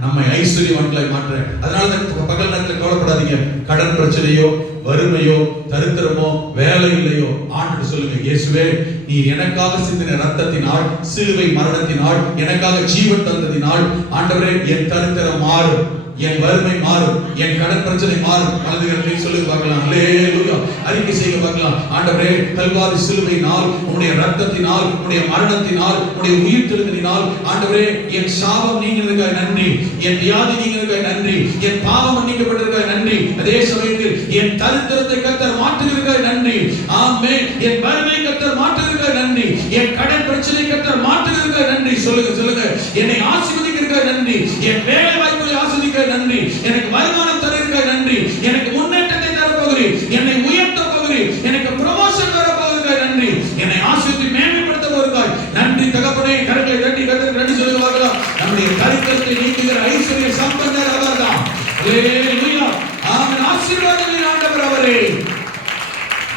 நம்மை ஐஸ்வரியவான்களாய் மாற்ற. அதனால பகல் நேரத்தில் கவலைப்படாதீங்க. கடன் பிரச்சனையோ, வறுமையோ, தரித்திரமோ, வேலை இல்லையோ, ஆண்டவர் சொல்லுங்க, இயேசுவே நீ எனக்காக சிந்தின ரத்தத்தினால், சிலுவை மரணத்தினால், எனக்காக ஜீவன் தந்ததினால் ஆண்டவரே என் தரித்திரம் மாறும், என் வறுமை மாறும், என் கடன் பிரச்சனை மாறும். வலதுகரத்தை சொல்லி பார்க்கலாம். அல்லேலூயா. அறிக்கை செய்ய பார்க்கலாம். ஆண்டவரே கல்வாரி சிலுவையினால், உம்முடைய ரத்தத்தினால், உம்முடைய மரணத்தினால், உம்முடைய உயிர்த்தெழுதலினால் ஆண்டவரே என் சாபம் நீங்கினதுக்காக நன்றி, என் வியாதி நீங்கினதுக்காக நன்றி, என் பாவம் மன்னிக்கப்பட்டதுக்காக நன்றி. அதே சமயத்தில் என் தரித்திரத்தை கர்த்தர் மாற்றுகிறதுக்காக நன்றி. ஆமென். என் வறுமை கர்த்தர் மாற்றுகிறதுக்காக நன்றி, என் கடன் பிரச்சனை கர்த்தர் மாற்றுகிறதுக்காக நன்றி. சொல்லுங்க சொல்லுங்க. என்னை ஆசீர்வதிக்கிறதுக்காக நன்றி, என் வேலை வாய்ப்பை ஆசீர்வதிக்க நன்றி, எனக்கு வருமானம் தருவதற்காக நன்றி, எனக்கு முன்னேற்றத்தை தரப்போகிறீர், என்னை உயர்த்த போகிறீர், எனக்கு ப்ரமோஷன் வரப்போவதற்காக நன்றி, என்னை ஆசீர்வதித்து மேன்மைப்படுத்த போவதற்காக நன்றி. தகப்பனே கரங்களை தட்டி கர்த்தருக்கு நன்றி சொல்லுவார்களா? நம்முடைய தரித்திரத்தை நீக்குகிற ஐஸ்வர்ய சம்பந்தர் அவர்தான். அல்லேலூயா. ஆமென். ஆசீர்வாதங்களின் ஆண்டவர் அவரே.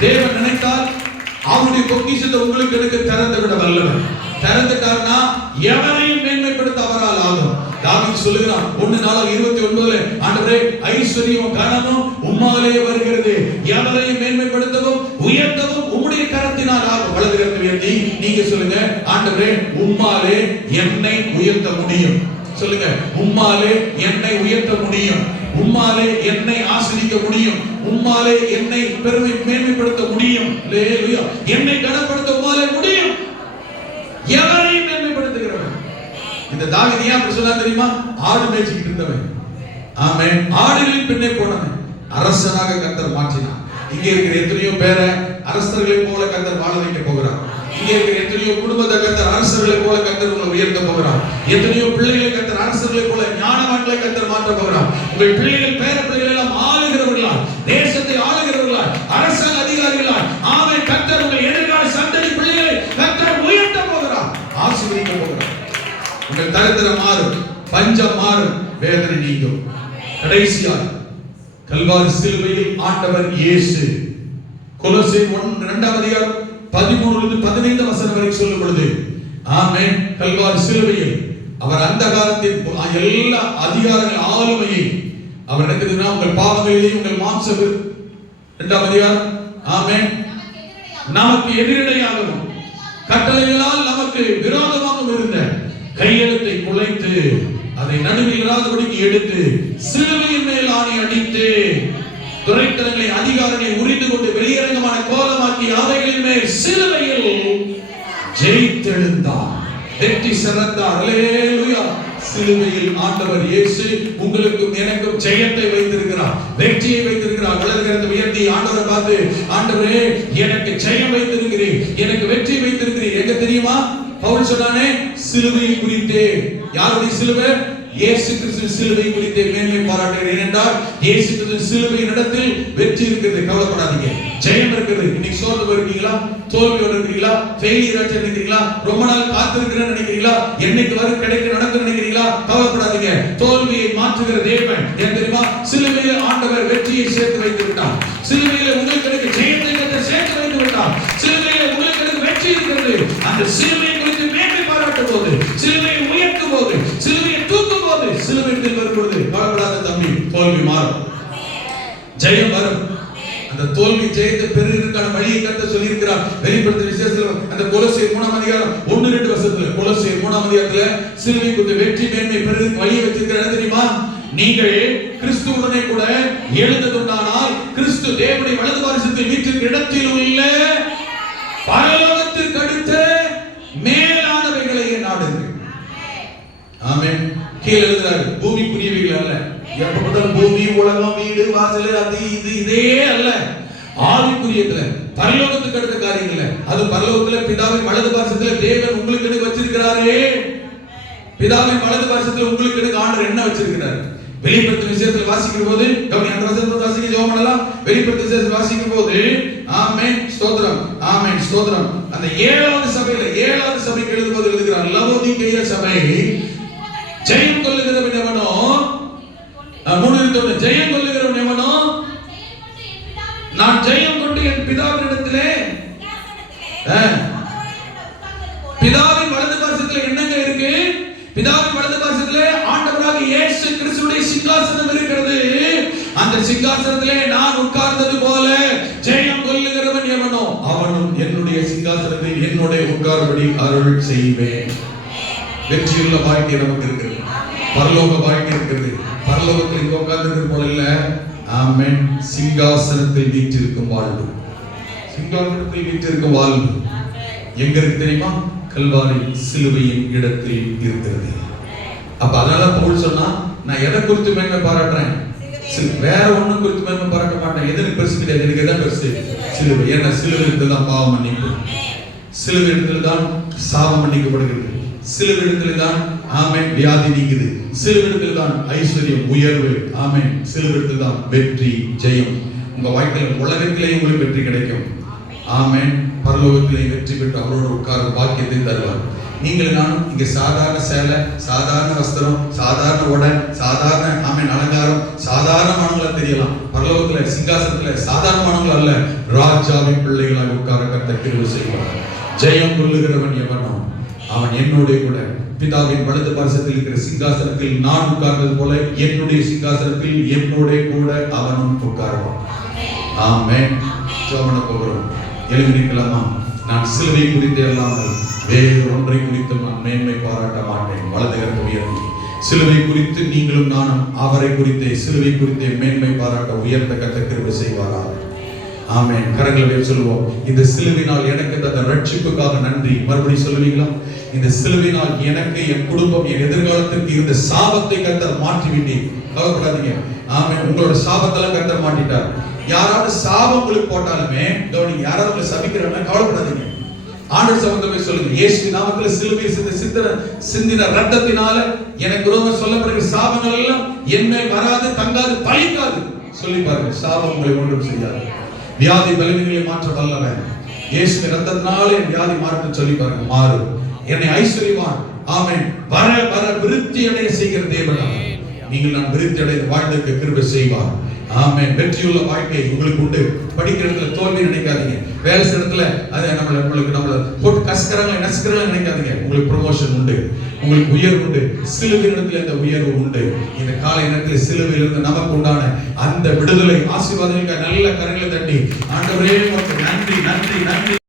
தேவன் நினைத்தால் அவருடைய பொக்கிஷத்தை உங்களுக்கு எனக்கு திறந்து விட வல்லவர். திறந்துட்டார்னா எவரையும் மேன்மைப்படுத்த அவரால் ஆகும். தாவீது சொல்லுகிறான் 1:29 ஆண்டவரே ஐஸ்வரியம் கனமும் உம்மாலே வருகிறது, எவரையும் மேன்மைப்படுத்தவும் உயர்த்தவும் உம்முடைய கரத்தினால் ஆகும். வலது கரத்தை உயர்த்தி நீங்க சொல்லுங்க, ஆண்டவரே உம்மாலே என்னை உயர்த்த முடியும். சொல்லுங்க, உம்மாலே என்னை உயர்த்த முடியும், உம்மாலே என்னை ஆசீர்வதிக்க முடியும், உம்மாலே என்னை பெருமை மேன்மைப்படுத்த முடியும். அல்லேலூயா. என்னை கனப்படுத்த உம்மாலே முடியும். எவரையும் மேன்மைப்படுத்துகிறவன். இந்த தாவீது ஏன் அப்படி சொன்னா தெரியுமா? ஆடு மேய்ச்சிட்டு இருந்தவன். ஆமென். ஆடுகளின் பின்னே போனவன் அரசனாக கர்த்தர் மாற்றினார். இங்க இருக்கிற எத்தனையோ பேரை அரசர்களை போல கர்த்தர் வாழ வைக்க போகிறார். இங்க இருக்கிற எத்தனையோ குடும்பத்தை கர்த்தர் அரசர்களை போல கர்த்தர் உங்களை உயர்த்த போகிறார். எத்தனையோ பிள்ளைகளை கர்த்தர் அரசர்களை போல ஞானவான்களை கர்த்தர் மாற்ற போகிறார். உங்கள் பிள்ளைகள், பேர பிள்ளைகள் எல்லாம் ஆளுகிறவர்களா, தேசத்தை ஆளுகிறவர்களா, அரசாங்க அதிகாரிகளா, ஆமென். கர்த்தர் உங்கள் எதிர்கால சந்ததி பிள்ளைகளை கர்த்தர் உயர்த்த போகிறார், ஆசீர்வதிக்க போகிறார். உங்கள் தரித்திரம் மாறும், பஞ்சம் மாறும், வேதனை நீங்கும். கடைசியாக கல்வாரி சிலுவையில் ஆண்டவர் இயேசு கொலோசியர் 1:2-13-15 வரை சொல்லும் பொழுது ஆமென் கல்வாரி சிலுவையில் அவர் அந்த காலத்தில் எல்லா அதிகாரங்கள் ஆளுமையை அவர் நினைக்கிறதுனா உங்கள் பாவங்களையும் உங்கள் மாம்சம் 2 ஆமென் நமக்கு எதிரடையாகவும் கட்டளைகளால் நமக்கு விரோதமாகவும் இருந்த கையெழுத்தை குலைத்து அதை நடுவில் இராதபடிக்கு எடுத்து சிலுவையின் மேல் ஆணி அடித்து துரைத்தனங்களை அதிகாரங்களை உரிந்து கொண்டு வெளியரங்கமான கோலமாக்கி அவைகளின் மேல் சிலுவையில் ஜெயித்தெழுந்தார், வெற்றி சிறந்தார். அல்லேலூயா. சிலுவையில் ஆண்டவர் இயேசு உங்களுக்கும் எனக்கும் ஜெயத்தை வைத்திருக்கிறார், வெற்றியை வைத்திருக்கிறார். வலது கரத்தை உயர்த்தி ஆண்டவரை பார்த்து, ஆண்டவரே எனக்கு ஜெயம் வைத்திருக்கிறீர், எனக்கு வெற்றி வைத்திருக்கிறீர். எங்க தெரியுமா? பவுல் சொன்னானே, சிலுவையை குறித்தே. யாருடைய சிலுவை? இயேசு கிறிஸ்து சிலுவை குறித்து மேன்மை பாராட்டுகிறேன். ஏனென்றால் இயேசு கிறிஸ்து சிலுவையின் இடத்தில் வெற்றி இருக்கிறது. கவலைப்படாதீங்க, ஜெயம் இருக்கிறது. இன்னைக்கு சோர்ந்து இருக்கீங்களா? தோல்வியோடு இருக்கிறீங்களா? ஃபெயிலியர் ஆச்சு நினைக்கிறீங்களா? ரொம்ப நாள் காத்திருக்கிறேன்னு நினைக்கிறீங்களா? என்னைக்கு வரும் கிடைக்க நடக்கும் நினைக்கிறீங்களா? கவலைப்படாதீங்க, தோல்வியை மாற்றுகிற தேவன் ஏன் தெரியுமா? சிலுவையில் ஆண்டவர் வெற்றியை சேர்த்து வைத்து விட்டார். சிலுவையில் உங்களுக்கு எனக்கு ஜெயத்தை சேர்த்து வைத்து விட்டார். சிலுவையில் உங்களுக்கு எனக்கு வெற்றி இருக்கிறது. அந்த சிலுவை குறித்து மேன்மை பாராட்டும் போது, சிலுவையை உயர்த்தும் போது, சிலுவையை தூக்கும் போது, சிலுவையில் வரும்பொழுது கவலைப்படாத தம்பி, தோல்வி மாறும், ஜெயம் வரும். அந்த தோல்வி ஜெயத்தை பெறுவதற்கான வழியை கர்த்தர் சொல்லி இருக்கிறார். வெளிப்படுத்தின விசேஷத்துல அந்த கொலோசியர் 3ஆம் அதிகாரம் 1-2 வசனத்துல, கொலோசியர் 3ஆம் அதிகாரத்துல சிலுவை குறித்து வெற்றி மேன்மை பெறுவதற்கு வழியை வச்சிருக்கிறார். என்ன தெரியுமா? நீங்கள் கிறிஸ்துவுடனே கூட எழுந்ததுண்டானால் கிறிஸ்து தேவனுடைய வலது பாரிசத்தில் வீற்றிருக்கிற இடத்தில் உள்ள பரலோகத்திற்கு அடுத்த மேலானவைகளையே நாடுங்கள். ஆமென். கீழே எழுதுறாரு, பூமிக்குரியவைகள் அல்ல. எப்ப பார்த்தாலும் பூமி, உலகம், வீடு, வாசல், அது இது இதே அல்ல. ஆவிக்குரியதுல பரலோகத்துக்கு அடுத்த காரியங்கள, அது பரலோகத்துல பிதாவின் வலது பாரிசத்துல தேவன் உங்களுக்கு வச்சிருக்கிறாரே. பிதாவின் வலது பாரிசத்துல உங்களுக்கு ஆண்டவர் என்ன வச்சிருக்கிறார்? வெளிப்படுத்தின விசேஷத்துல வாசிக்கிற போது அந்த வசனத்தை வாசிக்க ஜெபம் பண்ணலாம். வெளிப்படுத்தின விசேஷத்துல வாசிக்கிற போது ஆமென் ஸ்தோத்திரம், ஆமென் ஸ்தோத்திரம். அந்த 7வது சபைக்கு எழுதும்போது எழுதுகிறார், லவோதிக்கேய சபை ஜெயம் கொள்ளுகிறவன் எவனோ, 3:1 ஜெயம் கொள்ளுகிறவன் எவனோ, நான் ஜெயம் கொண்டு என் பிதாவினிடத்திலே பிதாவின் வலது பாரிசத்துல என்னங்க இருக்கு? பிதாவின் வலது பாரிசத்திலே ஆண்டவராக இயேசு கிறிஸ்துவுடைய சிங்காசனம் இருக்கிறது. அந்த சிங்காசனத்திலே நான் உட்கார்ந்தது போல ஜெயம் கொள்ளுகிறவன் எவனோ அவனும் என்னுடைய சிங்காசனத்தில் என்னோட உட்கார்படி அருள் செய்வேன். வெற்றியுள்ள வாழ்க்கை நமக்கு இருக்கிறது, பரலோக வாழ்க்கை இருக்கிறது. பரலோகத்தில் இங்க உட்கார்ந்தது போல இல்ல, ஆமென், சிங்காசனத்தில் வீற்றிருக்கும் வாழ்வு. சிங்காசனத்தில் வீற்றிருக்கும் வாழ்வு எங்க இருக்கு தெரியுமா? கல்வாரி சிலுவையின் இடத்தில் இருக்கிறது. அப்ப அதனால பவுல் சொன்னா, நான் எதை குறித்து மேன்மை பாராட்டுறேன்? வேற ஒண்ணும் குறித்து மேன்மை பாராட்ட மாட்டேன். எதுக்கு பெருசு கிடையாது, எனக்கு எதை பெருசு? சிலுவை. ஏன்னா சிலுவை இடத்துல தான் பாவம் மன்னிப்பு, சிலுவை இடத்துல தான் சாபம் மன்னிக்கப்படுகிறது, சிலுவை இடத்துல தான் ஆமென் வியாதி நீங்குது, சிலுவை இடத்துல தான் ஐஸ்வர்யம் உயர்வு, ஆமென், சிலுவை இடத்துல தான் வெற்றி ஜெயம். உங்க வாழ்க்கையில உலகத்திலேயே உங்களுக்கு வெற்றி கிடைக்கும். ஆமென். பரலோகத்திலே வெற்றி பெற்று அவரோடு உட்கார பாக்கியத்தை தருவார். நீங்கள் நானும் இங்க சாதாரண சேலை, சாதாரண வஸ்திரம், சாதாரண உடை, சாதாரண ஆமென் அலங்காரம், சாதாரணமானவங்களா தெரியலாம். பரலோகத்துல சிங்காசனத்துல சாதாரணமானவங்கள அல்ல, ராஜாவின் பிள்ளைகளாக உட்கார கர்த்தர் கிருபை செய்வார். ஜெயம் கொள்ளுகிறவன் எவனோ அவன் என்னோட கூட பிதாவின் வலது பாரிசத்தில் இருக்கிற சிங்காசனத்தில் நான் உட்கார்ந்தது போல என்னுடைய சிங்காசனத்தில் என்னோட கூட அவனும் உட்காருவான். ஆமென். ஜெபம் போகிறோம். எழுதி நிற்கலாமா? நான் சிலுவை குறித்து அல்லாமல் வேறு ஒன்றை குறித்து நான் மேன்மை பாராட்ட மாட்டேன். வலது கரத்தை உயர்த்தி சிலுவை குறித்து நீங்களும் நானும் அவரை குறித்தே, சிலுவை குறித்தே மேன்மை பாராட்ட உயர்ந்த கர்த்தர் கிருபை செய்வாரா? ஆமென். கரங்களை சொல்லுவோம். இந்த சிலுவினால் எனக்கு தந்த ரட்சிப்புக்காக நன்றி. மறுபடியும் சொல்லுவீங்களா? இந்த சிலுவினால் எனக்கு, என் குடும்பம், என் எதிர்காலத்திற்கு இருந்த சாபத்தை கர்த்தர் மாற்றி விட்டீர். கவலைப்படாதீங்க. ஆமென். உங்களோட சாபத்தெல்லாம் கர்த்தர் மாட்டிட்டார். யாராவது சாபம் உங்களுக்கு போட்டாலுமே, நீங்க யாராவது சபிக்கிறாங்க, கவலைப்படாதீங்க. ஆண்டவர் சம்பந்தமே சொல்லுங்க, இயேசு நாமத்தில் சிலுவையில் சிந்தின ரத்தத்தினால எனக்கு விரோதமாக சொல்லப்படுகிற சாபங்கள் எல்லாம் என் மேல் வராது, தங்காது, பழிக்காது சொல்லி பாருங்க. சாபம் உங்களை ஒன்றும் செய்யாது. வியாதி பலவீனங்களை மாற்ற வல்லவன் இயேசு ரத்தத்தினால என் வியாதி மாற்ற சொல்லி பாருங்க, மாறும். என்னை ஐஸ்வர்யவான் ஆமென் வர வர விருத்தி அடைய செய்கிற தேவன். நீங்கள் நான் விருத்தி அடைய வாழ்ந்ததற்கு கிருபை செய்வார். ஆமென். வெற்றியுள்ள வாழ்க்கை உங்களுக்கு உண்டு. படிக்கிற இடத்துல தோல்வி நினைக்காதீங்க. வேலை இடத்துல அது நம்மள போட்டு கசக்கறாங்க நசுக்கறாங்க நினைக்காதீங்க. உங்களுக்கு ப்ரமோஷன் உண்டு, உங்களுக்கு உயர்வு உண்டு. சிலுவை இடத்துல இந்த உயர்வு உண்டு. இந்த காலை நேரத்தில் சிலுவையில் இருந்து நமக்கு உண்டான அந்த விடுதலை ஆசீர்வாதங்களுக்கு நல்ல கரங்களை தட்டி ஆண்டவரே உமக்கு நன்றி நன்றி நன்றி.